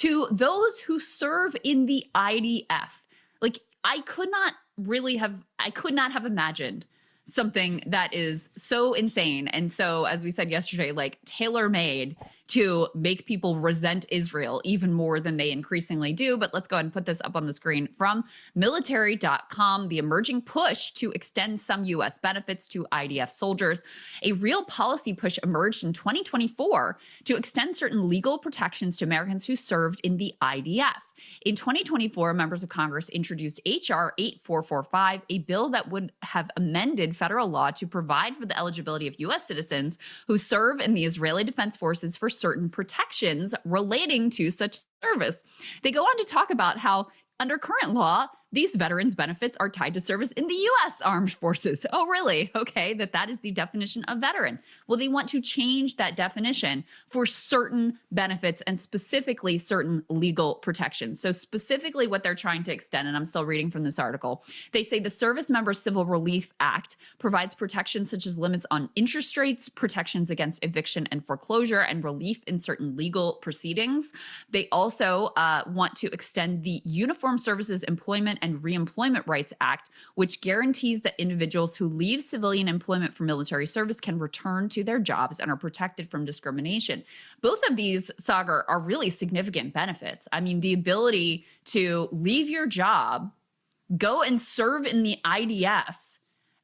To those who serve in the IDF. Like, I could not have imagined something that is so insane and so, as we said yesterday, like tailor-made to make people resent Israel even more than they increasingly do. But let's go ahead and put this up on the screen from military.com, the emerging push to extend some U.S. benefits to IDF soldiers. A real policy push emerged in 2024 to extend certain legal protections to Americans who served in the IDF. In 2024, members of Congress introduced H.R. 8445, a bill that would have amended federal law to provide for the eligibility of U.S. citizens who serve in the Israeli Defense Forces for certain protections relating to such service. They go on to talk about how under current law, these veterans' benefits are tied to service in the U.S. Armed Forces. Oh, really? Okay, that is the definition of veteran. Well, they want to change that definition for certain benefits and specifically certain legal protections. So specifically what they're trying to extend, and I'm still reading from this article, they say the Service Member Civil Relief Act provides protections such as limits on interest rates, protections against eviction and foreclosure, and relief in certain legal proceedings. They also want to extend the Uniformed Services Employment and Reemployment Rights Act, which guarantees that individuals who leave civilian employment for military service can return to their jobs and are protected from discrimination. Both of these, Sagar, are really significant benefits. I mean, the ability to leave your job go and serve in the IDF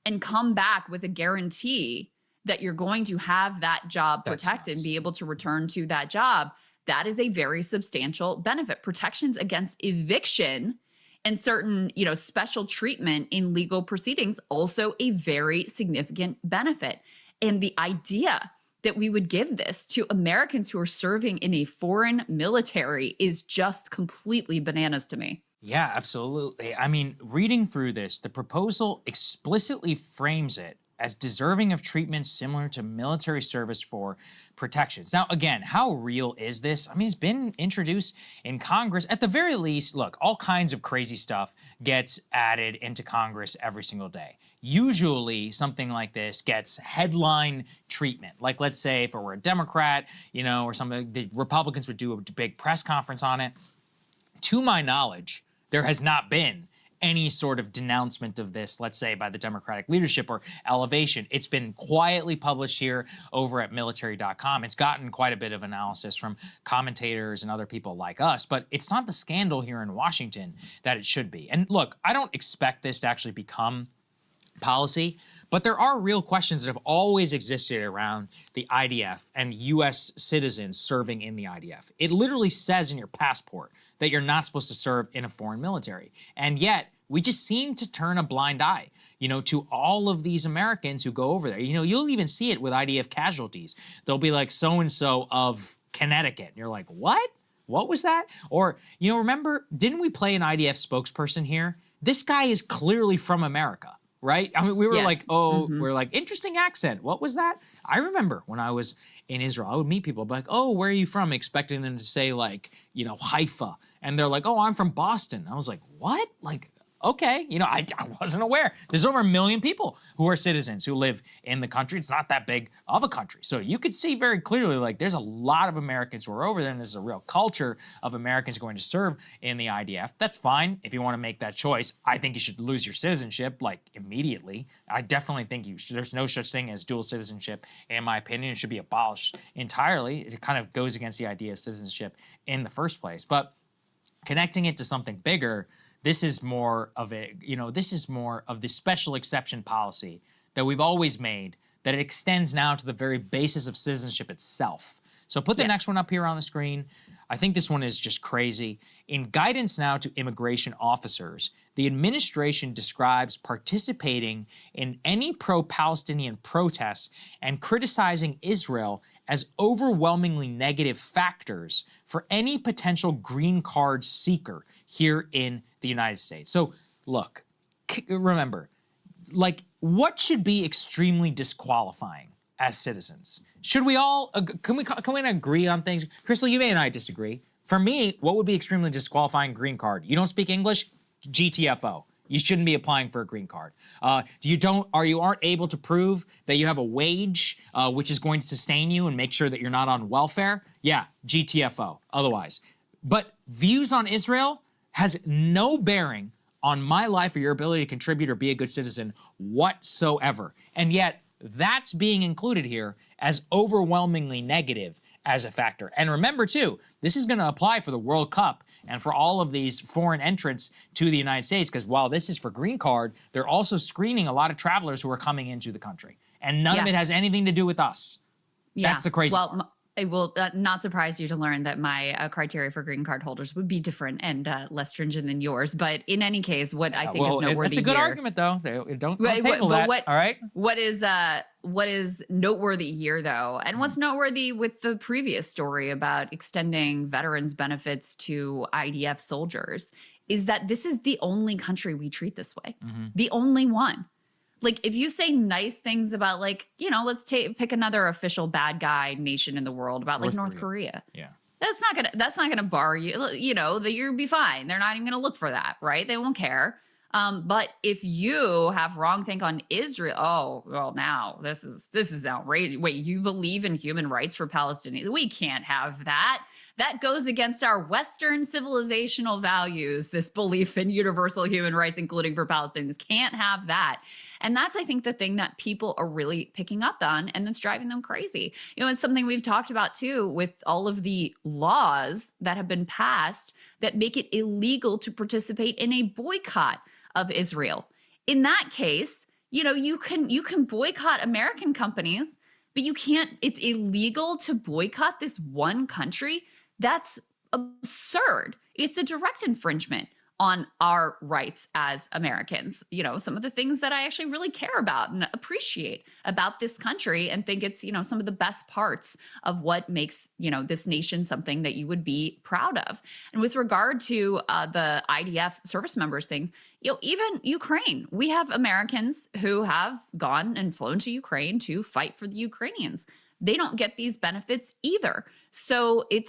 and come back with a guarantee that you're going to have that job protected and be able to return to that job. That is a very substantial benefit. Protections against eviction and certain, special treatment in legal proceedings, also a very significant benefit. And the idea that we would give this to Americans who are serving in a foreign military is just completely bananas to me. Yeah, absolutely. I mean, reading through this, the proposal explicitly frames it as deserving of treatment similar to military service for protections. Now, again, how real is this? I mean, it's been introduced in Congress. At the very least, look, all kinds of crazy stuff gets added into Congress every single day. Usually, something like this gets headline treatment. Like, let's say if it were a Democrat, or something, the Republicans would do a big press conference on it. To my knowledge, there has not been any sort of denouncement of this, let's say, by the Democratic leadership or elevation. It's been quietly published here over at military.com. It's gotten quite a bit of analysis from commentators and other people like us, but it's not the scandal here in Washington that it should be. And look, I don't expect this to actually become policy, but there are real questions that have always existed around the IDF and U.S. citizens serving in the IDF. It literally says in your passport that you're not supposed to serve in a foreign military. And yet, we just seem to turn a blind eye, to all of these Americans who go over there. You'll even see it with IDF casualties. They'll be like, so-and-so of Connecticut. And you're like, what? What was that? Or, remember, didn't we play an IDF spokesperson here? This guy is clearly from America. Right? I mean, we were like, we're like, interesting accent. What was that? I remember when I was in Israel, I would meet people like, oh, where are you from? Expecting them to say like, Haifa. And they're like, oh, I'm from Boston. I was like, what? Like, okay. I wasn't aware. There's over 1 million people who are citizens who live in the country. It's not that big of a country. So you could see very clearly, like, there's a lot of Americans who are over there, and there's a real culture of Americans going to serve in the IDF. That's fine if you want to make that choice. I think you should lose your citizenship, like, immediately. I definitely think there's no such thing as dual citizenship, in my opinion. It should be abolished entirely. It kind of goes against the idea of citizenship in the first place. But connecting it to something bigger, this is more of the special exception policy that we've always made, that it extends now to the very basis of citizenship itself. So put the next one up here on the screen. I think this one is just crazy. In guidance now to immigration officers, the administration describes participating in any pro-Palestinian protests and criticizing Israel as overwhelmingly negative factors for any potential green card seeker here in the United States. So look, remember, like, what should be extremely disqualifying as citizens? Should we all, can we agree on things? Crystal, you and I disagree. For me, what would be extremely disqualifying green card? You don't speak English? GTFO. You shouldn't be applying for a green card. You aren't able to prove that you have a wage which is going to sustain you and make sure that you're not on welfare? Yeah, GTFO, otherwise. But views on Israel has no bearing on my life or your ability to contribute or be a good citizen whatsoever. And yet, that's being included here as overwhelmingly negative as a factor. And remember, too, this is going to apply for the World Cup and for all of these foreign entrants to the United States, because while this is for green card, they're also screening a lot of travelers who are coming into the country. And none of it has anything to do with us. Yeah. That's the crazy part. It will not surprise you to learn that my criteria for green card holders would be different and less stringent than yours. But in any case, what I think is noteworthy That's a good here, argument, though. Don't table that. All right. What is noteworthy here, though, and what's noteworthy with the previous story about extending veterans benefits to IDF soldiers, is that this is the only country we treat this way. The only one. Like, if you say nice things about, like, let's pick another official bad guy nation in the world, about like North Korea. Yeah. That's not gonna bar you. That you'll be fine. They're not even gonna look for that, right? They won't care. But if you have wrong think on Israel, oh well, now this is outrageous. Wait, you believe in human rights for Palestinians? We can't have that. That goes against our Western civilizational values, this belief in universal human rights, including for Palestinians. Can't have that. And that's, I think, the thing that people are really picking up on, and that's driving them crazy. It's something we've talked about, too, with all of the laws that have been passed that make it illegal to participate in a boycott of Israel. In that case, you know, you can boycott American companies, but you can't, it's illegal to boycott this one country. That's absurd. It's a direct infringement on our rights as Americans. You know, some of the things that I actually really care about and appreciate about this country and think it's, you know, some of the best parts of what makes, you know, this nation something that you would be proud of. And with regard to the IDF service members things, you know, even Ukraine, we have Americans who have gone and flown to Ukraine to fight for the Ukrainians. They don't get these benefits either. So it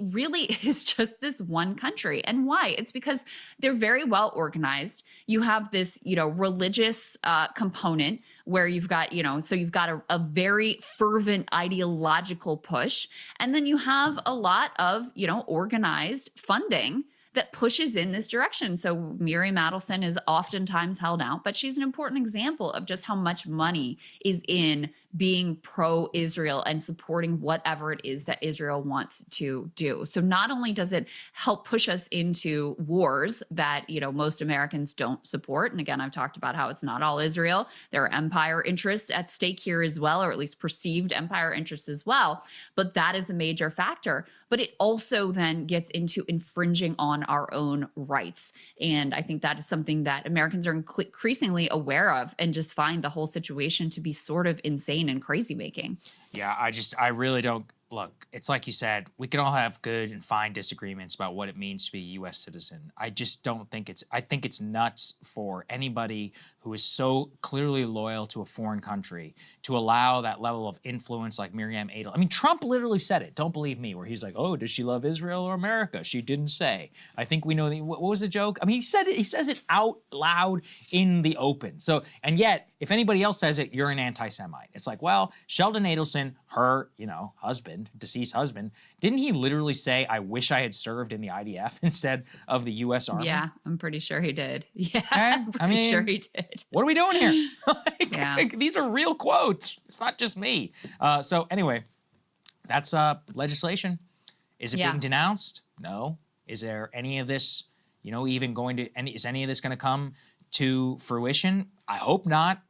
really is just this one country. And why? It's because they're very well organized. You have this, you know, religious component where you've got, you know, so you've got a very fervent ideological push. And then you have a lot of, you know, organized funding that pushes in this direction. So Miriam Adelson is oftentimes held out, but she's an important example of just how much money is in being pro-Israel and supporting whatever it is that Israel wants to do. So not only does it help push us into wars that, you know, most Americans don't support, and again, I've talked about how it's not all Israel. There are empire interests at stake here as well, or at least perceived empire interests as well, but that is a major factor. But it also then gets into infringing on our own rights. And I think that is something that Americans are increasingly aware of and just find the whole situation to be sort of insane and crazy making. Yeah, I really don't. Look, it's like you said, we can all have good and fine disagreements about what it means to be a U.S. citizen. I just don't think I think it's nuts for anybody who is so clearly loyal to a foreign country to allow that level of influence like Miriam Adel. I mean, Trump literally said it, don't believe me, where he's like, oh, does she love Israel or America? She didn't say. I think we know, what was the joke? I mean, he said it, he says it out loud in the open. So, and yet, if anybody else says it, you're an anti-Semite. It's like, well, Sheldon Adelson, her, you know, husband, deceased husband, didn't he literally say, I wish I had served in the IDF instead of the U.S. Army? Yeah, I'm pretty sure he did. Yeah, Okay? I'm pretty sure he did. What are we doing here? Yeah. Like, these are real quotes. It's not just me. So anyway, that's legislation. Is it being denounced? No. Is there any of this, you know, even going to, is any of this going to come to fruition? I hope not.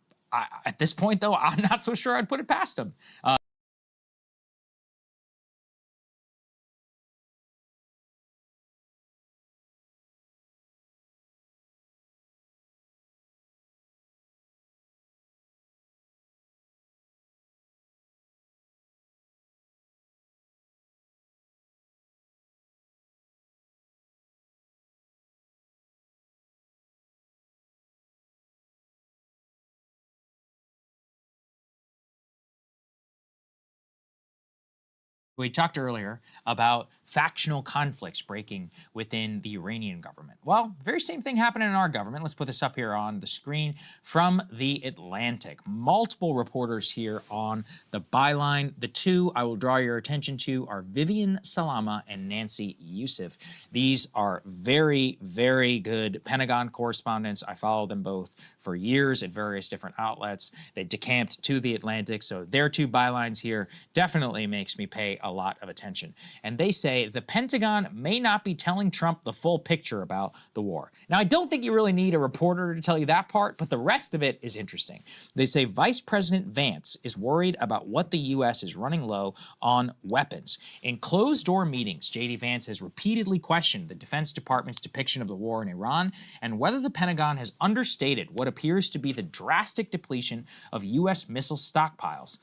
At this point, though, I'm not so sure I'd put it past them. We talked earlier about factional conflicts breaking within the Iranian government. Well, very same thing happened in our government. Let's put this up here on the screen from The Atlantic. Multiple reporters here on the byline. The two I will draw your attention to are Vivian Salama and Nancy Youssef. These are very, very good Pentagon correspondents. I followed them both for years at various different outlets. They decamped to The Atlantic, so their two bylines here definitely makes me pay a lot of attention. And they say the Pentagon may not be telling Trump the full picture about the war. Now, I don't think you really need a reporter to tell you that part, but the rest of it is interesting. They say Vice President Vance is worried about what the U.S. is running low on weapons. In closed-door meetings, J.D. Vance has repeatedly questioned the Defense Department's depiction of the war in Iran and whether the Pentagon has understated what appears to be the drastic depletion of U.S. missile stockpiles.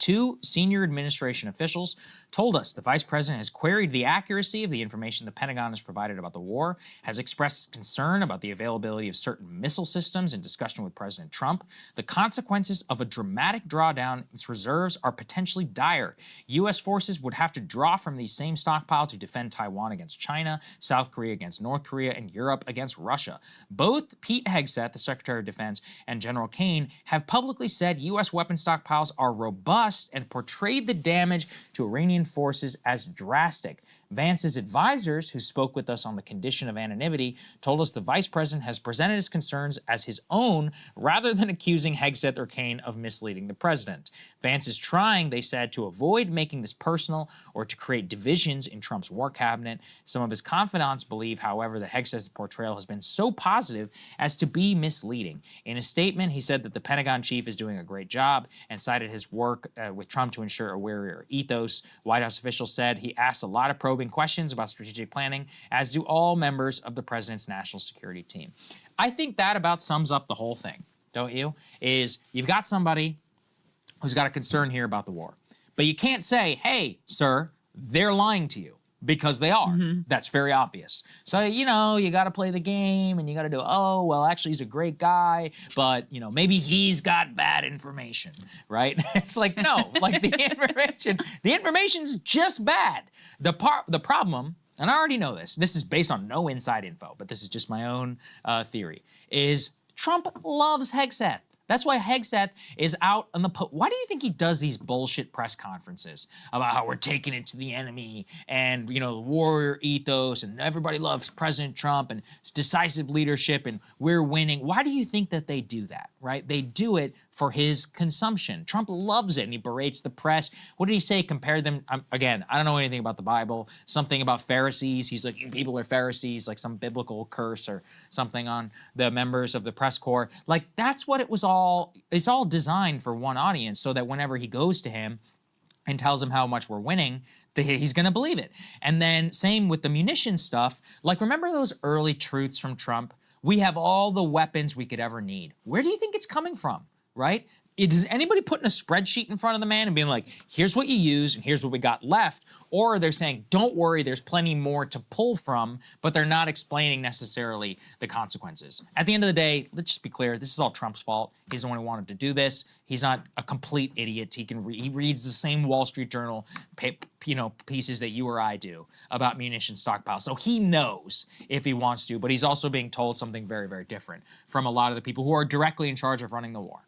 Two senior administration officials told us the vice president has queried the accuracy of the information the Pentagon has provided about the war, has expressed concern about the availability of certain missile systems in discussion with President Trump. The consequences of a dramatic drawdown in its reserves are potentially dire. U.S. forces would have to draw from these same stockpiles to defend Taiwan against China, South Korea against North Korea, and Europe against Russia. Both Pete Hegseth, the Secretary of Defense, and General Kane have publicly said U.S. weapon stockpiles are robust and portrayed the damage to Iranian forces as drastic. Vance's advisors, who spoke with us on the condition of anonymity, told us the vice president has presented his concerns as his own rather than accusing Hegseth or Kaine of misleading the president. Vance is trying, they said, to avoid making this personal or to create divisions in Trump's war cabinet. Some of his confidants believe, however, that Hegseth's portrayal has been so positive as to be misleading. In a statement, he said that the Pentagon chief is doing a great job and cited his work with Trump to ensure a warrior ethos. White House officials said he asked a lot of probing questions about strategic planning, as do all members of the president's national security team. I think that about sums up the whole thing, don't you? Is you've got somebody who's got a concern here about the war, but you can't say, hey, sir, they're lying to you, because they are. That's very obvious. So, you know, you got to play the game and you got to do, oh, well, actually, he's a great guy, but, you know, maybe he's got bad information, right? It's like, no, like the information's just bad. The problem, and I already know this is based on no inside info, but this is just my own theory, is Trump loves Hegseth. That's why Hegseth is out on the why do you think he does these bullshit press conferences about how we're taking it to the enemy and, you know, the warrior ethos and everybody loves President Trump and decisive leadership and we're winning? Why do you think that they do that, right? They do it for his consumption. Trump loves it and he berates the press. What did he say? Compare them. Again, I don't know anything about the Bible. Something about Pharisees. He's like, you people are Pharisees, like some biblical curse or something on the members of the press corps. Like, that's what it was all. It's all designed for one audience so that whenever he goes to him and tells him how much we're winning, he's going to believe it. And then same with the munitions stuff. Like, remember those early truths from Trump? We have all the weapons we could ever need. Where do you think it's coming from? Right? Is anybody putting a spreadsheet in front of the man and being like, here's what you use and here's what we got left? Or they're saying, don't worry, there's plenty more to pull from, but they're not explaining necessarily the consequences. At the end of the day, let's just be clear, this is all Trump's fault. He's the one who wanted to do this. He's not a complete idiot. He reads the same Wall Street Journal pieces that you or I do about munition stockpiles. So he knows if he wants to, but he's also being told something very, very different from a lot of the people who are directly in charge of running the war.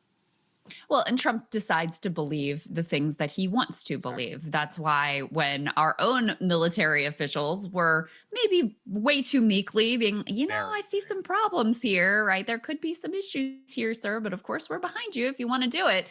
Well, and Trump decides to believe the things that he wants to believe. That's why when our own military officials were maybe way too meekly being, I see some problems here, right? There could be some issues here, sir, but of course we're behind you if you want to do it.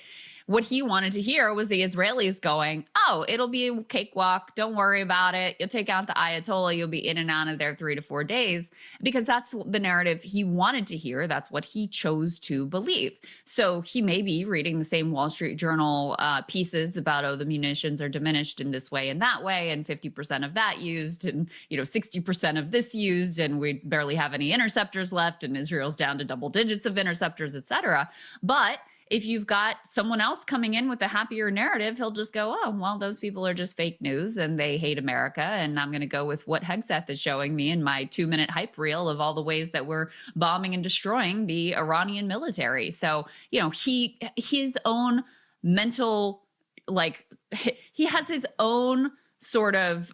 What he wanted to hear was the Israelis going, oh, it'll be a cakewalk. Don't worry about it. You'll take out the Ayatollah. You'll be in and out of there 3 to 4 days, because that's the narrative he wanted to hear. That's what he chose to believe. So he may be reading the same Wall Street Journal pieces about, oh, the munitions are diminished in this way and that way, and 50% of that used, and 60% of this used, and we barely have any interceptors left, and Israel's down to double digits of interceptors, et cetera. But if you've got someone else coming in with a happier narrative, he'll just go, oh, well, those people are just fake news and they hate America. And I'm going to go with what Hegseth is showing me in my 2-minute hype reel of all the ways that we're bombing and destroying the Iranian military. So, his own mental, he has his own sort of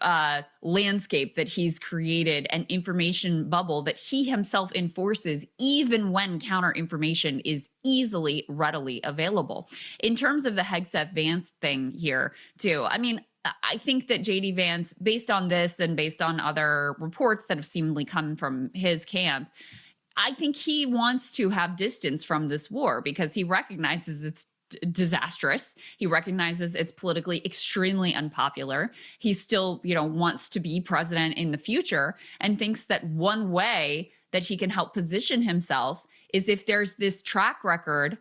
landscape that he's created, an information bubble that he himself enforces even when counter information is easily, readily available. In terms of the Hegseth Vance thing here too, I mean, I think that JD Vance, based on this and based on other reports that have seemingly come from his camp, I think he wants to have distance from this war because he recognizes it's disastrous. He recognizes it's politically extremely unpopular. He still, wants to be president in the future and thinks that one way that he can help position himself is if there's this track record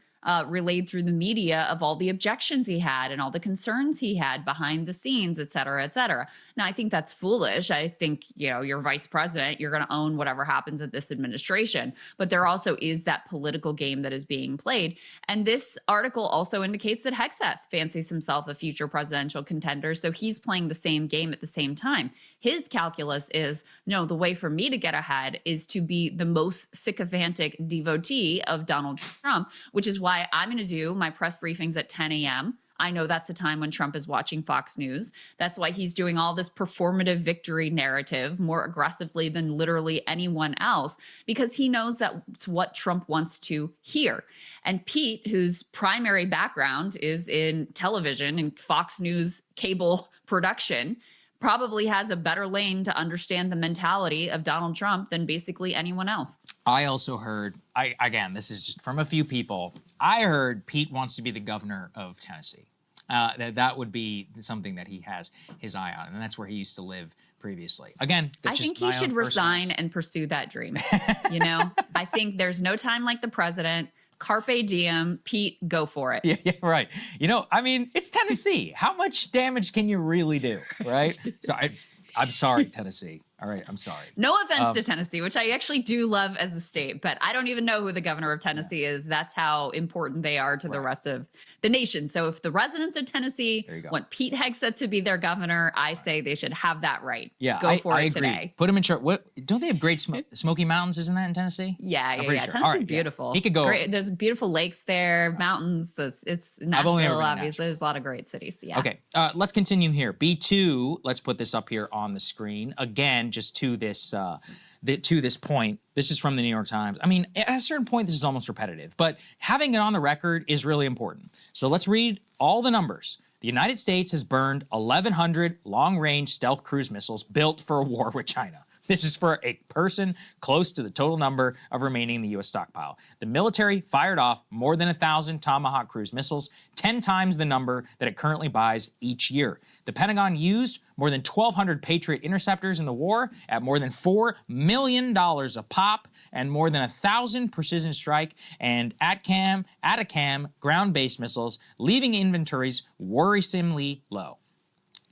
relayed through the media of all the objections he had and all the concerns he had behind the scenes, et cetera, et cetera. Now, I think that's foolish. I think, you're vice president, you're going to own whatever happens at this administration. But there also is that political game that is being played. And this article also indicates that Hegseth fancies himself a future presidential contender. So he's playing the same game at the same time. His calculus is, no, the way for me to get ahead is to be the most sycophantic devotee of Donald Trump, which is why I'm going to do my press briefings at 10 a.m. I know that's a time when Trump is watching Fox News. That's why he's doing all this performative victory narrative more aggressively than literally anyone else, because he knows that's what Trump wants to hear. And Pete, whose primary background is in television and Fox News cable production, probably has a better lane to understand the mentality of Donald Trump than basically anyone else. I also heard, again, this is just from a few people, I heard Pete wants to be the governor of Tennessee. That would be something that he has his eye on, and that's where he used to live previously. Again, I think he should resign and pursue that dream. You know, I think there's no time like the president. Carpe diem, Pete, go for it. Yeah, right. You know, I mean, it's Tennessee. How much damage can you really do, right? So I'm sorry, Tennessee. All right, I'm sorry. No offense to Tennessee, which I actually do love as a state, but I don't even know who the governor of Tennessee is. That's how important they are to the rest of the nation. So if the residents of Tennessee want Pete Hegseth to be their governor, I say they should have that right. Yeah, go for I it agree. today. Put him in charge. What, don't they have Great Smoky Mountains? Isn't that in Tennessee? Yeah. Sure. Tennessee's beautiful. He could go. Great. There's beautiful lakes there, mountains. It's Nashville, obviously. There's a lot of great cities. Yeah. Okay, let's continue here. B2, let's put this up here on the screen. Again, just to this point, this is from the New York Times. I mean, at a certain point, this is almost repetitive, but having it on the record is really important. So let's read all the numbers. The United States has burned 1,100 long-range stealth cruise missiles built for a war with China. This is for a person close to the total number of remaining in the U.S. stockpile. The military fired off more than 1,000 Tomahawk cruise missiles, 10 times the number that it currently buys each year. The Pentagon used more than 1,200 Patriot interceptors in the war at more than $4 million a pop, and more than 1,000 precision strike and ATACMS ground-based missiles, leaving inventories worrisomely low.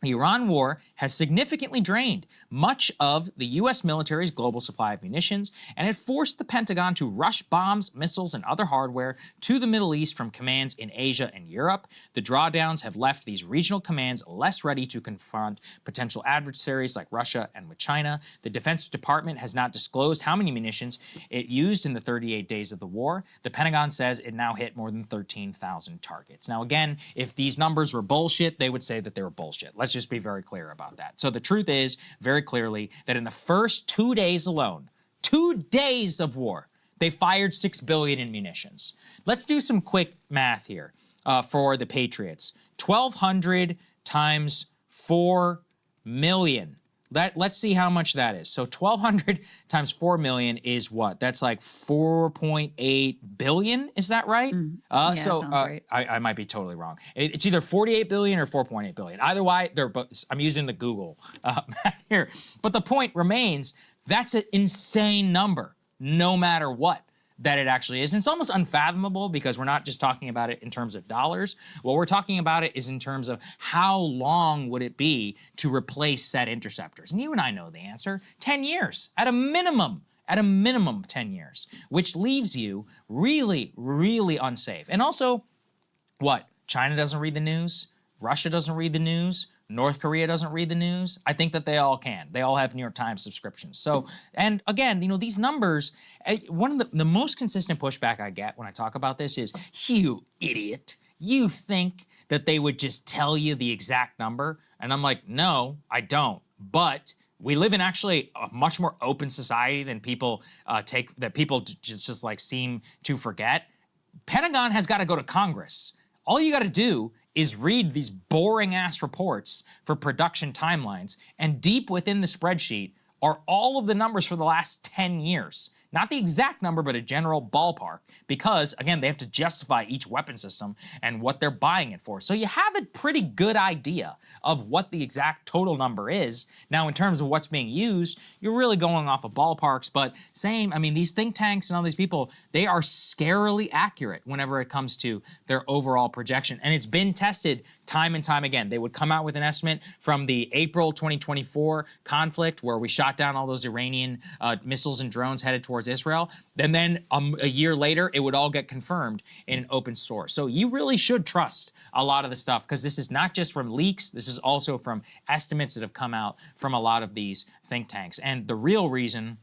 The Iran war has significantly drained much of the U.S. military's global supply of munitions, and it forced the Pentagon to rush bombs, missiles, and other hardware to the Middle East from commands in Asia and Europe. The drawdowns have left these regional commands less ready to confront potential adversaries like Russia and with China. The Defense Department has not disclosed how many munitions it used in the 38 days of the war. The Pentagon says it now hit more than 13,000 targets. Now, again, if these numbers were bullshit, they would say that they were bullshit. Let's just be very clear about that. So the truth is, very clearly, that in the first 2 days alone, 2 days of war, they fired $6 billion in munitions. Let's do some quick math here for the Patriots. 1,200 times 4 million. Let's see how much that is. So 1,200 times 4 million is what? That's like 4.8 billion. Is that right? Yeah, sounds right. I might be totally wrong. It's either 48 billion or 4.8 billion. Either way, they're both. I'm using the Google here. But the point remains, that's an insane number, no matter what that it actually is. And it's almost unfathomable because we're not just talking about it in terms of dollars. What we're talking about it is in terms of how long would it be to replace said interceptors. And you and I know the answer, 10 years at a minimum. At a minimum 10 years, which leaves you really, really unsafe. And also, what? China doesn't read the news? Russia doesn't read the news? North Korea doesn't read the news? I think that they all can. They all have New York Times subscriptions. So, and again, you know, these numbers, one of the most consistent pushback I get when I talk about this is, you idiot, you think that they would just tell you the exact number? And I'm like, no, I don't. But we live in actually a much more open society than people just like seem to forget. Pentagon has got to go to Congress. All you got to do is read these boring ass reports for production timelines, and deep within the spreadsheet are all of the numbers for the last 10 years. Not the exact number, but a general ballpark, because, again, they have to justify each weapon system and what they're buying it for. So you have a pretty good idea of what the exact total number is. Now, in terms of what's being used, you're really going off of ballparks, but same, I mean, these think tanks and all these people, they are scarily accurate whenever it comes to their overall projection. And it's been tested time and time again. They would come out with an estimate from the April 2024 conflict where we shot down all those Iranian missiles and drones headed towards Israel. And then a year later, it would all get confirmed in an open source. So you really should trust a lot of the stuff, because this is not just from leaks. This is also from estimates that have come out from a lot of these think tanks. And the real reason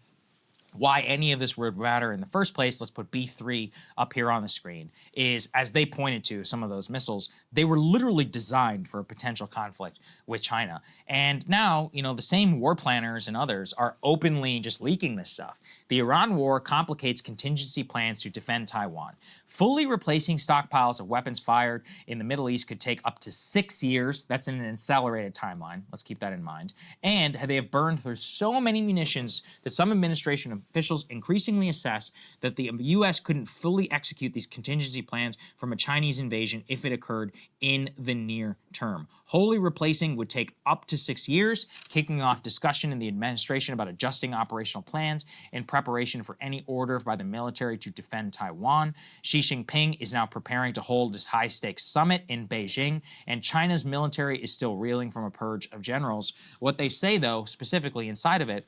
why any of this would matter in the first place, let's put B3 up here on the screen, is as they pointed to some of those missiles, they were literally designed for a potential conflict with China. And now, you know, the same war planners and others are openly just leaking this stuff. The Iran war complicates contingency plans to defend Taiwan. Fully replacing stockpiles of weapons fired in the Middle East could take up to 6 years. That's in an accelerated timeline. Let's keep that in mind. And they have burned through so many munitions that some administration officials increasingly assess that the U.S. couldn't fully execute these contingency plans from a Chinese invasion if it occurred in the near term. Wholly replacing would take up to 6 years, kicking off discussion in the administration about adjusting operational plans in preparation for any order by the military to defend Taiwan. Xi Jinping is now preparing to hold his high-stakes summit in Beijing, and China's military is still reeling from a purge of generals. What they say, though, specifically inside of it,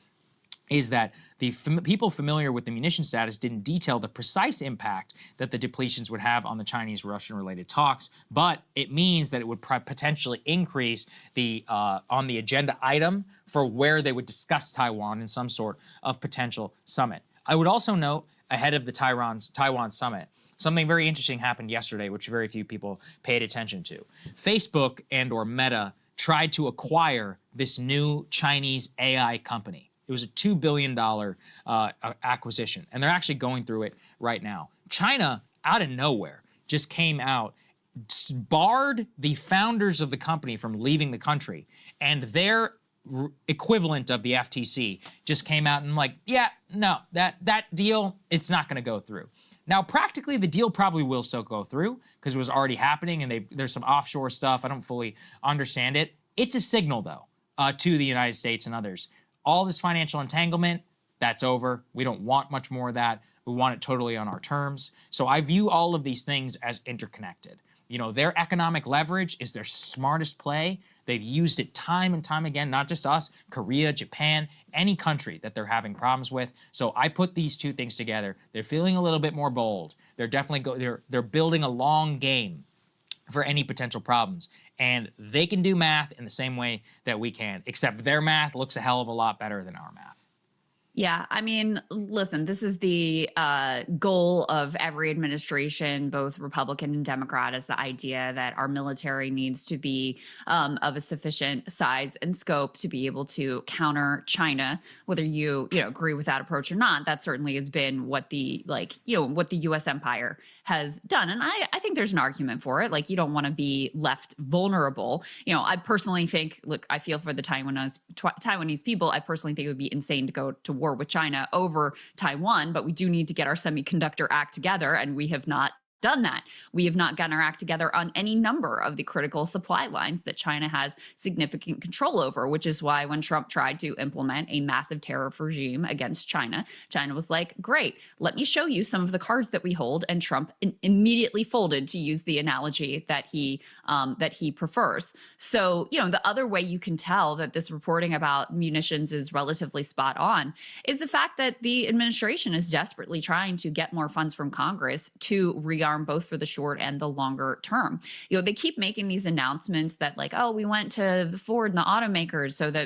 is that the people familiar with the munition status didn't detail the precise impact that the depletions would have on the Chinese-Russian-related talks, but it means that it would potentially increase the on the agenda item for where they would discuss Taiwan in some sort of potential summit. I would also note, ahead of the Taiwan summit, something very interesting happened yesterday, which very few people paid attention to. Facebook and/or Meta tried to acquire this new Chinese AI company. It was a $2 billion acquisition, and they're actually going through it right now. China, out of nowhere, just came out, barred the founders of the company from leaving the country, and their equivalent of the FTC just came out and like, yeah, no, that deal, it's not going to go through. Now, practically, the deal probably will still go through because it was already happening, and there's some offshore stuff. I don't fully understand it. It's a signal, though, to the United States and others. All this financial entanglement, that's over. We don't want much more of that. We want it totally on our terms. So I view all of these things as interconnected. You know, their economic leverage is their smartest play. They've used it time and time again, not just us, Korea, Japan, any country that they're having problems with. So I put these two things together. They're feeling a little bit more bold. They're definitely they're building a long game for any potential problems. And they can do math in the same way that we can, except their math looks a hell of a lot better than our math. Yeah, I mean, listen, this is the goal of every administration, both Republican and Democrat, is the idea that our military needs to be of a sufficient size and scope to be able to counter China. Whether you agree with that approach or not, that certainly has been what the what the U.S. empire has done, and I think there's an argument for it. Like, you don't want to be left vulnerable. You know, I personally think, look, I feel for the Taiwanese people. I personally think it would be insane to go to war with China over Taiwan, but we do need to get our semiconductor act together, and we have not done that. We have not gotten our act together on any number of the critical supply lines that China has significant control over, which is why when Trump tried to implement a massive tariff regime against China, China was like, great, let me show you some of the cards that we hold. And Trump immediately folded, to use the analogy that he prefers. So, you know, the other way you can tell that this reporting about munitions is relatively spot on is the fact that the administration is desperately trying to get more funds from Congress to rearm both for the short and the longer term. You know, they keep making these announcements that like, oh, we went to the Ford and the automakers so that